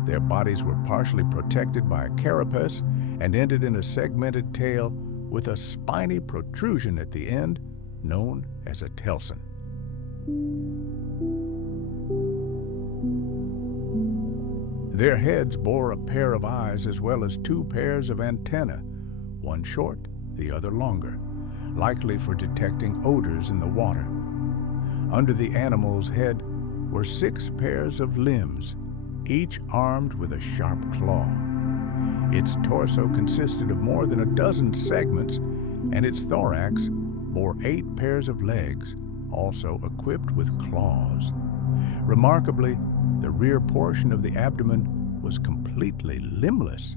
Their bodies were partially protected by a carapace and ended in a segmented tail with a spiny protrusion at the end known as a telson. Their heads bore a pair of eyes as well as 2 pairs of antennae, one short, the other longer, likely for detecting odors in the water. Under the animal's head were 6 pairs of limbs, each armed with a sharp claw. Its torso consisted of more than a dozen segments, and its thorax bore 8 pairs of legs, also equipped with claws. Remarkably, the rear portion of the abdomen was completely limbless.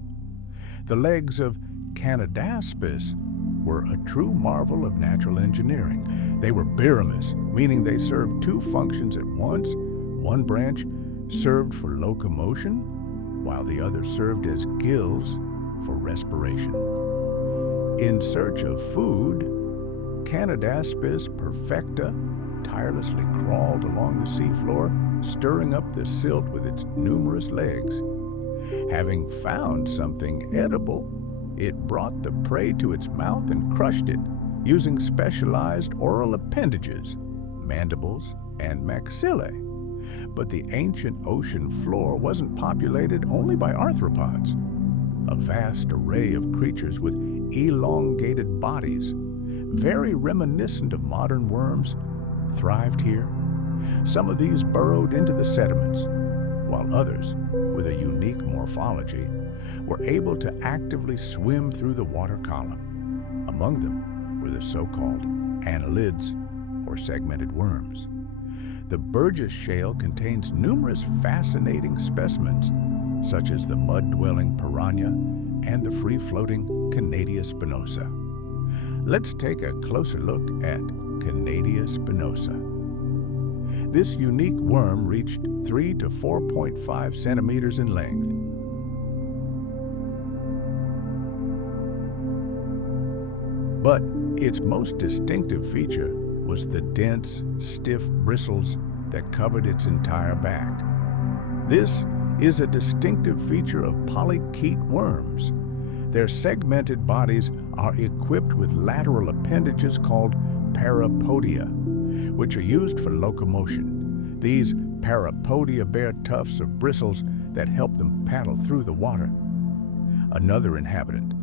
The legs of Catastrophic were a true marvel of natural engineering. They were biramous, meaning they served 2 functions at once. One branch served for locomotion, while the other served as gills for respiration. In search of food, Catastrophic perfecta tirelessly crawled along the seafloor, stirring up the silt with its numerous legs. Having found something edible, It brought the prey to its mouth and crushed it, using specialized oral appendages, mandibles, and maxillae. But the ancient ocean floor wasn't populated only by arthropods. A vast array of creatures with elongated bodies, very reminiscent of modern worms, thrived here. Some of these burrowed into the sediments, while others, with a unique morphology, were able to actively swim through the water column. Among them were the so-called annelids, or segmented worms. The Burgess Shale contains numerous fascinating specimens, such as the mud-dwelling piranha and the free-floating Canadia spinosa. Let's take a closer look at Canadia spinosa. This unique worm reached 3 to 4.5 centimeters in length. But its most distinctive feature was the dense, stiff bristles that covered its entire back. This is a distinctive feature of polychaete worms. Their segmented bodies are equipped with lateral appendages called parapodia, which are used for locomotion. These parapodia bear tufts of bristles that help them paddle through the water. Another inhabitant,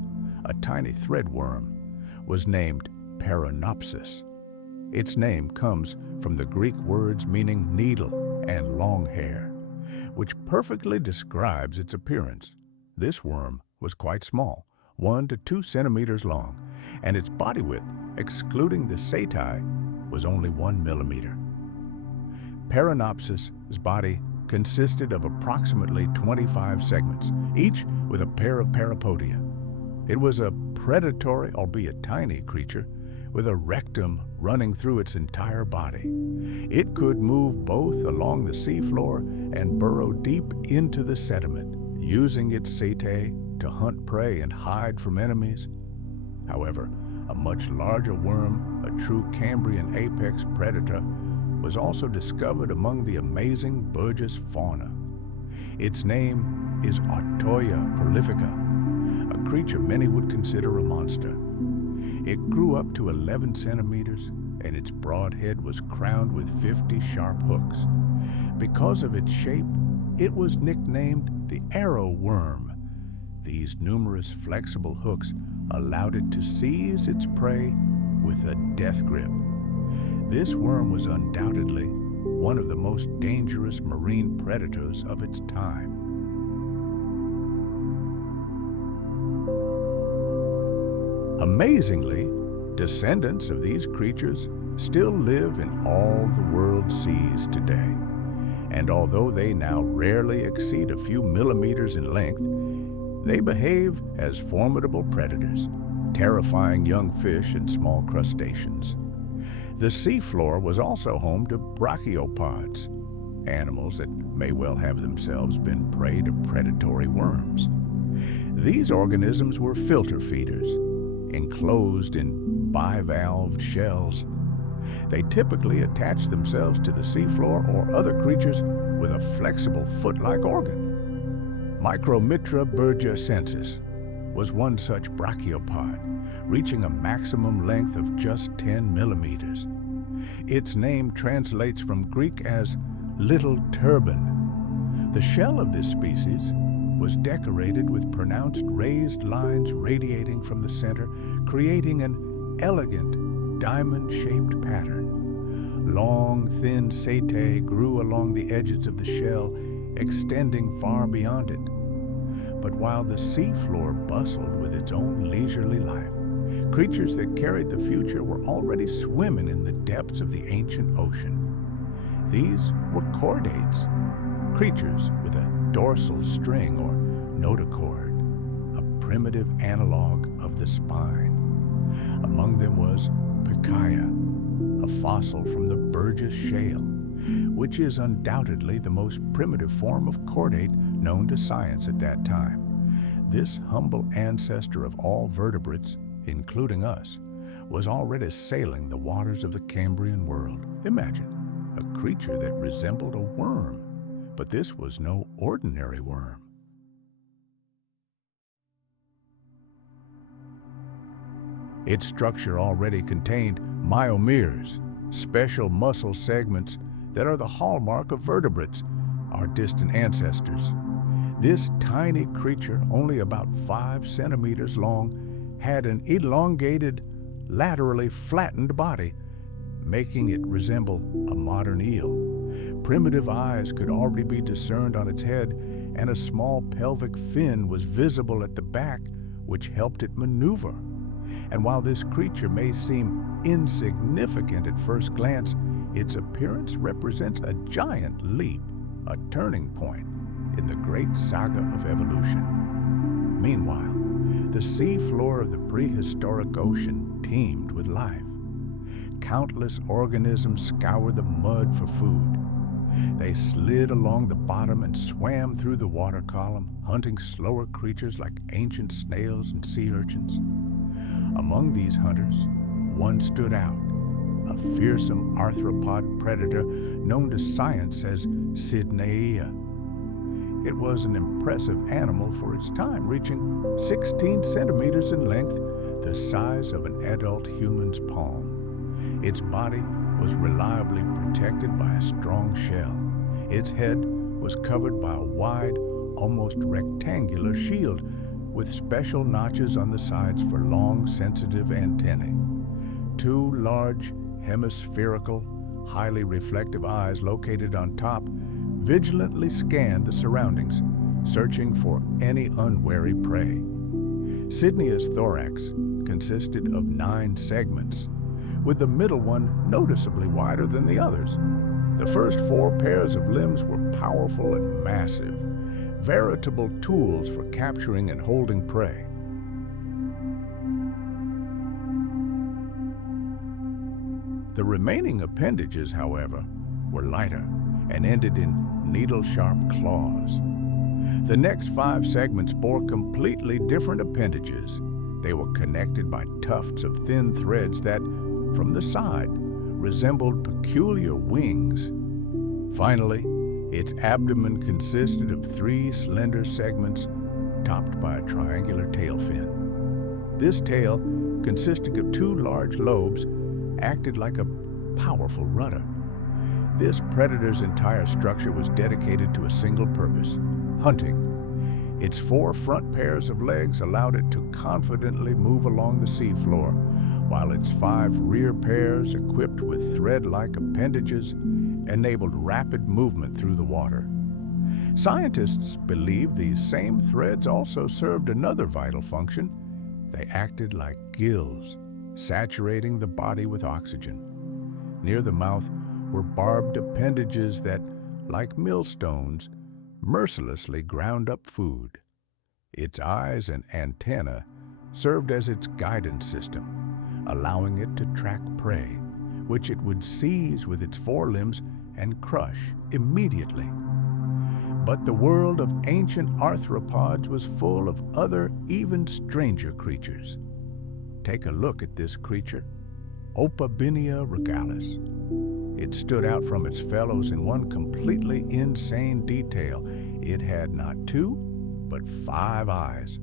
a tiny threadworm, was named Paranopsis. Its name comes from the Greek words meaning needle and long hair, which perfectly describes its appearance. This worm was quite small, 1 to 2 centimeters long, and its body width, excluding the setae, was only 1 millimeter. Paranopsis' body consisted of approximately 25 segments, each with a pair of parapodia. It was a predatory, albeit tiny, creature with a rectum running through its entire body. It could move both along the seafloor and burrow deep into the sediment, using its setae to hunt prey and hide from enemies. However, a much larger worm, a true Cambrian apex predator, was also discovered among the amazing Burgess fauna. Its name is Autoya prolifica, a creature many would consider a monster. It grew up to 11 centimeters, and its broad head was crowned with 50 sharp hooks. Because of its shape, it was nicknamed the arrow worm. These numerous flexible hooks allowed it to seize its prey with a death grip. This worm was undoubtedly one of the most dangerous marine predators of its time. Amazingly, descendants of these creatures still live in all the world's seas today. And although they now rarely exceed a few millimeters in length, they behave as formidable predators, terrifying young fish and small crustaceans. The seafloor was also home to brachiopods, animals that may well have themselves been prey to predatory worms. These organisms were filter feeders, enclosed in bivalved shells. They typically attach themselves to the seafloor or other creatures with a flexible foot-like organ. Micromitra burgessensis was one such brachiopod, reaching a maximum length of just 10 millimeters. Its name translates from Greek as little turban. The shell of this species was decorated with pronounced raised lines radiating from the center, creating an elegant diamond-shaped pattern. Long, thin setae grew along the edges of the shell, extending far beyond it. But while the seafloor bustled with its own leisurely life, creatures that carried the future were already swimming in the depths of the ancient ocean. These were chordates, creatures with a dorsal string or notochord, a primitive analog of the spine. Among them was Pikaia, a fossil from the Burgess Shale, which is undoubtedly the most primitive form of chordate known to science at that time. This humble ancestor of all vertebrates, including us, was already sailing the waters of the Cambrian world. Imagine, a creature that resembled a worm, but this was no ordinary worm. Its structure already contained myomeres, special muscle segments that are the hallmark of vertebrates, our distant ancestors. This tiny creature, only about 5 centimeters long, had an elongated, laterally flattened body, making it resemble a modern eel. Primitive eyes could already be discerned on its head, and a small pelvic fin was visible at the back, which helped it maneuver. And while this creature may seem insignificant at first glance, its appearance represents a giant leap, a turning point in the great saga of evolution. Meanwhile, the sea floor of the prehistoric ocean teemed with life. Countless organisms scoured the mud for food. They slid along the bottom and swam through the water column, hunting slower creatures like ancient snails and sea urchins. Among these hunters, one stood out, a fearsome arthropod predator known to science as Sydneia. It was an impressive animal for its time, reaching 16 centimeters in length, the size of an adult human's palm. Its body was reliably protected by a strong shell. Its head was covered by a wide, almost rectangular shield with special notches on the sides for long, sensitive antennae. 2 large, hemispherical, highly reflective eyes located on top vigilantly scanned the surroundings, searching for any unwary prey. Sydneia's thorax consisted of 9 segments, with the middle one noticeably wider than the others. The first 4 pairs of limbs were powerful and massive, veritable tools for capturing and holding prey. The remaining appendages, however, were lighter and ended in needle-sharp claws. The next 5 segments bore completely different appendages. They were connected by tufts of thin threads that, from the side, resembled peculiar wings. Finally, its abdomen consisted of 3 slender segments topped by a triangular tail fin. This tail, consisting of 2 large lobes, acted like a powerful rudder. This predator's entire structure was dedicated to a single purpose: hunting. Its 4 front pairs of legs allowed it to confidently move along the seafloor, while its 5 rear pairs, equipped with thread-like appendages, enabled rapid movement through the water. Scientists believe these same threads also served another vital function. They acted like gills, saturating the body with oxygen. Near the mouth were barbed appendages that, like millstones, mercilessly ground up food. Its eyes and antennae served as its guidance system, allowing it to track prey, which it would seize with its forelimbs and crush immediately. But the world of ancient arthropods was full of other, even stranger creatures. Take a look at this creature, Opabinia regalis. It stood out from its fellows in one completely insane detail. It had not 2, but 5 eyes.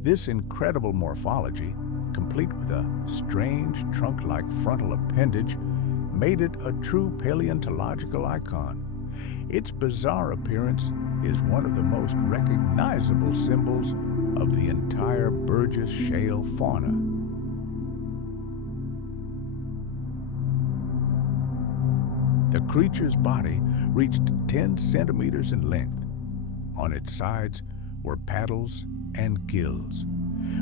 This incredible morphology, complete with a strange trunk-like frontal appendage, made it a true paleontological icon. Its bizarre appearance is one of the most recognizable symbols of the entire Burgess Shale fauna. The creature's body reached 10 centimeters in length. On its sides were paddles and gills,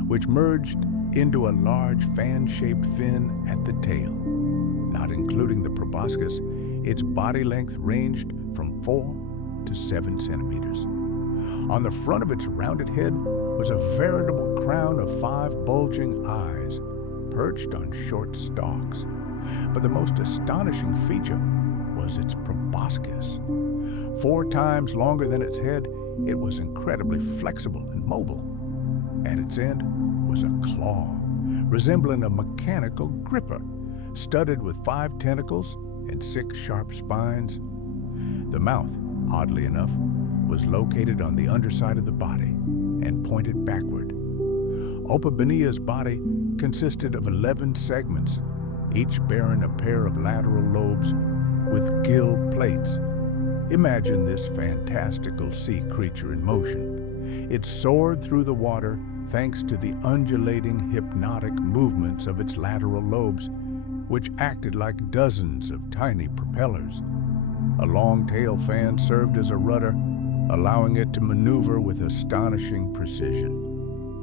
which merged into a large fan-shaped fin at the tail. Not including the proboscis, its body length ranged from 4 to 7 centimeters. On the front of its rounded head was a veritable crown of 5 bulging eyes, perched on short stalks. But the most astonishing feature was its proboscis. 4 times longer than its head, it was incredibly flexible and mobile. At its end was a claw, resembling a mechanical gripper, studded with 5 tentacles and 6 sharp spines. The mouth, oddly enough, was located on the underside of the body and pointed backward. Opabinia's body consisted of 11 segments, each bearing a pair of lateral lobes with gill plates. Imagine this fantastical sea creature in motion. It soared through the water thanks to the undulating hypnotic movements of its lateral lobes, which acted like dozens of tiny propellers. A long tail fan served as a rudder, allowing it to maneuver with astonishing precision.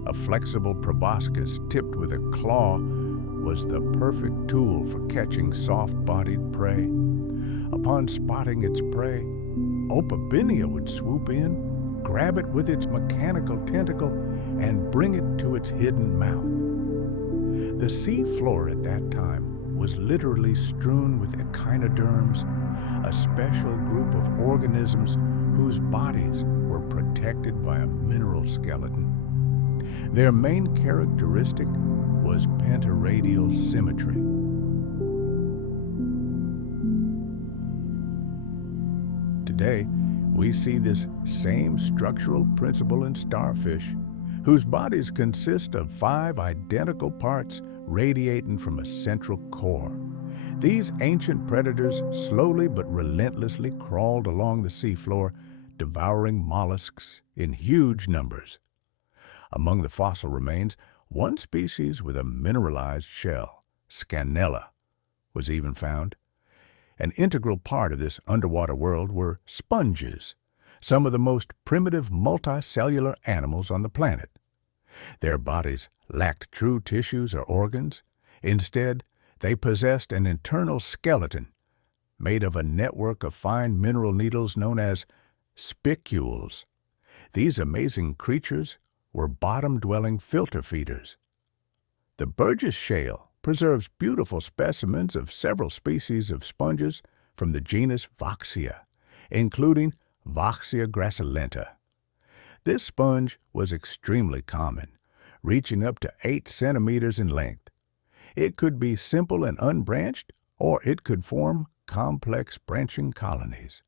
A flexible proboscis tipped with a claw was the perfect tool for catching soft-bodied prey. Upon spotting its prey, Opabinia would swoop in, grab it with its mechanical tentacle, and bring it to its hidden mouth. The sea floor at that time was literally strewn with echinoderms, a special group of organisms whose bodies were protected by a mineral skeleton. Their main characteristic was pentaradial symmetry. Today, we see this same structural principle in starfish, whose bodies consist of 5 identical parts radiating from a central core. These ancient predators slowly but relentlessly crawled along the seafloor, devouring mollusks in huge numbers. Among the fossil remains, one species with a mineralized shell, Scanella, was even found. An integral part of this underwater world were sponges, some of the most primitive multicellular animals on the planet. Their bodies lacked true tissues or organs. Instead, they possessed an internal skeleton made of a network of fine mineral needles known as spicules. These amazing creatures were bottom-dwelling filter feeders. The Burgess Shale preserves beautiful specimens of several species of sponges from the genus Voxia, including Voxia gracilenta. This sponge was extremely common, reaching up to 8 centimeters in length. It could be simple and unbranched, or it could form complex branching colonies.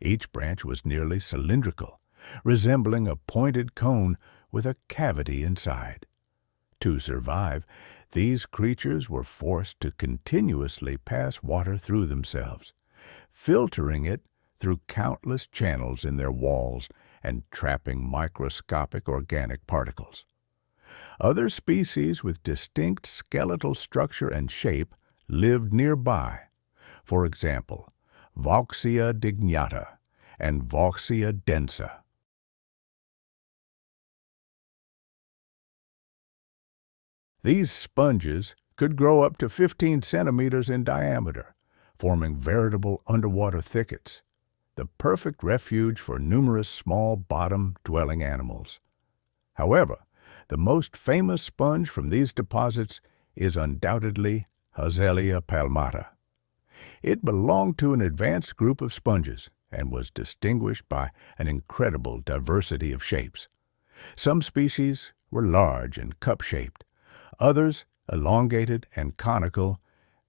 Each branch was nearly cylindrical, resembling a pointed cone with a cavity inside. To survive, these creatures were forced to continuously pass water through themselves, filtering it through countless channels in their walls and trapping microscopic organic particles. Other species with distinct skeletal structure and shape lived nearby. For example, Voxia dignata and Voxia densa. These sponges could grow up to 15 centimeters in diameter, forming veritable underwater thickets, the perfect refuge for numerous small bottom-dwelling animals. However, the most famous sponge from these deposits is undoubtedly Hazelia palmata. It belonged to an advanced group of sponges and was distinguished by an incredible diversity of shapes. Some species were large and cup-shaped, others elongated and conical,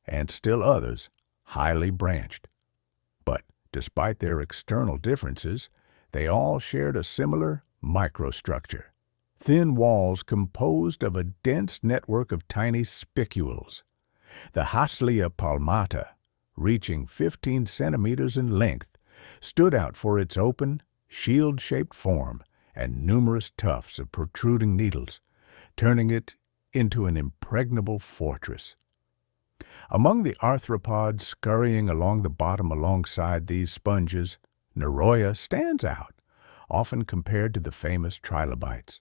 and still others highly branched. But despite their external differences, they all shared a similar microstructure. Thin walls composed of a dense network of tiny spicules. The Hazelia palmata, reaching 15 centimeters in length, stood out for its open, shield-shaped form and numerous tufts of protruding needles, turning it into an impregnable fortress. Among the arthropods scurrying along the bottom alongside these sponges, Neroia stands out, often compared to the famous trilobites.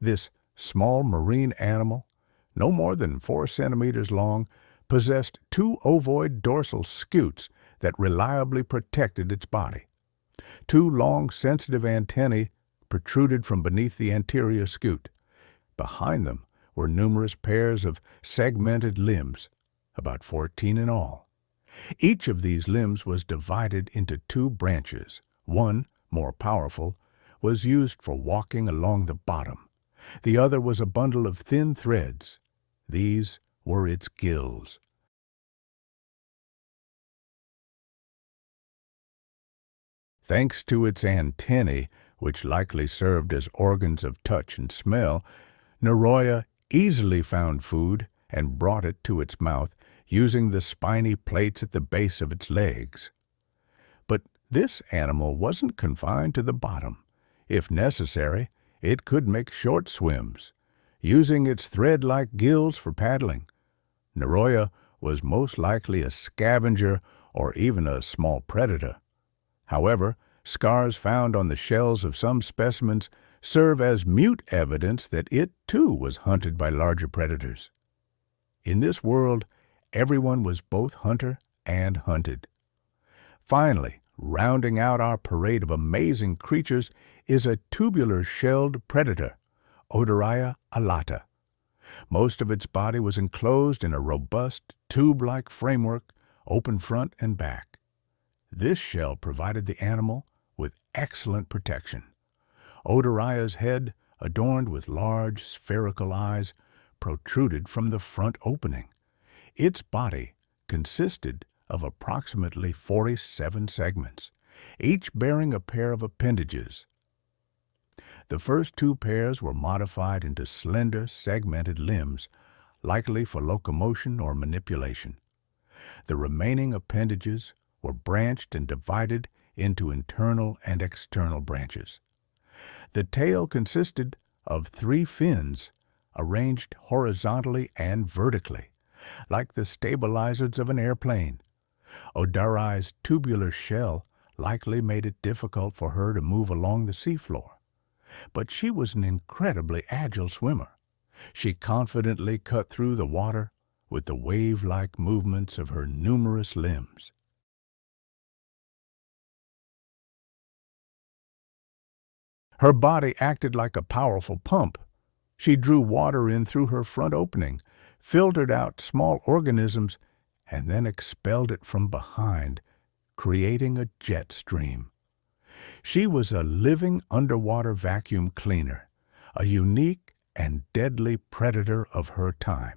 This small marine animal, no more than 4 centimeters long, possessed 2 ovoid dorsal scutes that reliably protected its body. 2 long, sensitive antennae protruded from beneath the anterior scute. Behind them were numerous pairs of segmented limbs, about 14 in all. Each of these limbs was divided into 2 branches. One, more powerful, was used for walking along the bottom. The other was a bundle of thin threads. These were its gills. Thanks to its antennae, which likely served as organs of touch and smell, Naroya easily found food and brought it to its mouth using the spiny plates at the base of its legs. But this animal wasn't confined to the bottom. If necessary, it could make short swims, using its thread-like gills for paddling. Naroya was most likely a scavenger or even a small predator. However, scars found on the shells of some specimens serve as mute evidence that it, too, was hunted by larger predators. In this world, everyone was both hunter and hunted. Finally, rounding out our parade of amazing creatures is a tubular-shelled predator, Odoria alata. Most of its body was enclosed in a robust, tube-like framework, open front and back. This shell provided the animal with excellent protection. Odoria's head, adorned with large, spherical eyes, protruded from the front opening. Its body consisted of approximately 47 segments, each bearing a pair of appendages. The first two pairs were modified into slender, segmented limbs, likely for locomotion or manipulation. The remaining appendages were branched and divided into internal and external branches. The tail consisted of 3 fins arranged horizontally and vertically, like the stabilizers of an airplane. Odoria's tubular shell likely made it difficult for her to move along the seafloor. But she was an incredibly agile swimmer. She confidently cut through the water with the wave-like movements of her numerous limbs. Her body acted like a powerful pump. She drew water in through her front opening, filtered out small organisms, and then expelled it from behind, creating a jet stream. She was a living underwater vacuum cleaner, a unique and deadly predator of her time.